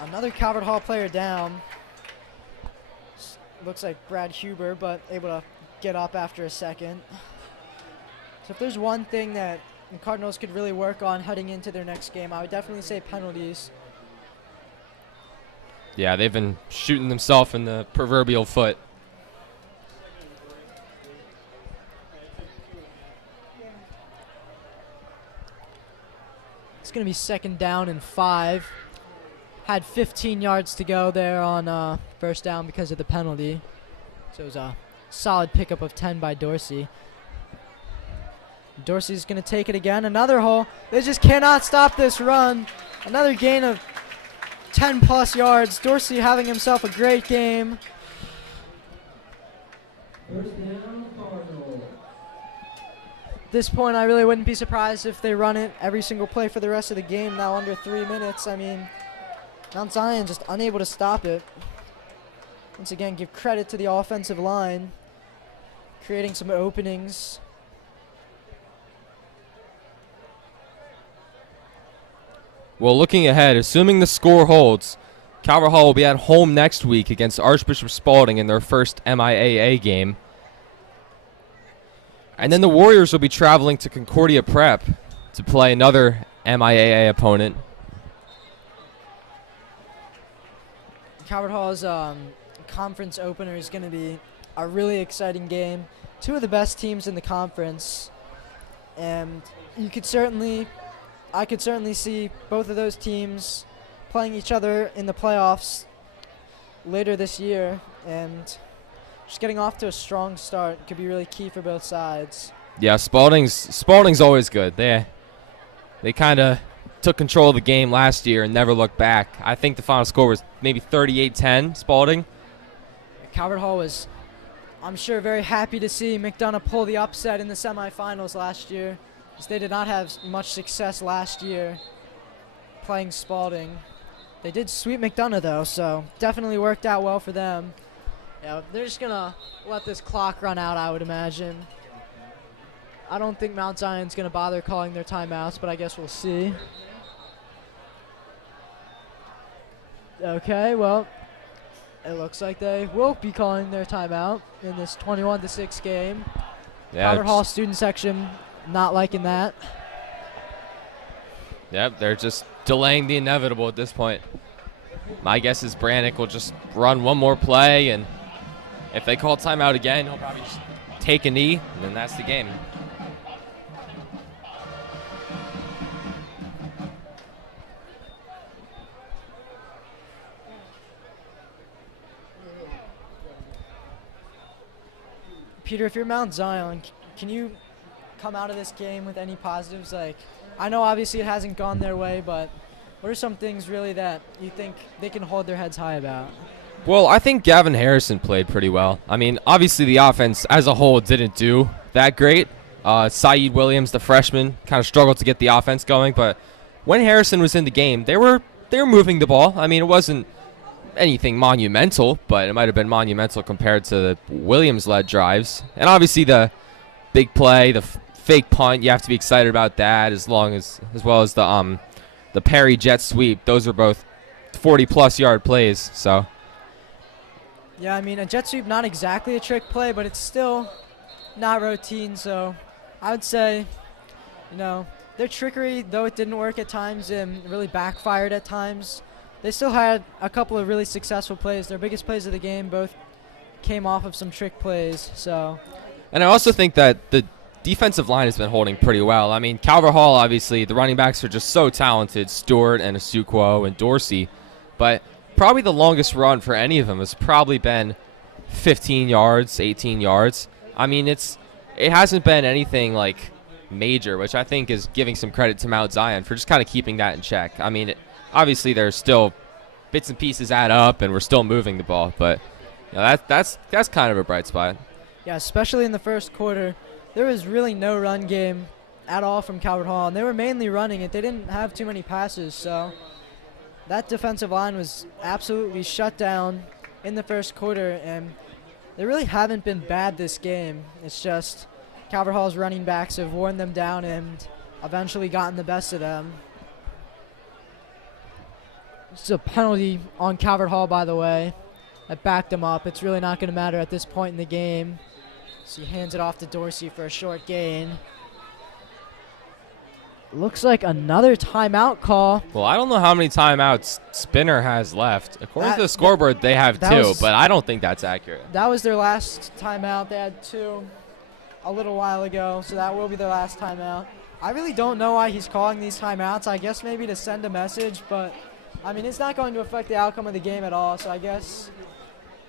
another Calvert Hall player down. Looks like Brad Huber, but able to get up after a second. So if there's one thing that the Cardinals could really work on heading into their next game, I would definitely say penalties. Yeah, they've been shooting themselves in the proverbial foot. It's going to be 2nd down and 5. Had 15 yards to go there on first down because of the penalty. So it was a solid pickup of 10 by Dorsey. Dorsey's going to take it again. Another hole. They just cannot stop this run. Another gain of 10-plus yards. Dorsey having himself a great game. First down, Cardinals. At this point, I really wouldn't be surprised if they run it every single play for the rest of the game, now under 3 minutes. I mean, Mount Zion just unable to stop it. Once again, give credit to the offensive line, creating some openings. Well, looking ahead, assuming the score holds, Calvert Hall will be at home next week against Archbishop Spalding in their first MIAA game. And then the Warriors will be traveling to Concordia Prep to play another MIAA opponent. Calvert Hall's conference opener is going to be a really exciting game. Two of the best teams in the conference. And I could certainly see both of those teams playing each other in the playoffs later this year, and just getting off to a strong start could be really key for both sides. Yeah, Spalding's always good. They kind of took control of the game last year and never looked back. I think the final score was maybe 38-10 Spalding. Calvert Hall was, I'm sure, very happy to see McDonough pull the upset in the semifinals last year, because they did not have much success last year playing Spalding. They did sweep McDonough, though, so definitely worked out well for them. Yeah, they're just going to let this clock run out, I would imagine. I don't think Mount Zion's going to bother calling their timeouts, but I guess we'll see. Okay, well, it looks like they will be calling their timeout in this 21-6 game. Yeah, Calvert Hall student section not liking that. Yep, they're just delaying the inevitable at this point. My guess is Brannick will just run one more play, and if they call timeout again, he'll probably just take a knee, and then that's the game. Peter, if you're Mount Zion, can you come out of this game with any positives? Like, I know obviously it hasn't gone their way, but what are some things really that you think they can hold their heads high about? Well, I think Gavin Harrison played pretty well. I mean, obviously the offense as a whole didn't do that great. Saeed Williams, the freshman, kind of struggled to get the offense going, but when Harrison was in the game, they were moving the ball. I mean, it wasn't anything monumental, but it might have been monumental compared to the Williams-led drives. And obviously the big play, the fake punt, you have to be excited about that, as well as the Perry jet sweep. Those are both 40-plus yard plays. So Yeah, I mean, a jet sweep, not exactly a trick play, but it's still not routine. So I would say, their trickery, though it didn't work at times and really backfired at times, they still had a couple of really successful plays. Their biggest plays of the game both came off of some trick plays. And I also think that the defensive line has been holding pretty well. I mean, Calvert Hall, obviously, the running backs are just so talented, Stewart and Asuquo and Dorsey. But probably the longest run for any of them has probably been 15 yards, 18 yards. I mean, it hasn't been anything like major, which I think is giving some credit to Mount Zion for just kind of keeping that in check. I mean, obviously there's still bits and pieces add up, and we're still moving the ball, but that's kind of a bright spot. Yeah, especially in the first quarter. There was really no run game at all from Calvert Hall, and they were mainly running it. They didn't have too many passes, so that defensive line was absolutely shut down in the first quarter, and they really haven't been bad this game. It's just Calvert Hall's running backs have worn them down and eventually gotten the best of them. This is a penalty on Calvert Hall, by the way. I backed him up. It's really not going to matter at this point in the game. So he hands it off to Dorsey for a short gain. Looks like another timeout call. Well, I don't know how many timeouts Spinner has left. According to the scoreboard, they have that 2, was- but I don't think that's accurate. That was their last timeout. They had 2 a little while ago, so that will be their last timeout. I really don't know why he's calling these timeouts. I guess maybe to send a message, but I mean, it's not going to affect the outcome of the game at all, so I guess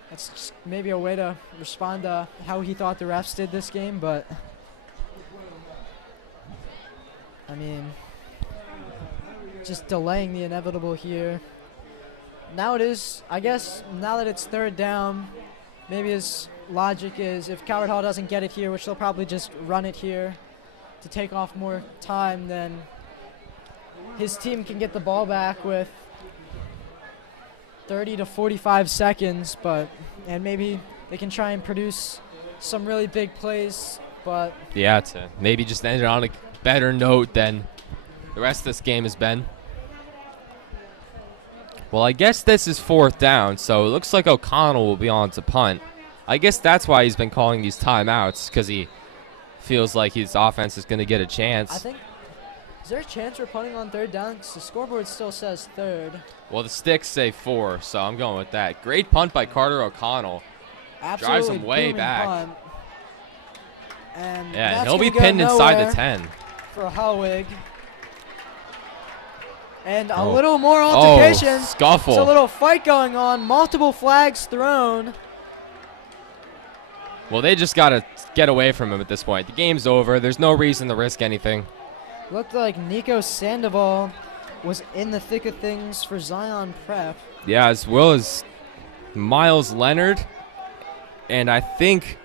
that's just maybe a way to respond to how he thought the refs did this game, but I mean, just delaying the inevitable here. Now it is, I guess, now that it's third down, maybe his logic is if Calvert Hall doesn't get it here, which they'll probably just run it here to take off more time, then his team can get the ball back with 30 to 45 seconds, and maybe they can try and produce some really big plays, but Yeah, to maybe just end it on a better note than the rest of this game has been. Well, I guess this is 4th down, so it looks like O'Connell will be on to punt. I guess that's why he's been calling these timeouts, because he feels like his offense is going to get a chance. I think, is there a chance we're punting on third down? 'Cause the scoreboard still says third. Well, the sticks say 4, so I'm going with that. Great punt by Carter O'Connell. Absolutely him way booming back. punt. And Yeah, that's he'll be gonna go pinned inside nowhere the 10. for Hellwig. And a Oh. little more altercation. Scuffle. It's a little fight going on. Multiple flags thrown. Well, they just got to get away from him at this point. The game's over. There's no reason to risk anything. Looked like Nico Sandoval was in the thick of things for Zion Prep. Yeah, as well as Miles Leonard. And I think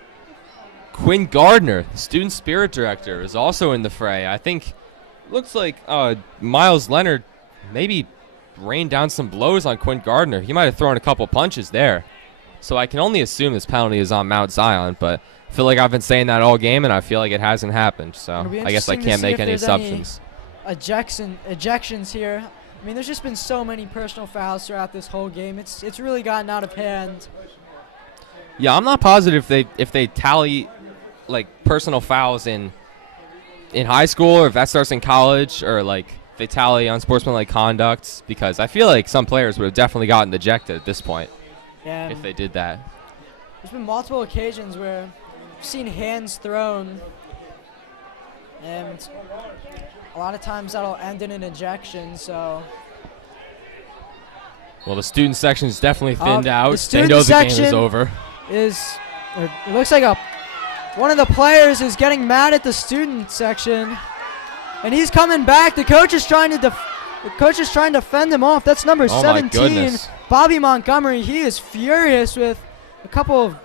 Quinn Gardner, student spirit director, is also in the fray. I think looks like Miles Leonard maybe rained down some blows on Quinn Gardner. He might have thrown a couple punches there. So I can only assume this penalty is on Mount Zion, but I feel like I've been saying that all game, and I feel like it hasn't happened. So It'll be I guess I interesting to can't see make if any there's assumptions. Ejections here. I mean, there's just been so many personal fouls throughout this whole game. It's really gotten out of hand. Yeah, I'm not positive if they tally like personal fouls in high school, or if that starts in college, or like they tally unsportsmanlike conduct, because I feel like some players would have definitely gotten ejected at this point And if they did that. there's been multiple occasions where I've seen hands thrown, and a lot of times that'll end in an ejection. So Well, the student section is definitely thinned the out. They student know the game section is over. it looks like one of the players is getting mad at the student section, and he's coming back. The coach is trying to fend him off. That's number Oh my 17, goodness. Bobby Montgomery. He is furious with a couple of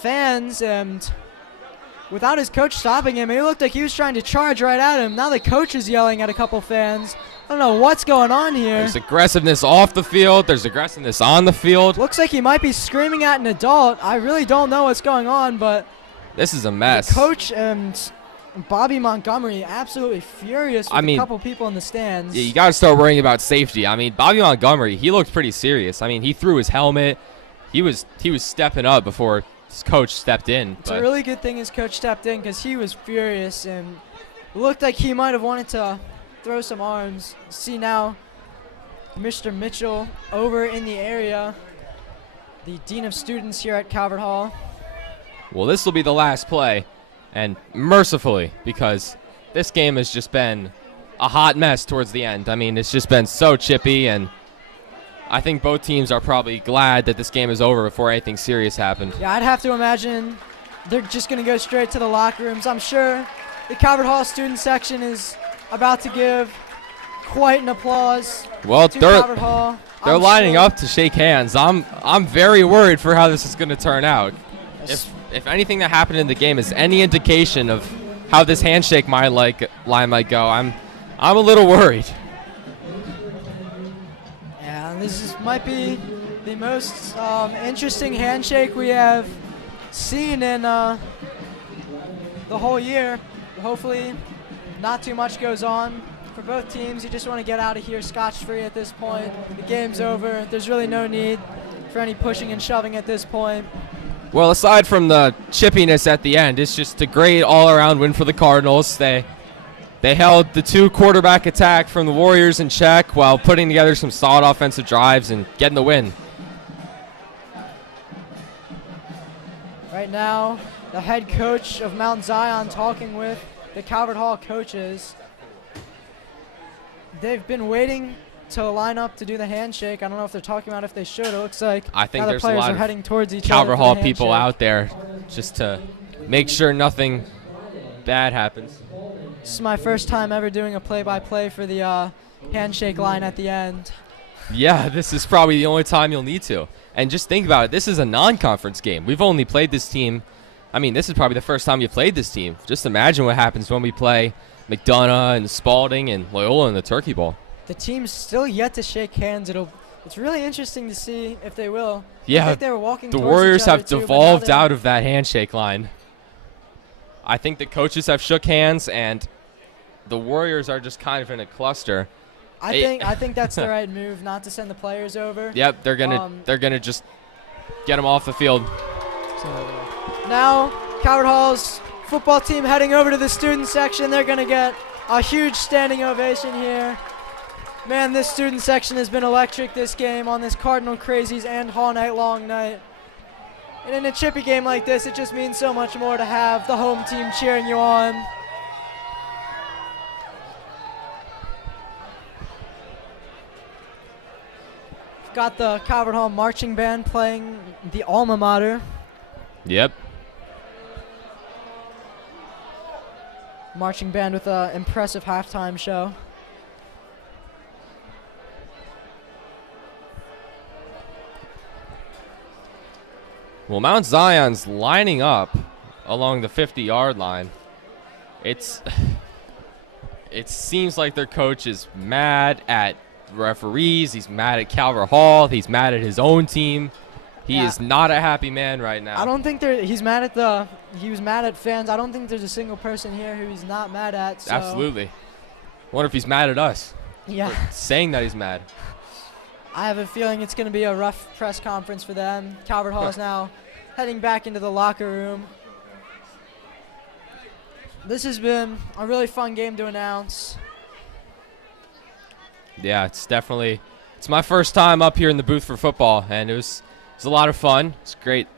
fans, and without his coach stopping him, it looked like he was trying to charge right at him. Now the coach is yelling at a couple fans. I don't know what's going on here. There's aggressiveness off the field. There's aggressiveness on the field. Looks like he might be screaming at an adult. I really don't know what's going on, but This is a mess. the coach and Bobby Montgomery absolutely furious with I mean, a couple people in the stands. Yeah, you got to start worrying about safety. I mean, Bobby Montgomery, he looked pretty serious. I mean, he threw his helmet. He was stepping up before his coach stepped in. It's but a really good thing his coach stepped in, because he was furious and looked like he might have wanted to throw some arms. See now, Mr. Mitchell over in the area, the Dean of Students here at Calvert Hall. Well, this will be the last play, and mercifully, because this game has just been a hot mess towards the end. I mean, it's just been so chippy, and I think both teams are probably glad that this game is over before anything serious happened. Yeah, I'd have to imagine they're just going to go straight to the locker rooms. I'm sure the Calvert Hall student section is about to give quite an applause Well, to they're Calvert Hall. they're I'm lining sure. up to shake hands. I'm very worried for how this is going to turn out. if anything that happened in the game is any indication of how this handshake line might go, I'm a little worried. Yeah, might be the most interesting handshake we have seen in the whole year. Hopefully, not too much goes on for both teams. You just want to get out of here scotch-free at this point. The game's over. There's really no need for any pushing and shoving at this point. Well, aside from the chippiness at the end, it's just a great all-around win for the Cardinals. They held the 2 quarterback attack from the Warriors in check while putting together some solid offensive drives and getting the win. Right now, the head coach of Mount Zion talking with the Calvert Hall coaches. They've been waiting to line up to do the handshake. I don't know if they're talking about if they should. It looks like I think now the there's a players lot are of heading towards each Calvert other for Hall the people handshake. out there just to make sure nothing bad happens. This is my first time ever doing a play-by-play for the handshake line at the end. Yeah, this is probably the only time you'll need to. And just think about it. This is a non-conference game. We've only played this team. I mean, this is probably the first time you played this team. Just imagine what happens when we play McDonough and Spalding and Loyola in the Turkey Bowl. The team's still yet to shake hands. It's really interesting to see if they will. Yeah, I think they were walking the towards Warriors each other have too, but now devolved they're- out of that handshake line. I think the coaches have shook hands, and the Warriors are just kind of in a cluster. I think that's the right move, not to send the players over. Yep, they're gonna just get them off the field. Now, Calvert Hall's football team heading over to the student section. They're gonna get a huge standing ovation here. Man, this student section has been electric this game on this Cardinal Crazies and Hall Night Long night. And in a chippy game like this, it just means so much more to have the home team cheering you on. We've got the Calvert Hall marching band playing the alma mater. Yep. Marching band with an impressive halftime show. Well, Mount Zion's lining up along the 50-yard line. It seems like their coach is mad at referees. He's mad at Calvert Hall. He's mad at his own team. He is not a happy man right now. I don't think he was mad at fans. I don't think there's a single person here who he's not mad at. So. Absolutely. I wonder if he's mad at us. Yeah. Saying that he's mad. I have a feeling it's going to be a rough press conference for them. Calvert Hall is now heading back into the locker room. This has been a really fun game to announce. Yeah, it's my first time up here in the booth for football, and it was a lot of fun. It's great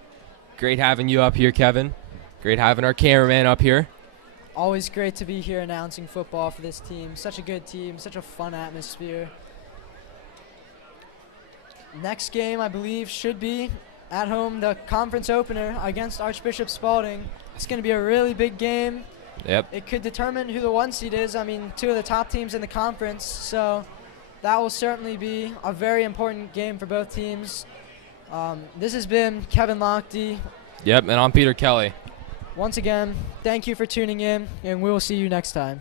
having you up here, Kevin. Great having our cameraman up here. Always great to be here announcing football for this team. Such a good team, such a fun atmosphere. Next game, I believe, should be at home, the conference opener against Archbishop Spalding. It's going to be a really big game. Yep. It could determine who the 1 seed is. I mean, 2 of the top teams in the conference. So that will certainly be a very important game for both teams. This has been Kevin Lochte. Yep, and I'm Peter Kelly. Once again, thank you for tuning in, and we will see you next time.